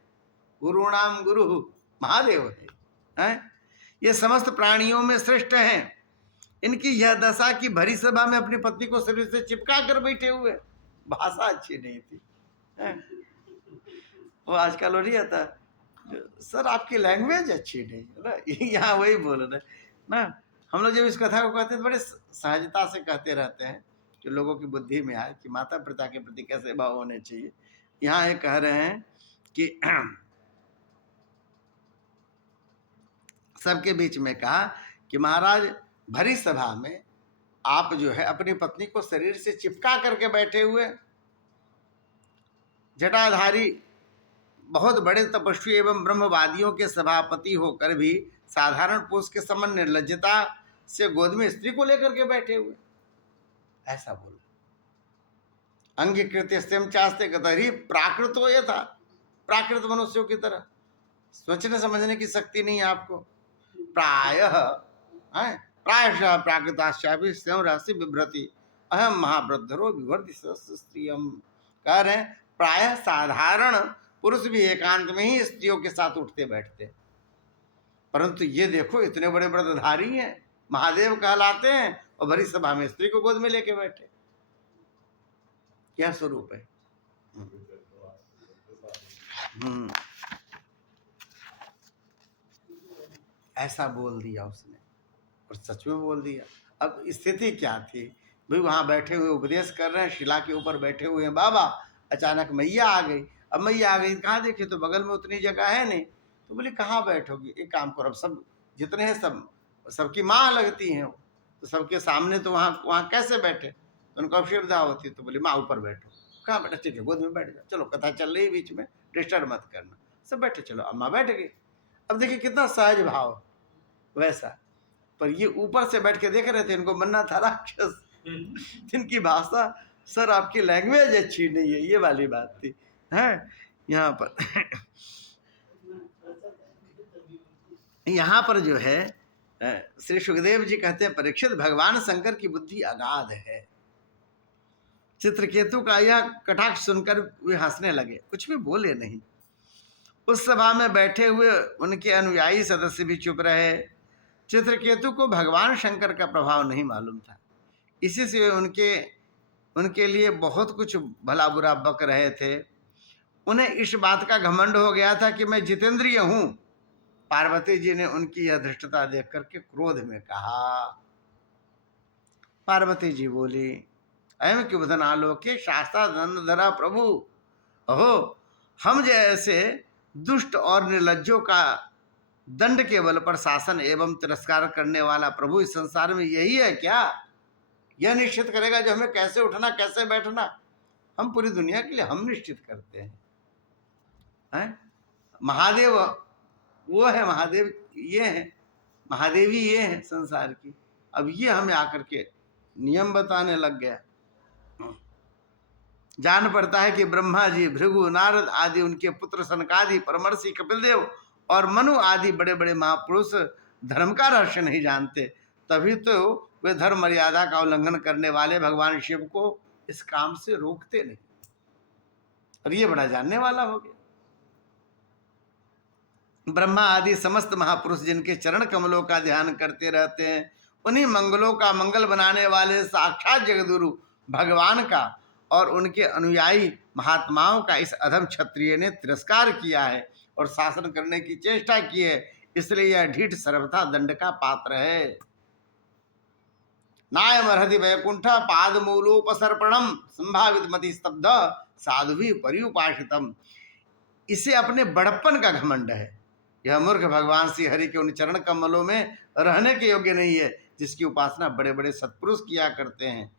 गुरुणाम गुरु महादेव हैं। ये समस्त प्राणियों में श्रेष्ठ हैं। इनकी यह दशा की भरी सभा में अपनी पत्नी को शरीर से चिपका कर बैठे हुए। भाषा अच्छी नहीं थी, वो आजकल हो नहीं आता सर आपकी लैंग्वेज अच्छी नहीं है ना, यहाँ वही बोल रहे ना। हम लोग जब इस कथा को कहते हैं बड़े सहजता से कहते रहते हैं कि लोगों की बुद्धि में आए कि माता पिता के प्रति कैसे भाव होने चाहिए। यहाँ ये कह रहे हैं कि सबके बीच में कहा कि महाराज भरी सभा में आप जो है अपनी पत्नी को शरीर से चिपका करके बैठे हुए, जटाधारी बहुत बड़े तपस्वी एवं ब्रह्मवादियों के सभापति होकर भी साधारण पुरुष के समान निर्लज्जता से गोद में स्त्री को लेकर के बैठे हुए, ऐसा बोला। अंगीकृत स्वयं चास्ते कतरी प्राकृत हो, ये था प्राकृत मनुष्यों की तरह, सोचने समझने की शक्ति नहीं है आपको। प्रायः प्रायशः प्राकृताश्चापि स्वयं राशि विभ्रति अहम महावृद्धरो विवर्ति स्त्रियम। कह रहे हैं प्रायः साधारण पुरुष भी एकांत में ही स्त्रियों के साथ उठते बैठते, परंतु ये देखो इतने बड़े व्रतधारी हैं, महादेव कहलाते हैं, और भरी सभा में स्त्री को गोद में लेके बैठे, क्या स्वरूप है। ऐसा बोल दिया उसने, और सच में बोल दिया। अब स्थिति क्या थी भाई, वहां बैठे हुए उपदेश कर रहे हैं, शिला के ऊपर बैठे हुए हैं बाबा, अचानक मैया आ गई। अब मैया आ गई, कहाँ देखे तो बगल में उतनी जगह है नहीं, तो बोले कहाँ बैठोगी, एक काम करो, अब सब जितने हैं सबकी माँ लगती हैं, तो सबके सामने तो वहाँ कैसे बैठे, तो उनको असुविधा होती, तो बोले माँ ऊपर बैठो। कहाँ बैठा, ठीक है गोद में बैठ जाओ, चलो कथा चल रही है बीच में, डिस्टर्ब मत करना, सब बैठे, चलो अम्मा बैठ गई। अब देखिए कितना सहज भाव वैसा, पर ये ऊपर से बैठ के देख रहे थे, इनको बनना था राक्षस। इनकी भाषा सर आपकी लैंग्वेज अच्छी नहीं है, ये वाली बात थी है यहाँ पर। यहाँ पर जो है श्री सुखदेव जी कहते हैं परीक्षित भगवान शंकर की बुद्धि अगाध है। चित्रकेतु का यह कटाक्ष सुनकर वे हंसने लगे, कुछ भी बोले नहीं। उस सभा में बैठे हुए उनके अनुयायी सदस्य भी चुप रहे। चित्रकेतु को भगवान शंकर का प्रभाव नहीं मालूम था, इसी से उनके लिए बहुत कुछ भला बुरा बक रहे थे। उन्हें इस बात का घमंड हो गया था कि मैं जितेंद्रिय हूँ। पार्वती जी ने उनकी यह धृष्टता देख करके क्रोध में कहा। पार्वती जी बोली, अयम किबुधन आलोके शास्त्रा दंड धरा प्रभु। अहो, हम जैसे दुष्ट और निर्लज्जों का दंड के बल पर शासन एवं तिरस्कार करने वाला प्रभु इस संसार में यही है क्या? यह निश्चित करेगा जो हमें कैसे उठना कैसे बैठना, हम पूरी दुनिया के लिए हम निश्चित करते हैं। महादेव वो है, महादेव ये है, महादेवी ये है संसार की। अब ये हमें आकर के नियम बताने लग गया। जान पड़ता है कि ब्रह्मा जी, भृगु, नारद आदि, उनके पुत्र सनकादि, परमर्षि कपिलदेव और मनु आदि बड़े बड़े महापुरुष धर्म का रहस्य नहीं जानते, तभी तो वे धर्म मर्यादा का उल्लंघन करने वाले भगवान शिव को इस काम से रोकते नहीं। और ये बड़ा जानने वाला हो गया। ब्रह्मा आदि समस्त महापुरुष जिनके चरण कमलों का ध्यान करते रहते हैं, उन्हीं मंगलों का मंगल बनाने वाले साक्षात जगदगुरु भगवान का और उनके अनुयायी महात्माओं का इस अधम क्षत्रिय ने तिरस्कार किया है और शासन करने की चेष्टा की है, इसलिए यह ढीठ सर्वथा दंड का पात्र है। नायमर्हति वैकुंठ पादमूलोपसर्पणम संभावित मति स्तब्ध साधुभी पर्युपासितम। इसे अपने बड़प्पन का घमंड है। यह मूर्ख भगवान श्री हरि के उन चरण कमलों में रहने के योग्य नहीं है, जिसकी उपासना बड़े बड़े सत्पुरुष किया करते हैं।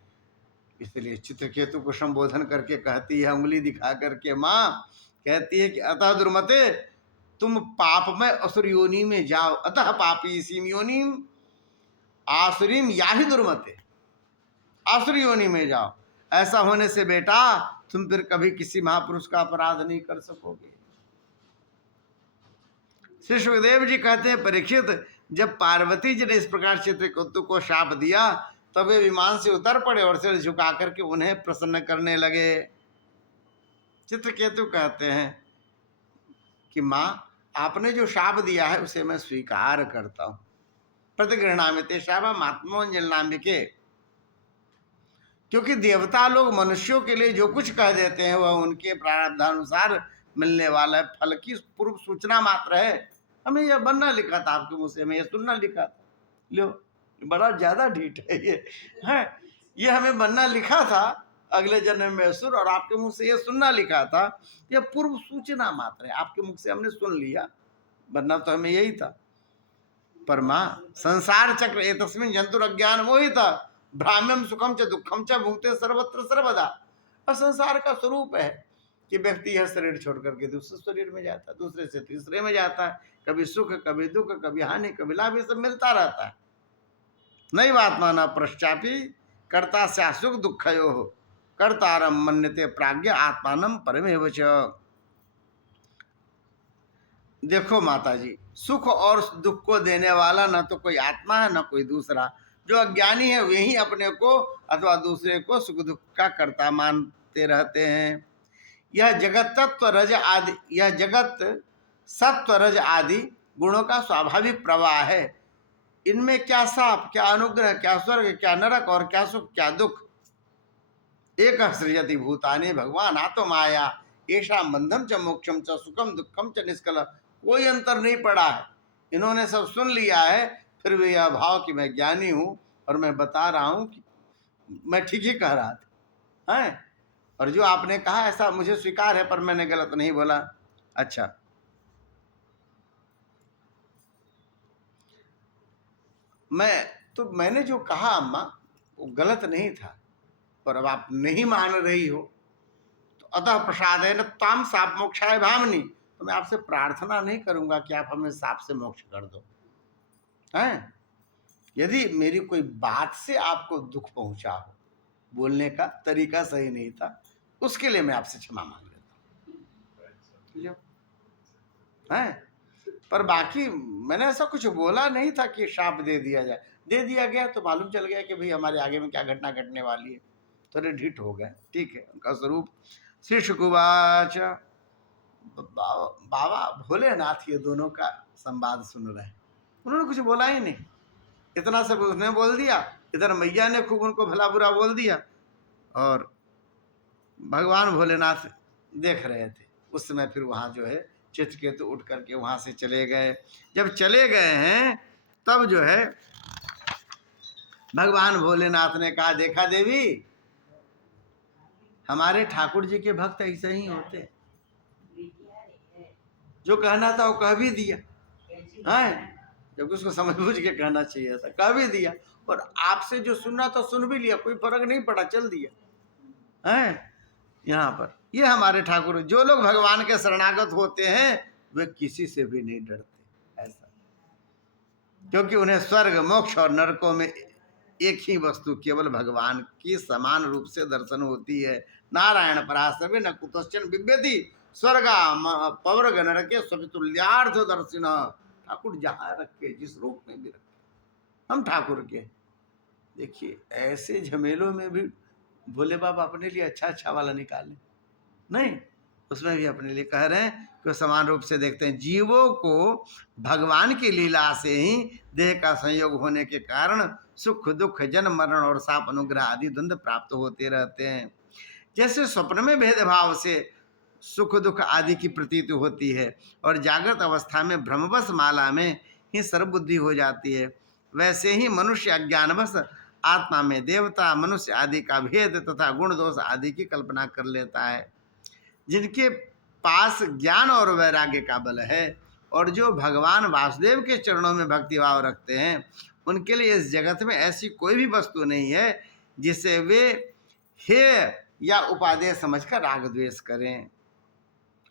इसलिए चित्रकेतु को संबोधन करके कहती है, उंगली दिखा करके माँ कहती है कि अतः दुर्मते, तुम पापमय असुर योनि में जाओ। अतः पापी सीम योनिम आसुरीम याहि दुर्मते, आसुर योनि में जाओ। ऐसा होने से बेटा तुम फिर कभी किसी महापुरुष का अपराध नहीं कर सकोगे। श्री सुखदेव जी कहते हैं परीक्षित, जब पार्वती जी ने इस प्रकार चित्रकेतु को शाप दिया तब वे विमान से उतर पड़े और सिर झुका करके उन्हें प्रसन्न करने लगे। चित्रकेतु कहते हैं कि माँ, आपने जो शाप दिया है उसे मैं स्वीकार करता हूँ। प्रतिगृह्णामि ते शापम् आत्मोंजलनाम्बिके। क्योंकि देवता लोग मनुष्यों के लिए जो कुछ कह देते हैं वह उनके प्रारब्धानुसार मिलने वाला फल की पूर्व सूचना मात्र है। हमें यह बनना लिखा था आपके मुँह से, हमें यह सुनना लिखा था। लो, बड़ा ज्यादा ढीठ है ये हमें बनना लिखा था अगले जन्म में असुर, और आपके मुंह से ये सुनना लिखा था। यह पूर्व सूचना मात्र है, आपके मुख से हमने सुन लिया, बनना तो हमें यही था। पर माँ, संसार चक्र एतस्मिन् जंतुर अज्ञान मोहिता भ्राम्यम सुखम च दुखम च भुंक्ते सर्वत्र सर्वदा। और संसार का स्वरूप है कि व्यक्ति यह शरीर छोड़ करके दूसरे शरीर में जाता है, दूसरे से तीसरे में जाता है, कभी सुख कभी दुख कभी हानि कभी लाभ, ये सब मिलता रहता है। नैव आत्मा न पश्चापि कर्ता स्या सुख दुःखयो कर्तारम मन्यते प्राज्ञ आत्मानम परमेव च। देखो माता जी, सुख और दुख को देने वाला न तो कोई आत्मा है न कोई दूसरा। जो अज्ञानी है वही अपने को अथवा दूसरे को सुख दुख का कर्ता मानते रहते हैं। यह जगत तत्व रज आदि, यह जगत सत्व रज आदि गुणों का स्वाभाविक प्रवाह है। इनमें क्या साप, क्या अनुग्रह, क्या स्वर्ग, क्या नरक और क्या सुख क्या दुख। एक सृजति भूतानि भगवान आत्म माया ऐसा बंधम च मोक्षम च सुखम दुखम च निष्कल। कोई अंतर नहीं पड़ा है, इन्होंने सब सुन लिया है, फिर भी यह भाव कि मैं ज्ञानी हूं और मैं बता रहा हूं कि मैं ठीक ही कह रहा था है। और जो आपने कहा ऐसा मुझे स्वीकार है, पर मैंने गलत नहीं बोला। अच्छा, मैंने जो कहा अम्मा वो गलत नहीं था, पर अब आप नहीं मान रही हो तो अतः प्रसाद है न ताम साप मोक्षाय भामनी। तो मैं आपसे प्रार्थना नहीं करूंगा कि आप हमें साप से मोक्ष कर दो हैं। यदि मेरी कोई बात से आपको दुख पहुंचा हो, बोलने का तरीका सही नहीं था, उसके लिए मैं आपसे क्षमा मांग लेता हूं हैं। पर बाकी मैंने ऐसा कुछ बोला नहीं था कि शाप दे दिया जाए। दे दिया गया तो मालूम चल गया कि भाई हमारे आगे में क्या घटना घटने वाली है, थोड़े ढीठ हो गए। ठीक है, उनका स्वरूप। श्री शुकुवाच, बाबा भोलेनाथ ये दोनों का संवाद सुन रहे हैं, उन्होंने कुछ बोला ही नहीं। इतना सब उसने बोल दिया, इधर मैया ने खूब उनको भला बुरा बोल दिया, और भगवान भोलेनाथ देख रहे थे। उस समय फिर वहाँ जो है चित्रकेतु उठ करके वहाँ से चले गए। जब चले गए हैं तब जो है भगवान भोलेनाथ ने कहा, देखा देवी, हमारे ठाकुर जी के भक्त ऐसे ही होते, जो कहना था वो कह भी दिया है, जब उसको समझ बूझ के कहना चाहिए था कह भी दिया, और आपसे जो सुनना था सुन भी लिया, कोई फर्क नहीं पड़ा, चल दिया है। यहाँ पर ये हमारे ठाकुर, जो लोग भगवान के शरणागत होते हैं वे किसी से भी नहीं डरते ऐसा, क्योंकि उन्हें स्वर्ग मोक्ष और नरकों में एक ही वस्तु केवल भगवान की समान रूप से दर्शन होती है। नारायण परासर्वे न कुतश्चन बिभ्यति स्वर्गा पवर्ग नरके स्वपितुल्यार्थ दर्शिन। ठाकुर जहाँ रखे, जिस रूप में भी रखे, हम ठाकुर के। देखिए ऐसे झमेलों में भी भोले बाबा अपने लिए अच्छा अच्छा वाला निकाले नहीं, उसमें भी अपने लिए कह रहे हैं कि समान रूप से देखते हैं। जीवों को भगवान की लीला से ही देह का संयोग होने के कारण सुख दुख जन्म मरण और साप अनुग्रह आदि द्वंद्व प्राप्त होते रहते हैं। जैसे स्वप्न में भेदभाव से सुख दुख आदि की प्रतीति होती है और जागृत अवस्था में भ्रमवश माला में ही सर्वबुद्धि हो जाती है, वैसे ही मनुष्य अज्ञानवश आत्मा में देवता मनुष्य आदि का भेद तथा गुण दोष आदि की कल्पना कर लेता है। जिनके पास ज्ञान और वैराग्य का बल है और जो भगवान वासुदेव के चरणों में भक्तिभाव रखते हैं, उनके लिए इस जगत में ऐसी कोई भी वस्तु नहीं है जिसे वे हेय या उपादेय समझकर राग द्वेष करें।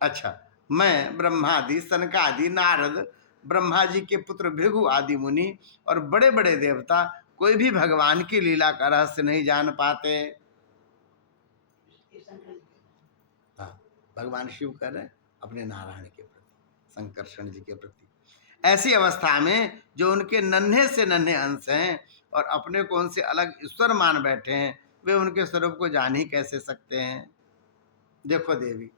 अच्छा, मैं ब्रह्मादि सनकादि नारद ब्रह्मा जी के पुत्र भृगु आदि मुनि और बड़े बड़े देवता कोई भी भगवान की लीला का रहस्य नहीं जान पाते। हाँ, भगवान शिव कर रहे हैं अपने नारायण के प्रति, संकर्षण जी के प्रति। ऐसी अवस्था में जो उनके नन्हे से नन्हे अंश हैं और अपने को उनसे अलग ईश्वर मान बैठे हैं, वे उनके स्वरूप को जान ही कैसे सकते हैं। देखो देवी,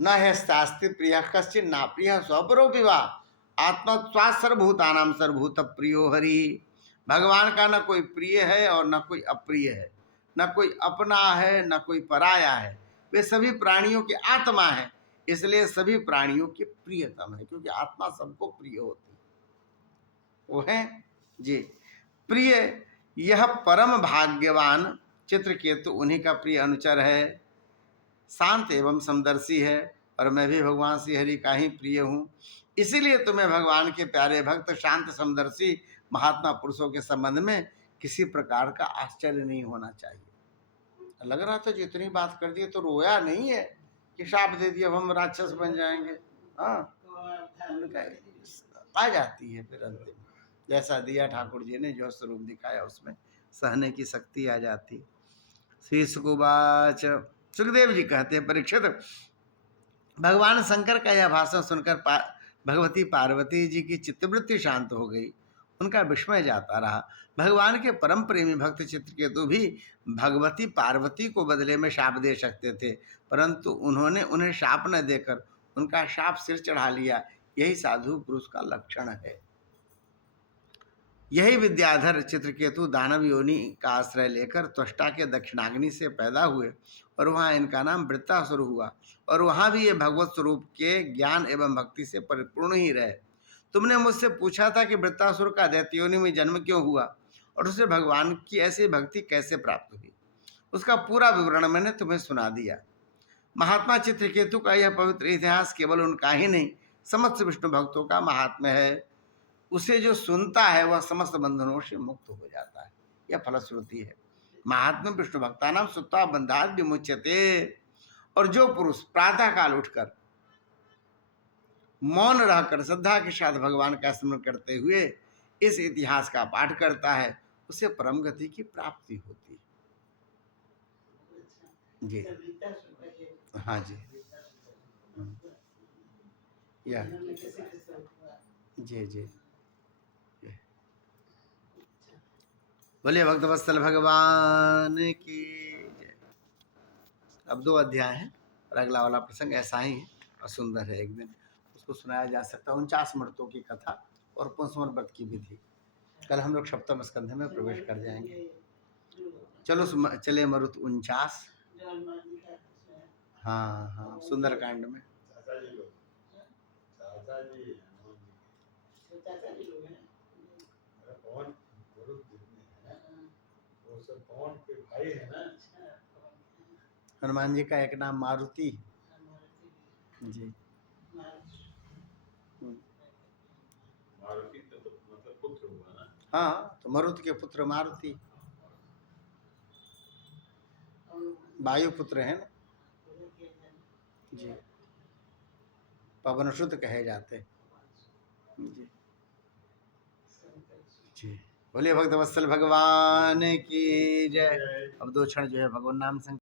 न है शास्त्री प्रिय कश्चित ना प्रिय स्वपरो विवाह आत्मत्वा सर्वभूतानाम सर्वभूत प्रियो हरि। भगवान का न कोई प्रिय है और न कोई अप्रिय है, न कोई अपना है न कोई पराया है, वे सभी प्राणियों की आत्मा है, इसलिए सभी प्राणियों की प्रियतम है, क्योंकि आत्मा सबको प्रिय होती है। वो है जी प्रिय। यह परम भाग्यवान चित्रकेतु उन्हीं का प्रिय अनुचर है, शांत एवं समदर्शी है, और मैं भी भगवान श्री हरि का ही प्रिय हूँ। इसीलिए तुम्हें भगवान के प्यारे भक्त शांत समदर्शी महात्मा पुरुषों के संबंध में किसी प्रकार का आश्चर्य नहीं होना चाहिए। लग रहा था जितनी बात कर दी तो रोया नहीं है, कि शाप दे दिया, अब हम राक्षस बन जाएंगे। हाँ, उनका आ जाती है फिर अंतिम, जैसा दिया ठाकुर जी ने, जो स्वरूप दिखाया उसमें सहने की शक्ति आ जाती। श्री सुकुबाच, सुखदेव जी कहते हैं, परीक्षित, भगवान शंकर का यह भाषण सुनकर भगवती पार्वती जी की चित्तवृत्ति शांत हो गई, उनका विस्मय जाता रहा। भगवान के परम प्रेमी भक्त चित्रकेतु भी भगवती पार्वती को बदले में शाप दे सकते थे, परंतु उन्होंने उन्हें शाप न देकर उनका शाप सिर चढ़ा लिया। यही साधु पुरुष का लक्षण है। यही विद्याधर चित्रकेतु दानव योनि का आश्रय लेकर त्वष्टा के दक्षिणाग्नि से पैदा हुए और वहाँ इनका नाम वृत्तासुर हुआ, और वहाँ भी ये भगवत स्वरूप के ज्ञान एवं भक्ति से परिपूर्ण ही रहे। तुमने मुझसे पूछा था कि वृत्तासुर का दैत्य योनि में जन्म क्यों हुआ और उसे भगवान की ऐसी भक्ति कैसे प्राप्त हुई। उसका पूरा विवरण मैंने तुम्हें सुना दिया। महात्मा चित्रकेतु का यह पवित्र इतिहास केवल उनका ही नहीं, समस्त विष्णु भक्तों का महात्म्य है। उसे जो सुनता है वह समस्त बंधनों से मुक्त हो जाता है। यह फलश्रुति है। महात्मा विष्णु भक्तानां सुत्वा बंधात् विमुच्यते। और जो पुरुष प्रातः काल उठकर मौन रहकर श्रद्धा के साथ भगवान का स्मरण करते हुए इस इतिहास का पाठ करता है, उसे परम गति की प्राप्ति होती है। जी हाँ जी, या जी जी, बोलिए भक्तवत्सल भगवान की जय। अब 2 अध्याय हैं और अगला वाला प्रसंग ऐसा ही है और सुंदर है, एक दिन उसको सुनाया जा सकता है। 49 मृतों की कथा और पुंसवन व्रत की विधि। कल हम लोग सप्तम स्कंध में प्रवेश कर जाएंगे। चलो चले मरुत 49। हाँ हाँ, सुंदरकांड में। हनुमान जी का एक नाम मारुति जी। मारुति तो मतलब पुत्र हुआ ना। हाँ, तो मरुत के पुत्र मारुति, वायु पुत्र है ना जी, पवन सुत कहे जाते जी। जी, बोलिए भक्तवत्सल भगवान की जय। अब 2 क्षण जो है भगवान नाम संग